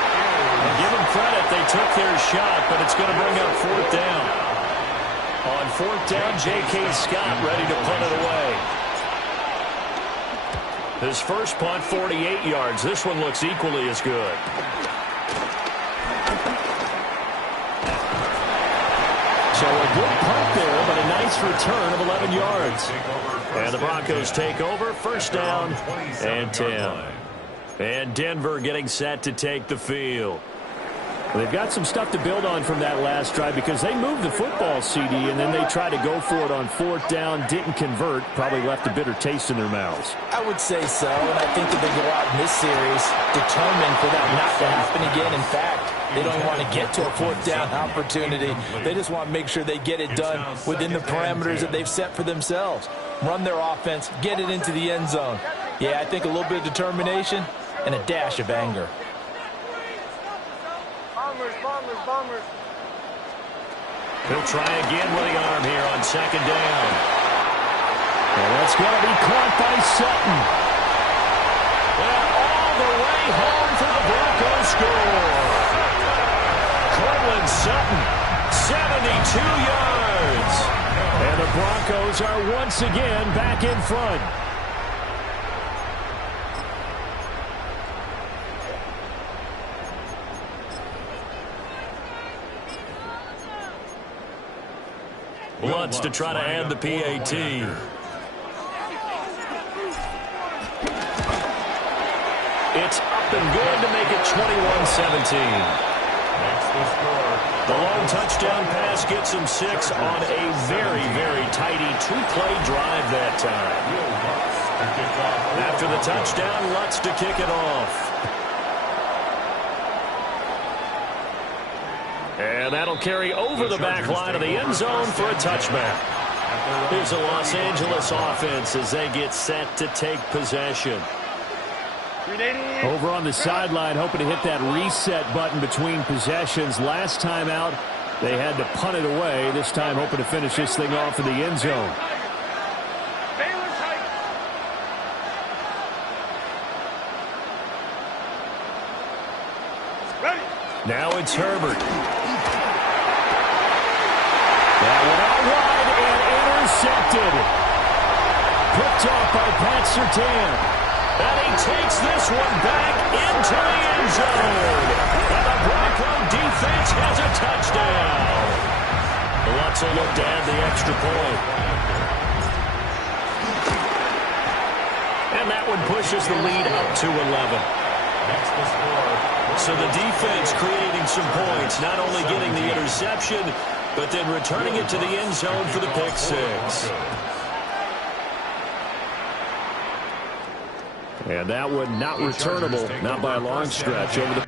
And give them credit. They took their shot, but it's going to bring up fourth down. On fourth down, J.K. Scott ready to punt it away. His first punt, 48 yards. This one looks equally as good. So a good punt there, but a nice return of 11 yards. And the Broncos take over, first down and 10. And Denver getting set to take the field. They've got some stuff to build on from that last drive because they moved the football, CD, and then they tried to go for it on 4th down, didn't convert, probably left a bitter taste in their mouths. I would say so, and I think that they go out in this series determined for that not to happen again. In fact, they don't want to get to a 4th down opportunity. They just want to make sure they get it done within the parameters that they've set for themselves. Run their offense, get it into the end zone. Yeah, I think a little bit of determination and a dash of anger. Bombers. He'll try again with the arm here on 2nd down. And that's going to be caught by Sutton. And all the way home for the Broncos score. Cortland Sutton, 72 yards. And the Broncos are once again back in front. Lutz to try to add the PAT. It's up and good to make it 21-17. The long touchdown pass gets him 6 on a very, very tidy 2-play drive that time. After the touchdown, Lutz to kick it off. And that'll carry over the back line of the end zone for a touchback. Here's the Los Angeles offense as they get set to take possession. Over on the sideline, hoping to hit that reset button between possessions. Last time out, they had to punt it away. This time, hoping to finish this thing off in the end zone. Now it's Herbert. That one out wide and intercepted. Picked off by Pat Surtain. And he takes this one back into the end zone. And the Bronco defense has a touchdown. Lutz will look to add the extra point. And that one pushes the lead up to 11. That's the score. So the defense creating some points, not only getting the interception, but then returning it to the end zone for the pick 6. And that one not returnable, not by a long stretch. Over the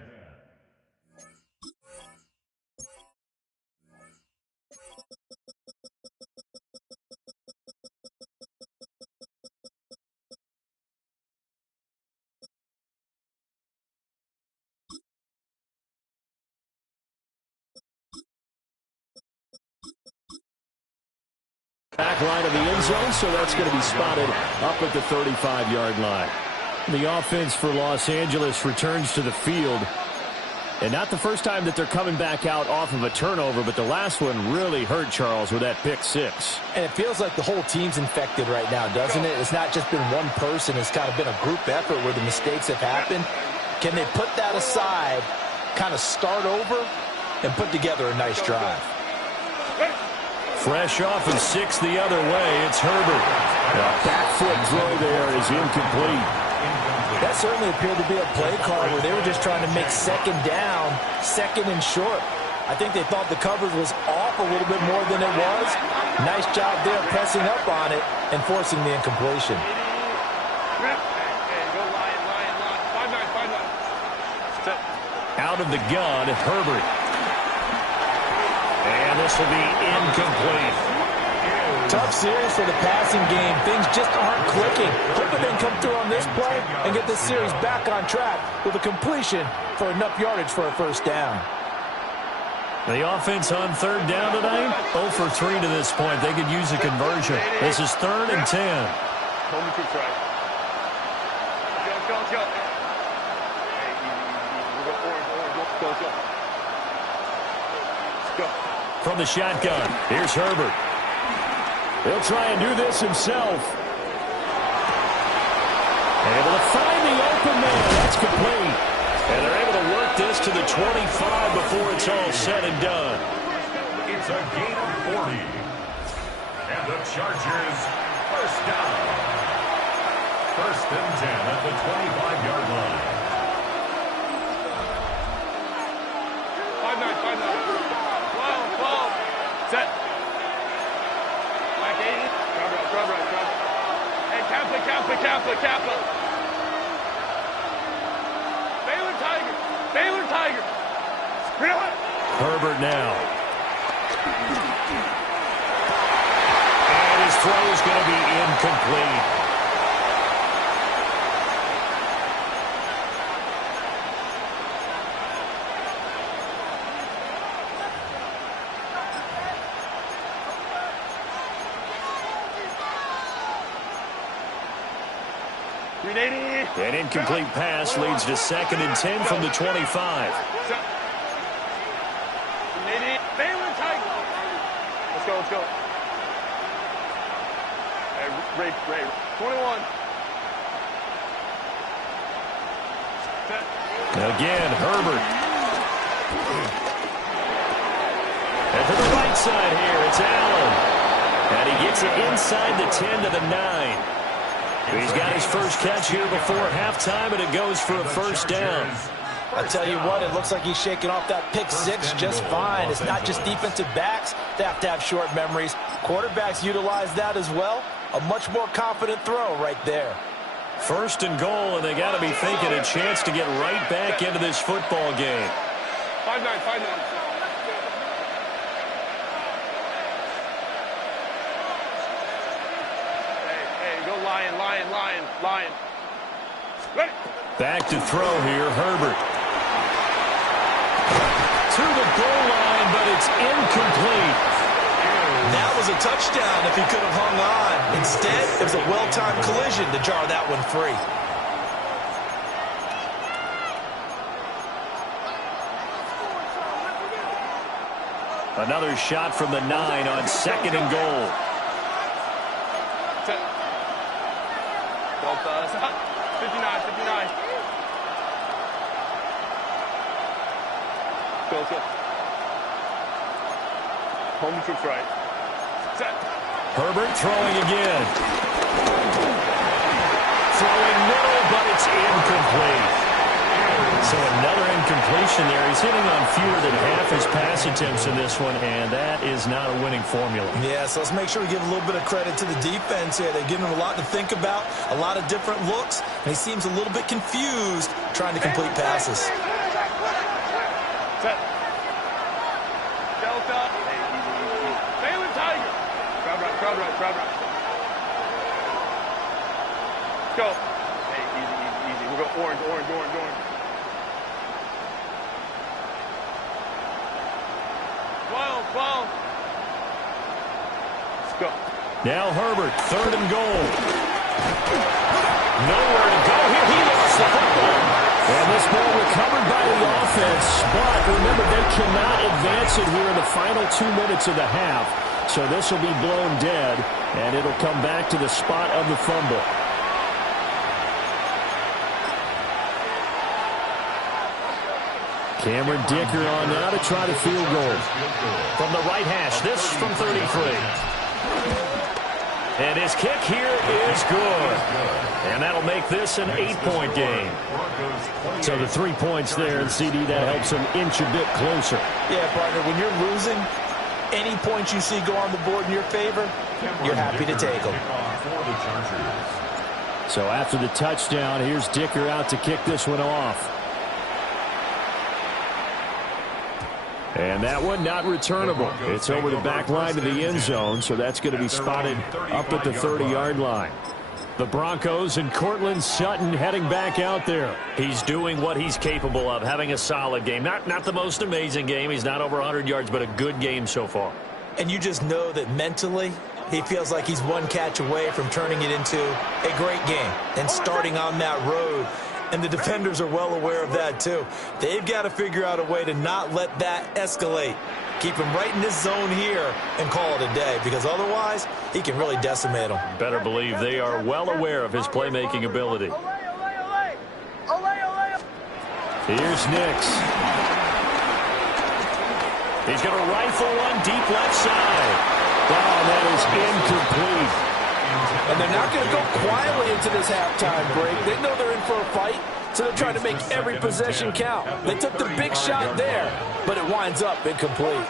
back line of the end zone, so that's going to be spotted up at the 35-yard line. The offense for Los Angeles returns to the field. And not the first time that they're coming back out off of a turnover, but the last one really hurt Charles with that pick 6. And it feels like the whole team's infected right now, doesn't it? It's not just been one person. It's kind of been a group effort where the mistakes have happened. Can they put that aside, kind of start over, and put together a nice drive? Fresh off and 6 the other way, it's Herbert. The back foot throw there is incomplete. That certainly appeared to be a play call where they were just trying to make 2nd down, 2nd and short. I think they thought the coverage was off a little bit more than it was. Nice job there pressing up on it and forcing the incompletion. Out of the gun, Herbert. And this will be incomplete. Tough series for the passing game. Things just aren't clicking. Hoping they can come through on this play and get this series back on track with a completion for enough yardage for a 1st down. The offense on 3rd down tonight, 0 for 3 to this point. They could use a conversion. This is 3rd and 10. From the shotgun, here's Herbert. He'll try and do this himself. Able to find the open man. That's complete. And they're able to work this to the 25 before it's all said and done. It's a gain of 40. And the Chargers, 1st down. 1st and 10 at the 25-yard line. Kappa. Baylor Tiger. Herbert now. And his throw is going to be incomplete. An incomplete pass leads to 2nd and 10 from the 25. Let's go. Hey, Ray. 21. Again, Herbert. And to the right side here, it's Allen. And he gets it inside the 10 to the 9. He's got his first catch here before halftime, and it goes for a first down. I tell you what, it looks like he's shaking off that pick six just fine. It's not just defensive backs that have to have short memories. Quarterbacks utilize that as well. A much more confident throw right there. 1st and goal, and they got to be thinking a chance to get right back into this football game. 5-9. Lion. Ready. Back to throw here, Herbert. To the goal line, but it's incomplete. That was a touchdown if he could have hung on. Instead, it was a well-timed collision to jar that one free. Another shot from the 9 on 2nd and goal. 59. Go. Home troops right. Set. Herbert throwing again. Throwing middle, but it's incomplete. So another incompletion there. He's hitting on fewer than half his pass attempts in this one, and that is not a winning formula. Yeah, so let's make sure we give a little bit of credit to the defense here. They're giving him a lot to think about, a lot of different looks, and he seems a little bit confused trying to complete passes. Set. Delta. Baylor Tiger. Crowd right. Go. Hey, easy. We'll go orange. 12. Let's go. Now Herbert, 3rd and goal. Nowhere to go here. He lost the football. And this ball recovered by the offense. But remember, they cannot advance it here in the final 2 minutes of the half. So this will be blown dead, and it'll come back to the spot of the fumble. Cameron Dicker on now to try the field goal. From the right hash, this from 33. And his kick here is good. And that'll make this an 8-point game. So the 3 points there, and CD, that helps him inch a bit closer. Yeah, partner, when you're losing, any points you see go on the board in your favor, you're happy to take them. So after the touchdown, here's Dicker out to kick this one off. And that one not returnable. It's over the back line to the end zone, so that's going to be spotted up at the 30-yard line. The Broncos and Cortland Sutton heading back out there. He's doing what he's capable of, having a solid game. Not the most amazing game. He's not over 100 yards, but a good game so far. And you just know that mentally, he feels like he's one catch away from turning it into a great game and starting on that road. And the defenders are well aware of that, too. They've got to figure out a way to not let that escalate. Keep him right in this zone here and call it a day, because otherwise he can really decimate them. Better believe they are well aware of his playmaking ability. Here's Nix. He's going to rifle one deep left side. Oh, that is incomplete. And they're not going to go quietly into this halftime break. They know they're in for a fight, so they're trying to make every possession count. They took the big shot there, but it winds up incomplete.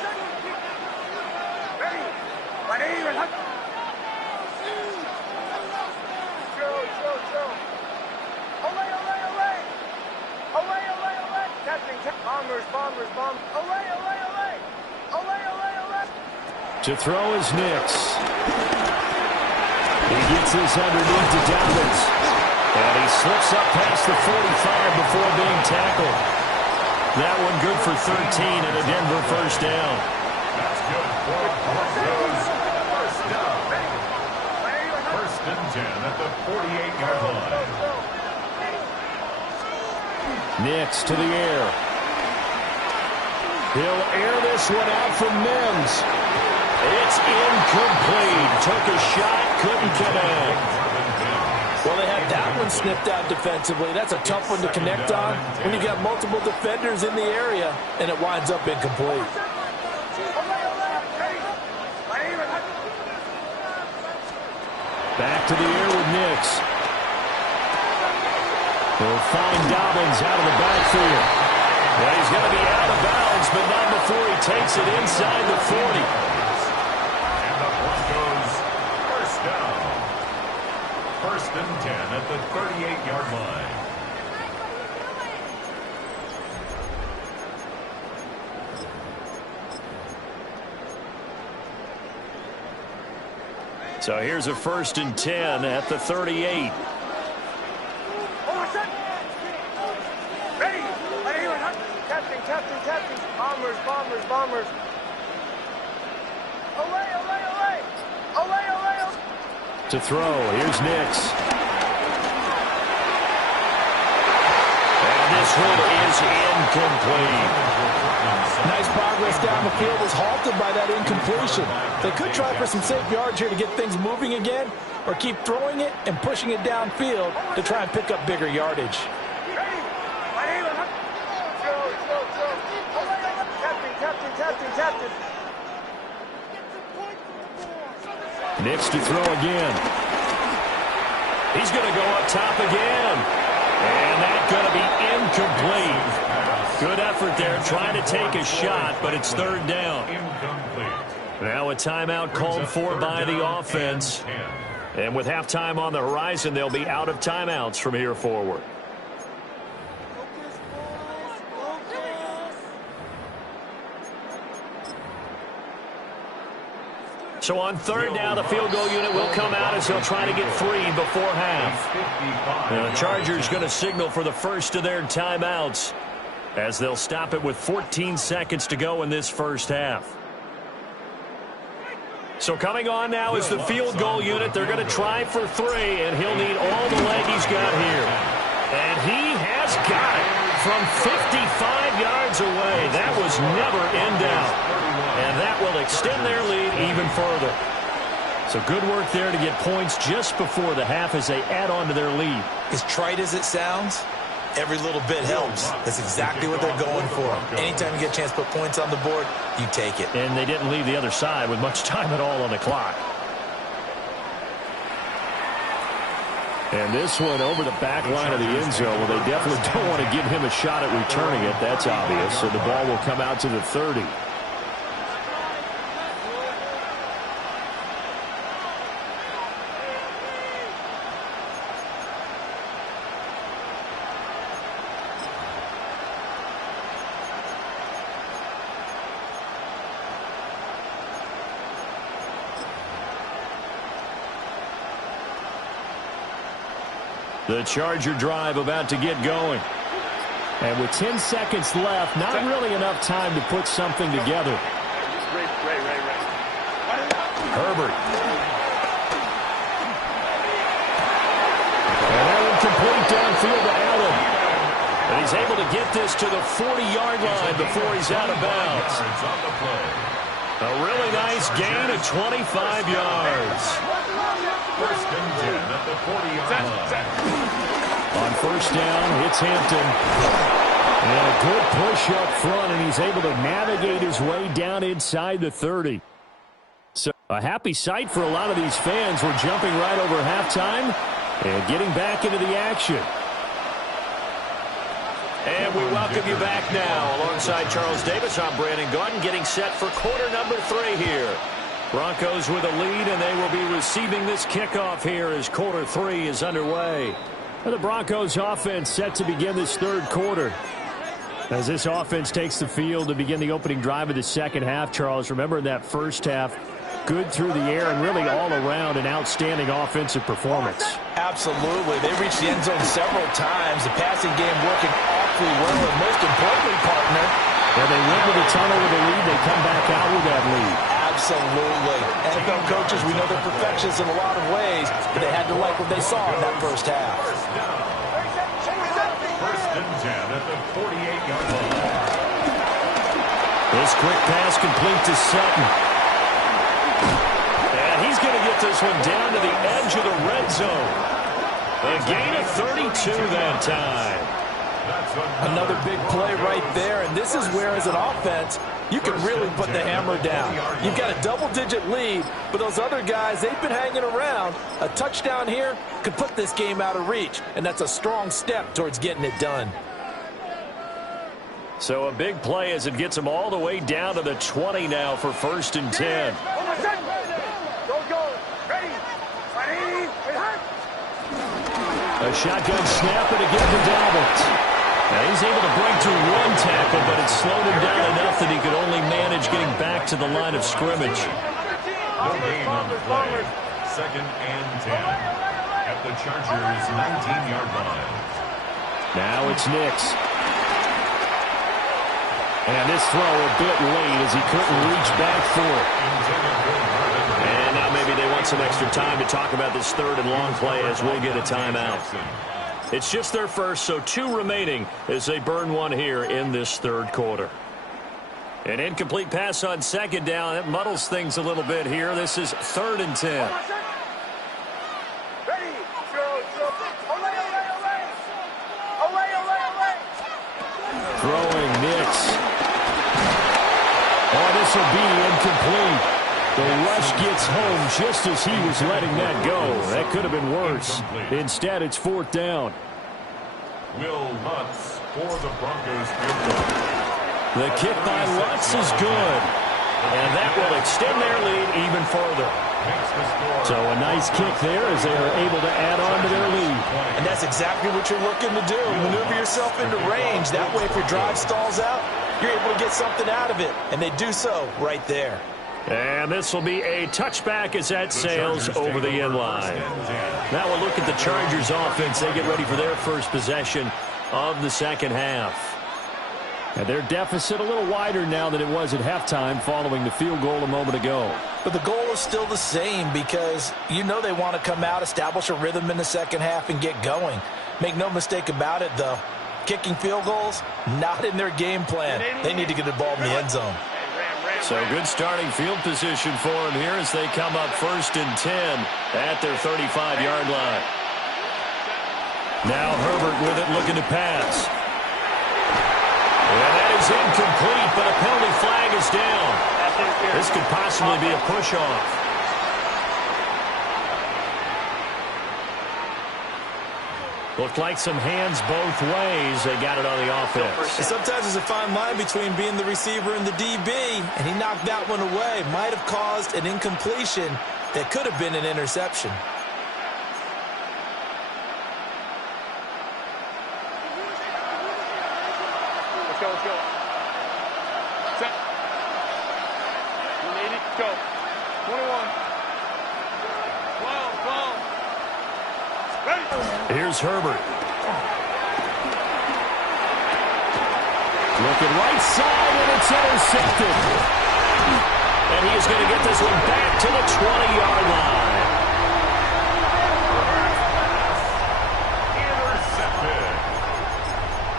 To throw is Nix. He gets this underneath to Dobbins. And he slips up past the 45 before being tackled. That one good for 13 and a Denver first down. That's good for Broncos. First down. First and 10 at the 48-yard line. Nix to the air. He'll air this one out from Mims. It's incomplete. Took a shot, couldn't connect. Well, they had that one snipped out defensively. That's a tough one to connect on when you got multiple defenders in the area, and it winds up incomplete. Back to the air with Nix. He'll find Dobbins out of the backfield. Well, he's going to be out of bounds, but not before he takes it inside the 40. First and 10 at the 38-yard line. So here's a first and 10 at the 38. Ready. Captain. Bombers. Olay. To throw, here's Nix. And this one is incomplete. Nice progress down the field was halted by that incompletion. They could try for some safe yards here to get things moving again, or keep throwing it and pushing it downfield to try and pick up bigger yardage. Captain. Nix to throw again. He's going to go up top again. And that's going to be incomplete. Good effort there trying to take a shot, but it's third down. Now a timeout called for by the offense. And with halftime on the horizon, they'll be out of timeouts from here forward. So on third down, the field goal unit will come out as they'll try to get 3 before half. The Chargers going to signal for the first of their timeouts as they'll stop it with 14 seconds to go in this first half. So coming on now is the field goal unit. They're going to try for 3, and he'll need all the leg he's got here. And he has got it from 55 yards away. That was never in doubt. And that will extend their lead even further. So good work there to get points just before the half as they add on to their lead. As trite as it sounds, every little bit helps. That's exactly what they're going for. Anytime you get a chance to put points on the board, you take it. And they didn't leave the other side with much time at all on the clock. And this one over the back line of the end zone. Well, they definitely don't want to give him a shot at returning it. That's obvious. So the ball will come out to the 30. The Charger drive about to get going. And with 10 seconds left, not really enough time to put something together. Herbert. And that one complete downfield to Allen. And he's able to get this to the 40-yard line before he's out of bounds. A really nice gain of 25 yards. First and 10 at the 40-yard line. On first down, it's Hampton. And a good push up front, and he's able to navigate his way down inside the 30. So a happy sight for a lot of these fans. We're jumping right over halftime and getting back into the action. And we welcome you back now. Alongside Charles Davis, I'm Brandon Gaudin, getting set for quarter number 3 here. Broncos with a lead, and they will be receiving this kickoff here as quarter 3 is underway. And the Broncos offense set to begin this third quarter. As this offense takes the field to begin the opening drive of the second half, Charles, remember in that first half, good through the air and really all around an outstanding offensive performance. Absolutely. They reached the end zone several times. The passing game working awfully well, and most importantly, partner, when they went to the tunnel with a lead, they come back out with that lead. Absolutely. NFL coaches, we know they're perfectionists in a lot of ways, but they had to like what they saw in that first half. First and 10 at the 48-yard line. This quick pass complete to Sutton. And he's going to get this one down to the edge of the red zone. A gain of 32 that time. Another big play right there, and this is where, as an offense, you can really put the hammer down. You've got a double-digit lead, but those other guys, they've been hanging around. A touchdown here could put this game out of reach, and that's a strong step towards getting it done. So a big play as it gets them all the way down to the 20 now for first and 10. A shotgun snap and again for Dalbert. Now he's able to break through one tackle, but it slowed him down enough that he could only manage getting back to the line of scrimmage. No gain on the play. Second and 10 at the Chargers' 19-yard line. Now it's Nix. And this throw a bit late as he couldn't reach back for it. And now maybe they want some extra time to talk about this third and long play as we'll get a timeout. It's just their first, so 2 remaining as they burn one here in this third quarter. An incomplete pass on second down. That muddles things a little bit here. This is third and 10. Throwing Nix. Oh, this will be incomplete. The rush gets home just as he was letting that go. That could have been worse. Instead, it's fourth down. Will Lutz for the Broncos field goal. The kick by Lutz is good. And that will extend their lead even further. So a nice kick there as they are able to add on to their lead. And that's exactly what you're looking to do. Maneuver yourself into range. That way, if your drive stalls out, you're able to get something out of it. And they do so right there. And this will be a touchback as that sails over the end line. Now we'll look at the Chargers offense. They get ready for their first possession of the second half. And their deficit a little wider now than it was at halftime following the field goal a moment ago. But the goal is still the same because you know they want to come out, establish a rhythm in the second half, and get going. Make no mistake about it, though. Kicking field goals, not in their game plan. They need to get the ball in the end zone. So good starting field position for them here as they come up first and 10 at their 35-yard line. Now Herbert with it, looking to pass. And that is incomplete, but a penalty flag is down. This could possibly be a push-off. Looked like some hands both ways. They got it on the offense. And sometimes there's a fine line between being the receiver and the DB, and he knocked that one away. Might have caused an incompletion that could have been an interception. Let's go, let's go. Set. 180, go. 21. 12. Ready. Here's Herbert. Looking right side, and it's intercepted. And he is going to get this one back to the 20-yard line. Intercepted.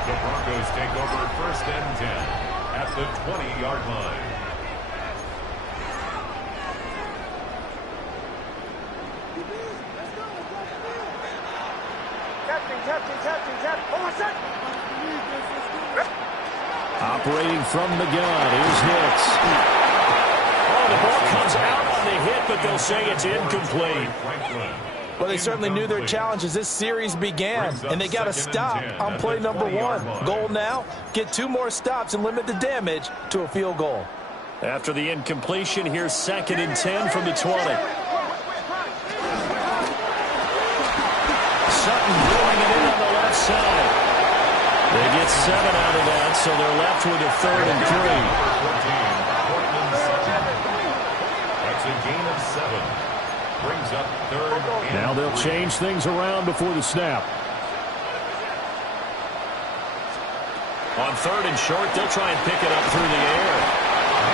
The Broncos take over first and 10 at the 20-yard line. Operating from the gun, here's Nix. Oh, the ball comes out on the hit, but they'll say it's incomplete. Well, they certainly knew their challenge as this series began, and they got to stop on play number 1. Goal now, get 2 more stops and limit the damage to a field goal. After the incompletion, here's second and 10 from the 20. Sutton drilling it in on the left side. They get get 7 out of that, so they're left with a 3rd and 3. That's a gain of 7. Brings up 3rd and Now they'll 3. change things around before the snap. On 3rd and short, they'll try and pick it up through the air.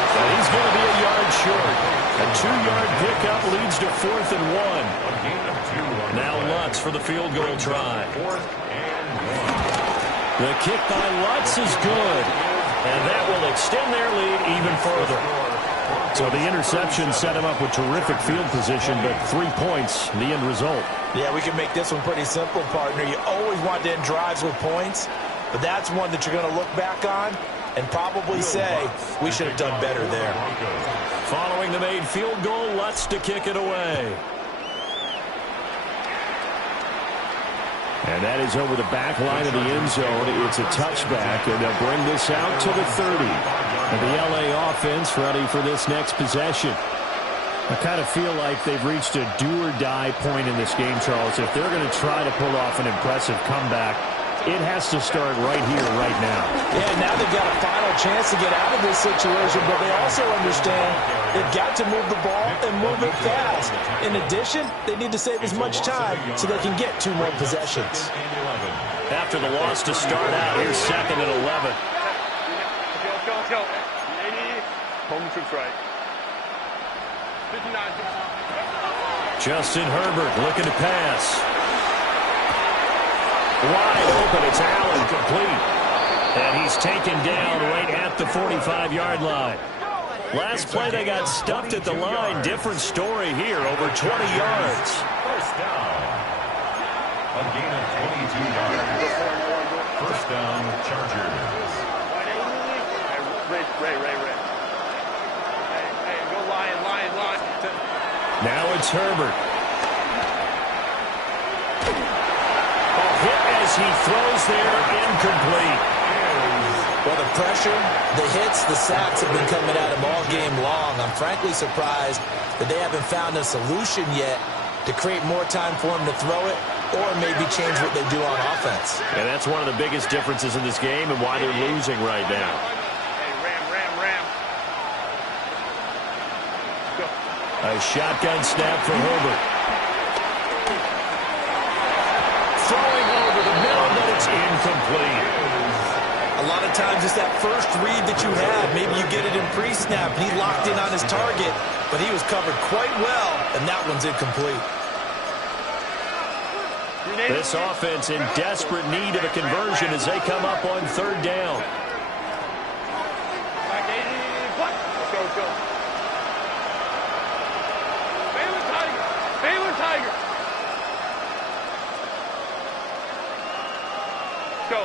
And he's going to be a yard short. A 2-yard pickup leads to 4th and 1. A gain of 2. Now Lutz for the field goal try. 4th and 1. The kick by Lutz is good. And that will extend their lead even further. So the interception set him up with terrific field position, but 3 points, the end result. Yeah, we can make this one pretty simple, partner. You always want to end drives with points, but that's one that you're going to look back on and probably say, we should have done better there. Following the made field goal, Lutz to kick it away. And that is over the back line of the end zone. It's a touchback, and they'll bring this out to the 30. And the LA offense ready for this next possession. I kind of feel like they've reached a do-or-die point in this game, Charles. If they're going to try to pull off an impressive comeback, it has to start right here, right now. Yeah, now they've got a final chance to get out of this situation, but they also understand they've got to move the ball and move it fast. In addition, they need to save as much time so they can get 2 more possessions. After the loss to start out, here's 2nd and 11. Let's go. 80. Home troops right. 59. Justin Herbert looking to pass. Wide open, it's Allen, complete. And he's taken down right at the 45-yard line. Last play, they got stuffed at the line. Different story here, over 20 yards. First down. A gain of 22 yards. First down, Chargers. Ray. Hey, go line. Now it's Herbert. Hit as he throws there, incomplete. Well, the pressure, the hits, the sacks have been coming at him all game long. I'm frankly surprised that they haven't found a solution yet to create more time for him to throw it or maybe change what they do on offense. And that's one of the biggest differences in this game and why they're losing right now. Hey, ram. Go. A shotgun snap for Herbert. Throwing over the middle, but it's incomplete. A lot of times it's that first read that you have. Maybe you get it in pre-snap, and he locked in on his target, but he was covered quite well, and that one's incomplete. This offense in desperate need of a conversion as they come up on 3rd down. Go. Baylor Tiger. Go.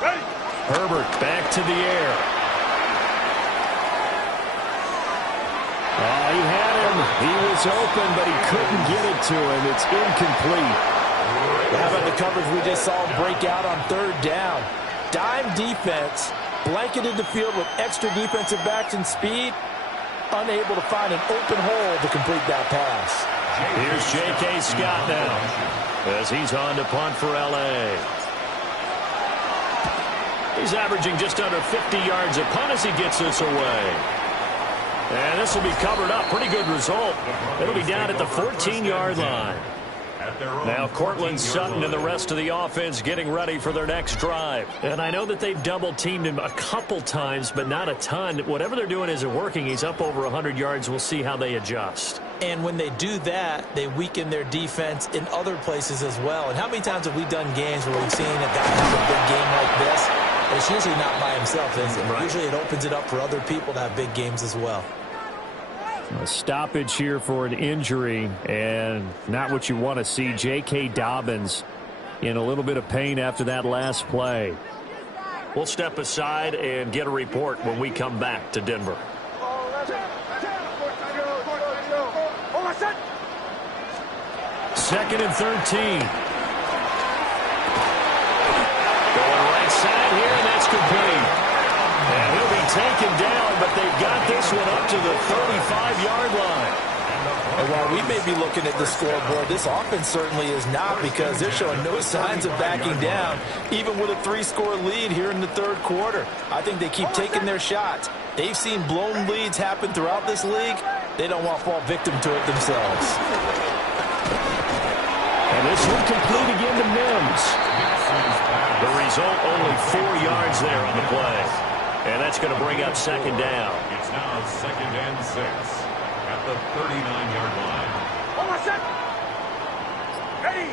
Ready. Herbert back to the air. Oh, he had him. He was open, but he couldn't get it to him. It's incomplete. How about the coverage we just saw break out on 3rd down? Dime defense, blanketed the field with extra defensive backs and speed, unable to find an open hole to complete that pass. Here's J.K. Scott now as he's on to punt for L.A. He's averaging just under 50 yards a punt as he gets this away. And this will be covered up. Pretty good result. It'll be down at the 14-yard line. Now Cortland Sutton and the rest of the offense getting ready for their next drive. And I know that they've double-teamed him a couple times, but not a ton. Whatever they're doing isn't working. He's up over 100 yards. We'll see how they adjust. And when they do that, they weaken their defense in other places as well. And how many times have we done games where we've seen a guy have a big game like this? And it's usually not by himself, is it? Right. Usually it opens it up for other people to have big games as well. A stoppage here for an injury, and not what you want to see. J.K. Dobbins in a little bit of pain after that last play. We'll step aside and get a report when we come back to Denver. Second and 13. Going right side here, and that's complete. And he'll be taken down, but they've got this one up to the 35-yard line. And while we may be looking at the scoreboard, this offense certainly is not, because they're showing no signs of backing down, even with a 3-score lead here in the third quarter. I think they keep taking their shots. They've seen blown leads happen throughout this league. They don't want to fall victim to it themselves. And this one complete again to Mims. The result, only 4 yards there on the play. And that's going to bring up second down. It's now 2nd and 6 at the 39-yard line. Hold on a second. Ready.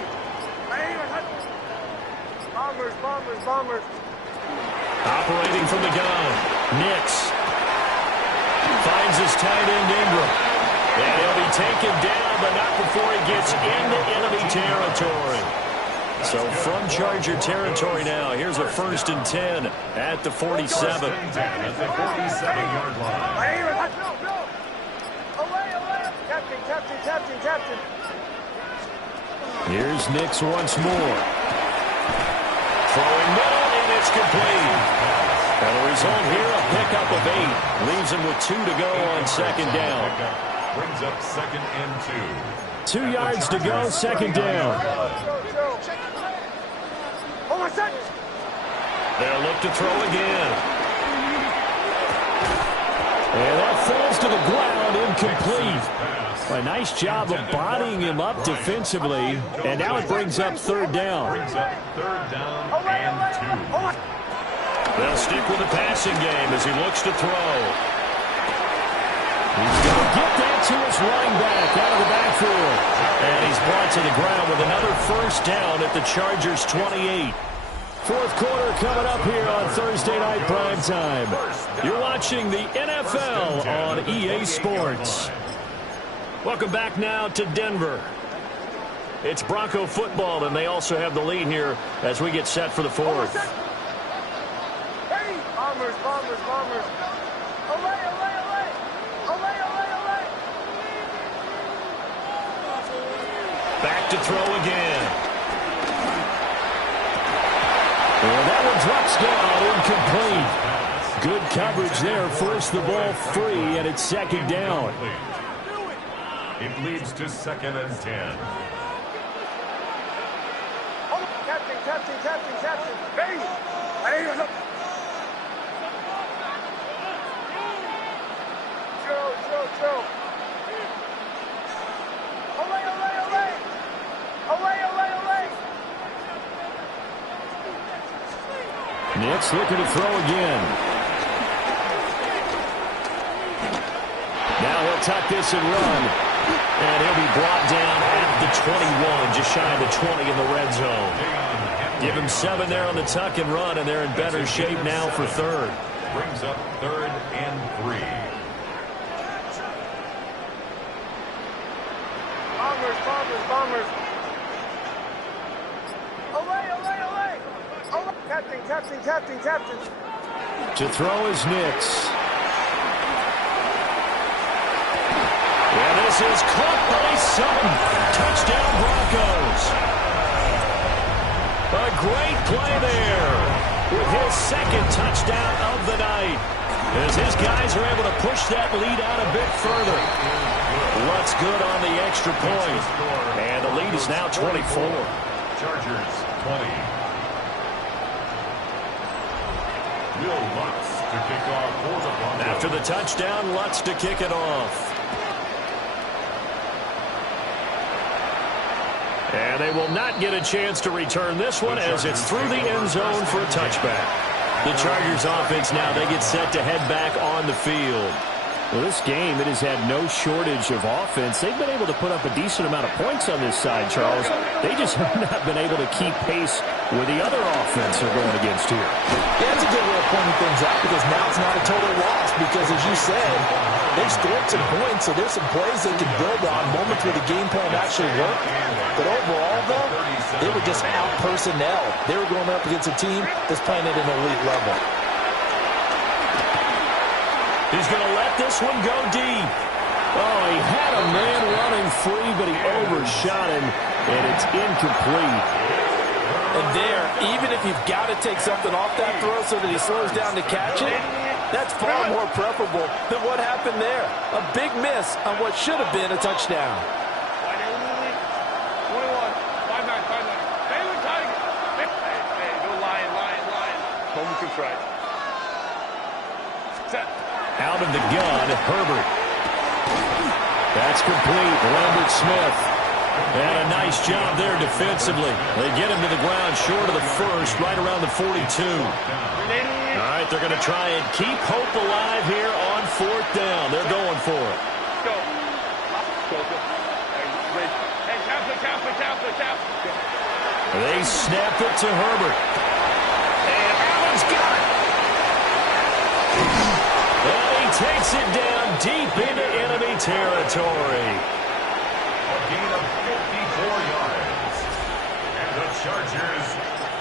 Bombers, bombers, bombers. Operating from the gun, Nix finds his tight end Ingram. And he'll be taken down, but not before he gets into enemy territory. So from Charger territory now, here's a 1st and 10 at the 47. 1st and 10 at the 47-yard line. Captain. Here's Nix once more. Throwing middle, and it's complete. And the result here, a pickup of 8. Leaves him with 2 to go on second down. Brings up 2nd and 2. 2 yards to go, second down. Hold on a second. They'll look to throw again. And that falls to the ground, incomplete. A nice job of bodying him up defensively. And now it brings up third down. Brings up 3rd down and 2. They'll stick with the passing game as he looks to throw. He's going to get that to his running back out of the backfield. And he's brought to the ground with another 1st down at the Chargers' 28. Fourth quarter coming up here on Thursday Night Primetime. You're watching the NFL on EA Sports. Welcome back now to Denver. It's Bronco football, and they also have the lead here as we get set for the fourth. Hey, bombers, bombers, bombers. Away, away, away. Away, away, away. Back to throw again. And that one drops down, incomplete. Good coverage there, forced the ball free, and it's second down. It leads to 2nd and 10. Captain. Ready. Joe. Away. Nix looking to throw again. Now he'll tuck this and run. And he'll be brought down at the 21, just shy of the 20 in the red zone. Give him 7 there on the tuck and run, and they're in better shape now for third. Brings up 3rd and 3. Bombers. Away. Captain. To throw is Nix. And this is caught by Sutton. Touchdown Broncos. A great play there with his 2nd touchdown of the night, as his guys are able to push that lead out a bit further. What's good on the extra point? And the lead is now 24. Chargers 20. Will Lutz to kick off for the Broncos. After the touchdown, Lutz to kick it off. And they will not get a chance to return this one as it's through the end zone for a touchback. The Chargers offense now, they get set to head back on the field. Well, this game, it has had no shortage of offense. They've been able to put up a decent amount of points on this side, Charles. They just have not been able to keep pace with the other offense they're going against here. Yeah, that's a good way of pointing things out, because now it's not a total loss, because as you said, they've scored some points, so there's some plays they can build on, moments where the game plan actually worked. But overall, though, they were just out personnel. They were going up against a team that's playing at an elite level. He's going to let this one go deep. Oh, he had a man running free, but he overshot him, and it's incomplete. And there, even if you've got to take something off that throw so that he slows down to catch it, That's far more preferable than what happened there. A big miss on what should have been a touchdown. 21. 5-9. Stay with Tiger. Hey, go lion. Home to try. Set. Out of the gun, Herbert. That's complete. Lambert Smith. And a nice job there defensively. They get him to the ground short of the first, right around the 42. All right, they're going to try and keep hope alive here on 4th down. They're going for it. Go. Hey, tap. They snap it to Herbert. And Allen's got it. And he takes it down deep into enemy territory. A gain of 54 yards. And the Chargers,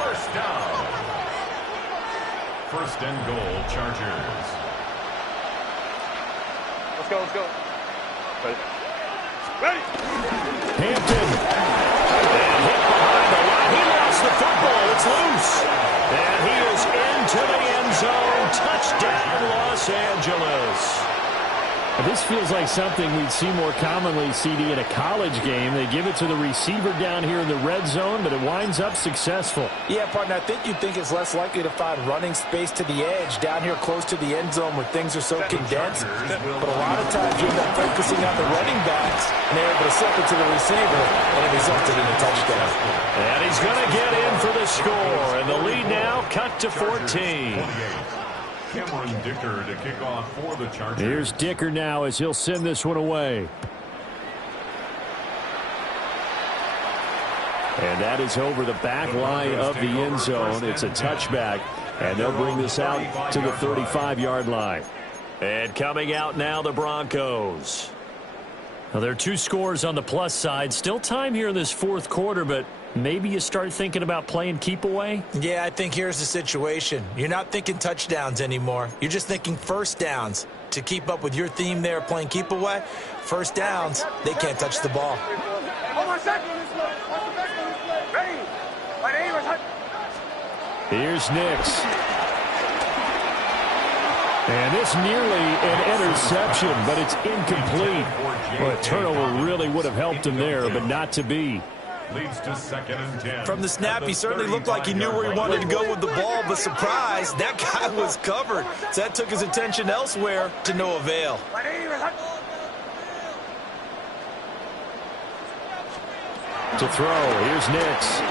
first down. 1st and goal, Chargers. Let's go. Ready. Hampton. And hit behind the line. He lost the football. It's loose. And he is into the end zone. Touchdown, Los Angeles. This feels like something we'd see more commonly, CD, in a college game. They give it to the receiver down here in the red zone, but it winds up successful. Yeah, partner, I think you'd think it's less likely to find running space to the edge down here close to the end zone where things are so condensed. But a lot of times you end up focusing on the running backs, and they're able to slip it to the receiver, and it resulted in a touchdown. And he's going to get in for the score, and the lead now cut to 14. Cameron Dicker to kick off for the Chargers. Here's Dicker now as he'll send this one away. And that is over the back line of the end zone. It's a touchback, and they'll bring this out to the 35-yard line. And coming out now, the Broncos. Now, there are 2 scores on the plus side. Still time here in this 4th quarter, but maybe you start thinking about playing keep away? Yeah, I think here's the situation. You're not thinking touchdowns anymore. You're just thinking first downs. To keep up with your theme there, playing keep away, first downs, they can't touch the ball. Here's Nix. And it's nearly an interception, but it's incomplete. Well, a turnover really would have helped him there, but not to be. Leads to 2nd and 10. From the snap, he certainly looked like he knew where he wanted to go with the ball, but surprise, that guy was covered. So that took his attention elsewhere to no avail. To throw, here's Nix.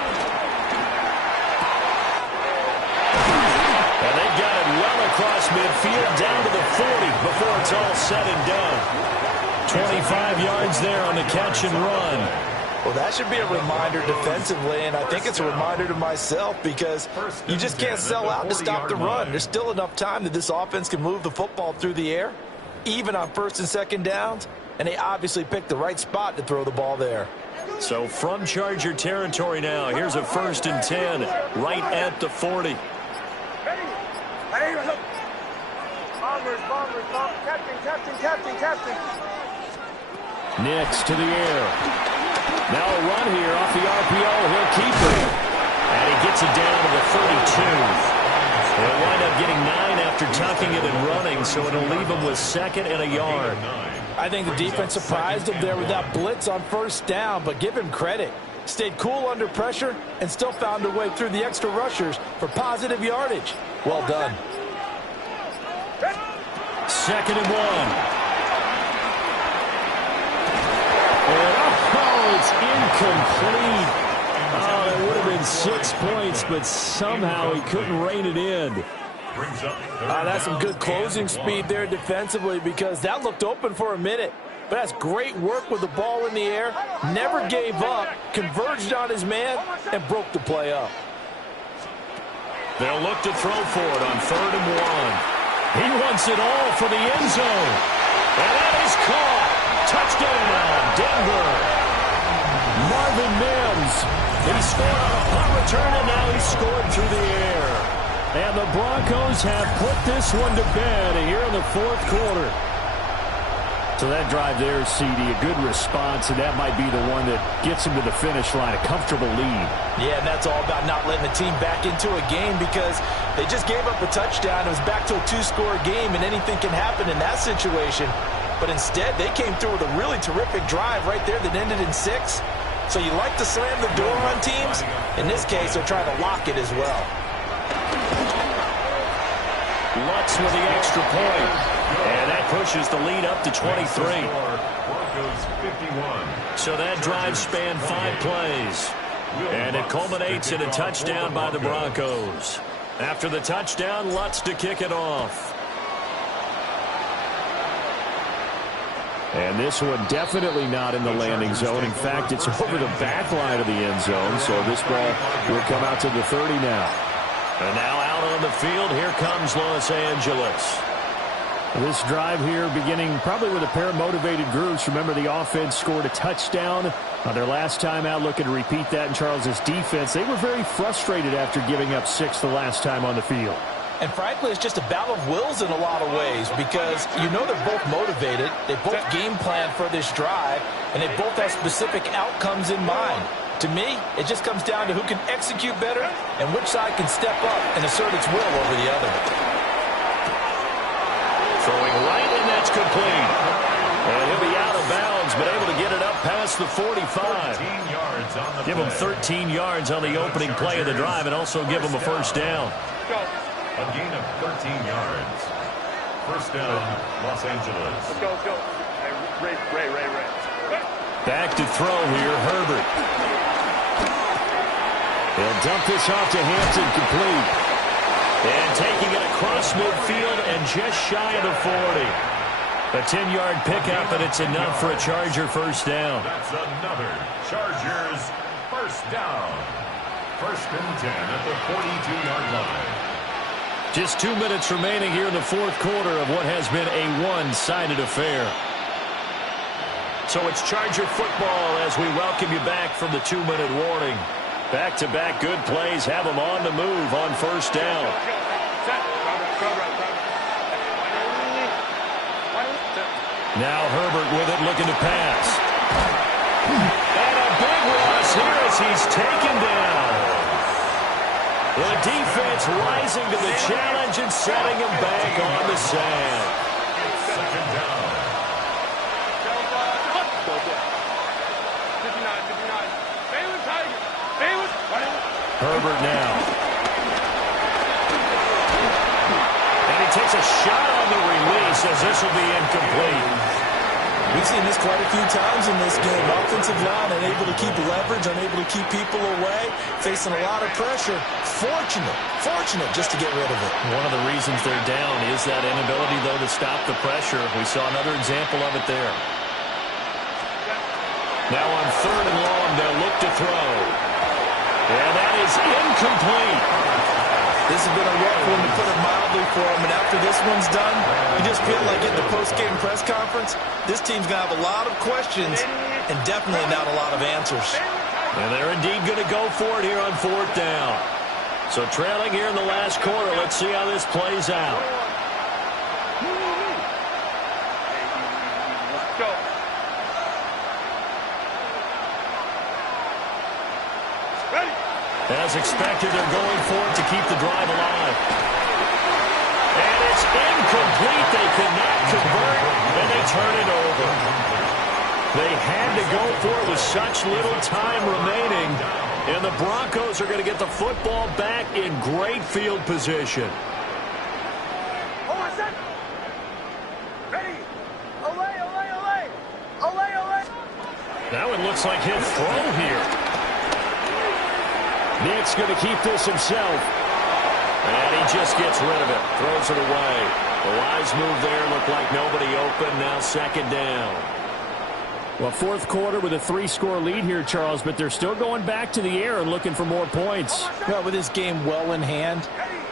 And they've got it well across midfield, down to the 40 before it's all said and done. 25 yards there on the catch and run. Well, that should be a reminder defensively, and I think it's a reminder to myself because you just can't sell out to stop the run. There's still enough time that this offense can move the football through the air, even on 1st and 2nd downs, and they obviously picked the right spot to throw the ball there. So from Charger territory now, here's a 1st and 10 right at the 40. Bombers. Captain. Nix to the air. Now a run here off the RPO. He'll keep it. And he gets it down to the 32. He'll wind up getting 9 after tucking it and running, so it'll leave him with 2nd and a yard. I think the defense surprised him there with that blitz on 1st down, but give him credit. Stayed cool under pressure and still found a way through the extra rushers for positive yardage. Well done. 2nd and 1. It's incomplete. Oh, it would have been 6 points, but somehow he couldn't rein it in. That's some good closing speed there defensively because that looked open for a minute. But that's great work with the ball in the air. Never gave up, converged on his man, and broke the play up. They'll look to throw for it on 3rd and 1. He wants it all for the end zone. And that is caught. Touchdown, Denver. Marvin Mims. He scored on a punt return, and now he's scored through the air. And the Broncos have put this one to bed here in the 4th quarter. So that drive there, CD, a good response, and that might be the one that gets him to the finish line, a comfortable lead. Yeah, and that's all about not letting the team back into a game because they just gave up a touchdown. It was back to a 2-score game, and anything can happen in that situation. But instead, they came through with a really terrific drive right there that ended in 6. So you like to slam the door on teams. In this case, they're trying to lock it as well. Lutz with the extra point. And that pushes the lead up to 23. So that drive spanned 5 plays. And it culminates in a touchdown by the Broncos. After the touchdown, Lutz to kick it off. And this one definitely not in the landing zone. In fact, it's over the back line of the end zone. So this ball will come out to the 30 now. And now out on the field, here comes Los Angeles. This drive here beginning probably with a pair of motivated groups. Remember, the offense scored a touchdown on their last time out. Looking to repeat that in Charles's defense. They were very frustrated after giving up 6 the last time on the field. And frankly, it's just a battle of wills in a lot of ways because you know they're both motivated. They both game plan for this drive, and they both have specific outcomes in mind. To me, it just comes down to who can execute better and which side can step up and assert its will over the other. Throwing right, and that's complete. And he'll be out of bounds, but able to get it up past the 45. Give him 13 yards on the opening play of the drive and also give him a first down. A gain of 13 yards. First down, Los Angeles. Let's go, let's go. Hey, Ray. Back to throw here, Herbert. He'll dump this off to Hampton, complete. And taking it across midfield and just shy of the 40. A 10-yard pickup, and it's enough for a Charger first down. That's another Chargers first down. First and 10 at the 42-yard line. Just 2 minutes remaining here in the fourth quarter of what has been a one-sided affair. So it's Charger football as we welcome you back from the 2-minute warning. Back-to-back good plays have them on the move on first down. Now Herbert with it, looking to pass. And a big loss here as he's taken down. The defense rising to the challenge and setting him back on the sand. Second down. Herbert now. And he takes a shot on the release as this will be incomplete. We've seen this quite a few times in this game. Offensive line unable to keep leverage, unable to keep people away, facing a lot of pressure. Fortunate just to get rid of it. One of the reasons they're down is that inability, though, to stop the pressure. We saw another example of it there. Now on third and long, they'll look to throw. And that is incomplete. This has been a rough one, to put it mildly, for him. And after this one's done, you just feel like in the post-game press conference, this team's going to have a lot of questions and definitely not a lot of answers. And they're indeed going to go for it here on fourth down. So trailing here in the last quarter, let's see how this plays out. As expected, they're going for it to keep the drive alive. And it's incomplete. They cannot convert, and they turn it over. They had to go for it with such little time remaining, and the Broncos are going to get the football back in great field position. Hold on a sec. Ready. Olay. Now it looks like he'll throw here. Nick's going to keep this himself. And he just gets rid of it. Throws it away. The wise move there. Looked like nobody open. Now second down. Well, fourth quarter with a 3-score lead here, Charles, but they're still going back to the air and looking for more points. Well, with this game well in hand,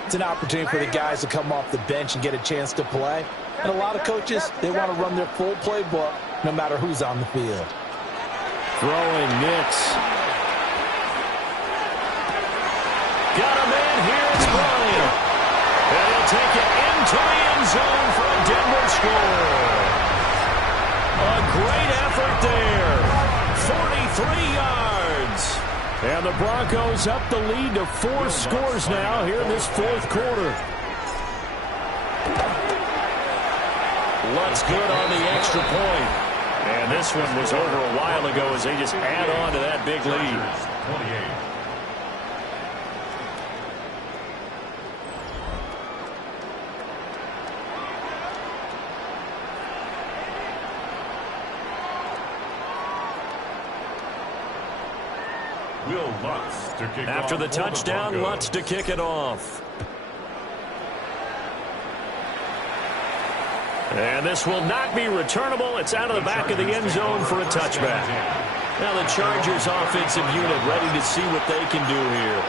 it's an opportunity for the guys to come off the bench and get a chance to play. And a lot of coaches, they want to run their full playbook no matter who's on the field. Throwing Nix. Got a man here, it's Bryant. And he'll take it into the end zone for a Denver score. great effort there. 43 yards. And the Broncos up the lead to 4 scores now here in this fourth quarter. Lutt's good on the extra point. And this one was over a while ago as they just add on to that big lead. 28. Will Lutz to kick After off the for touchdown, Broncos. Lutz to kick it off. And this will not be returnable. It's out of the back of the end zone for a touchback. Now the Chargers offensive unit ready to see what they can do here.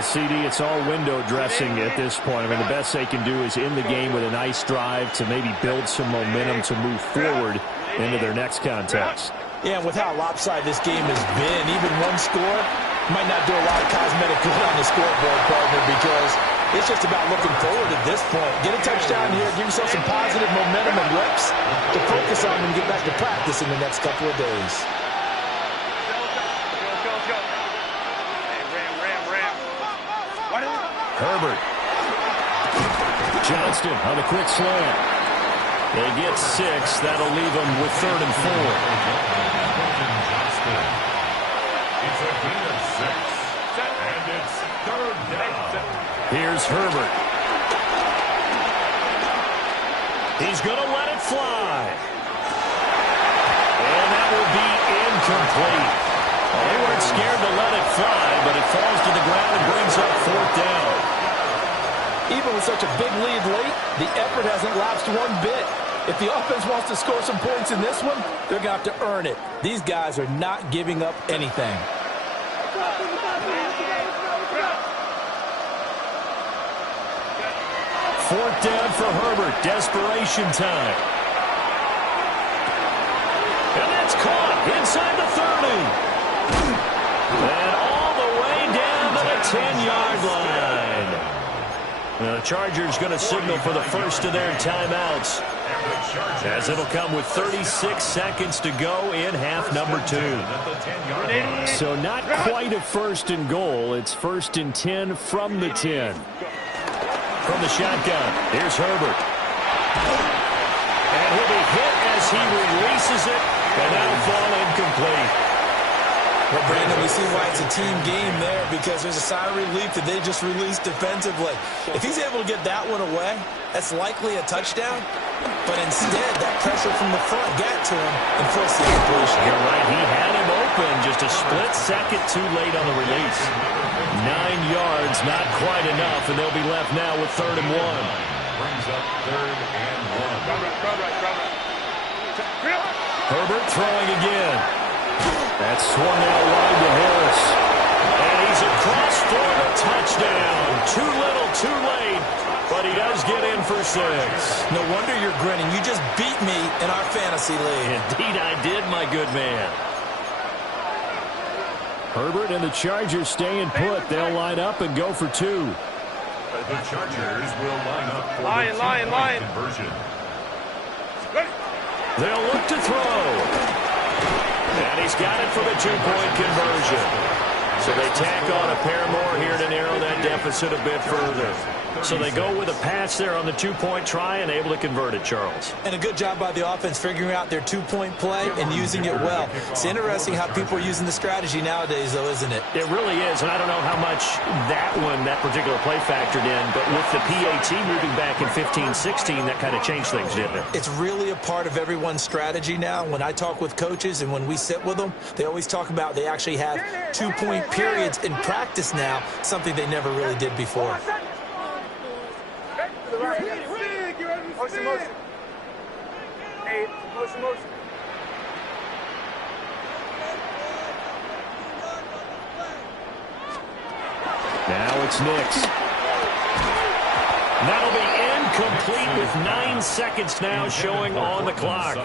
CD, it's all window dressing at this point. I mean, the best they can do is in the game with a nice drive to maybe build some momentum to move forward into their next contest. Yeah, and with how lopsided this game has been, even one score might not do a lot of cosmetic good on the scoreboard, partner, because it's just about looking forward at this point. Get a touchdown here, give yourself some positive momentum and reps to focus on and get back to practice in the next couple of days. Herbert. Johnston on the quick slant. They get 6. That'll leave them with 3rd and 4. It's a gain of 6. And it's 3rd down. Here's Herbert. He's going to let it fly. And that will be incomplete. Well, they weren't scared to let it fly, but it falls to the ground and brings up 4th down. Even with such a big lead late, the effort hasn't lapsed one bit. If the offense wants to score some points in this one, they're going to have to earn it. These guys are not giving up anything. Fourth down for Herbert. Desperation time. And that's caught inside the 30. And all the way down to the 10-yard line. Now, the Chargers going to signal for the first of their timeouts, as it'll come with 36 seconds to go in half number 2. So not quite a first and goal. It's 1st and 10 from the 10. From the shotgun, here's Herbert. And he'll be hit as he releases it, and that'll fall incomplete. Well, Brandon, we see why it's a team game there, because there's a sigh of relief that they just released defensively. If he's able to get that one away, that's likely a touchdown. But instead, that pressure from the front got to him and forced the incompletion. You're right. He had him open just a split second too late on the release. 9 yards, not quite enough, and they'll be left now with 3rd and 1. Brings up 3rd and 1. Herbert throwing again. That's swung out wide to Harris. And he's across for the touchdown. Too little, too late, but he does get in for 6. No wonder you're grinning. You just beat me in our fantasy league. Indeed I did, my good man. Herbert and the Chargers staying put. They'll line up and go for 2. The Chargers will line up for the two-point conversion. They'll look to throw. And he's got it for the 2-point conversion. So they tack on a pair more here to narrow that deficit a bit further. So they go with a pass there on the 2-point try and able to convert it, Charles. And a good job by the offense figuring out their 2-point play and using it well. It's interesting how people are using the strategy nowadays, though, isn't it? It really is, and I don't know how much that particular play factored in, but with the PAT moving back in 15-16, that kind of changed things, didn't it? It's really a part of everyone's strategy now. When I talk with coaches and when we sit with them, they always talk about they actually have 2-point periods in practice now, something they never really did before. Motion, motion. Hey, motion, motion. Now it's Nix. That'll be incomplete with 9 seconds now showing on the clock.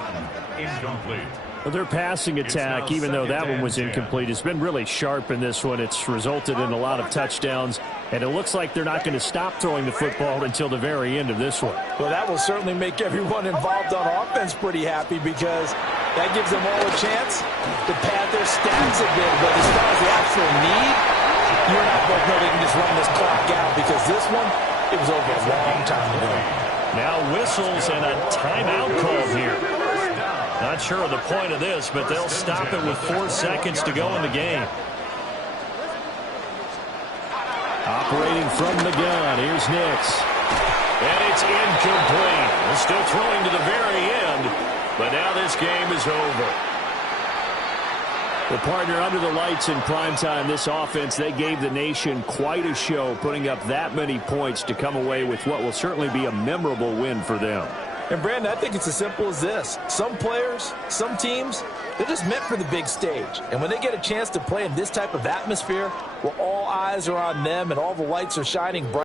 Incomplete. Well, their passing attack, even though that one was incomplete, has been really sharp in this one. It's resulted in a lot of touchdowns, and it looks like they're not going to stop throwing the football until the very end of this one. Well, that will certainly make everyone involved on offense pretty happy because that gives them all a chance to pad their stats a bit. But as far as the actual need, you and I both know they can just run this clock out because this one, it was over a long time ago. Now whistles and a timeout call here. Not sure of the point of this, but they'll stop it with 4 seconds to go in the game. Operating from the gun, here's Nix. And it's incomplete. They're still throwing to the very end, but now this game is over. The partner under the lights in primetime, this offense, they gave the nation quite a show, putting up that many points to come away with what will certainly be a memorable win for them. And, Brandon, I think it's as simple as this. Some players, some teams, they're just meant for the big stage. And when they get a chance to play in this type of atmosphere where all eyes are on them and all the lights are shining bright,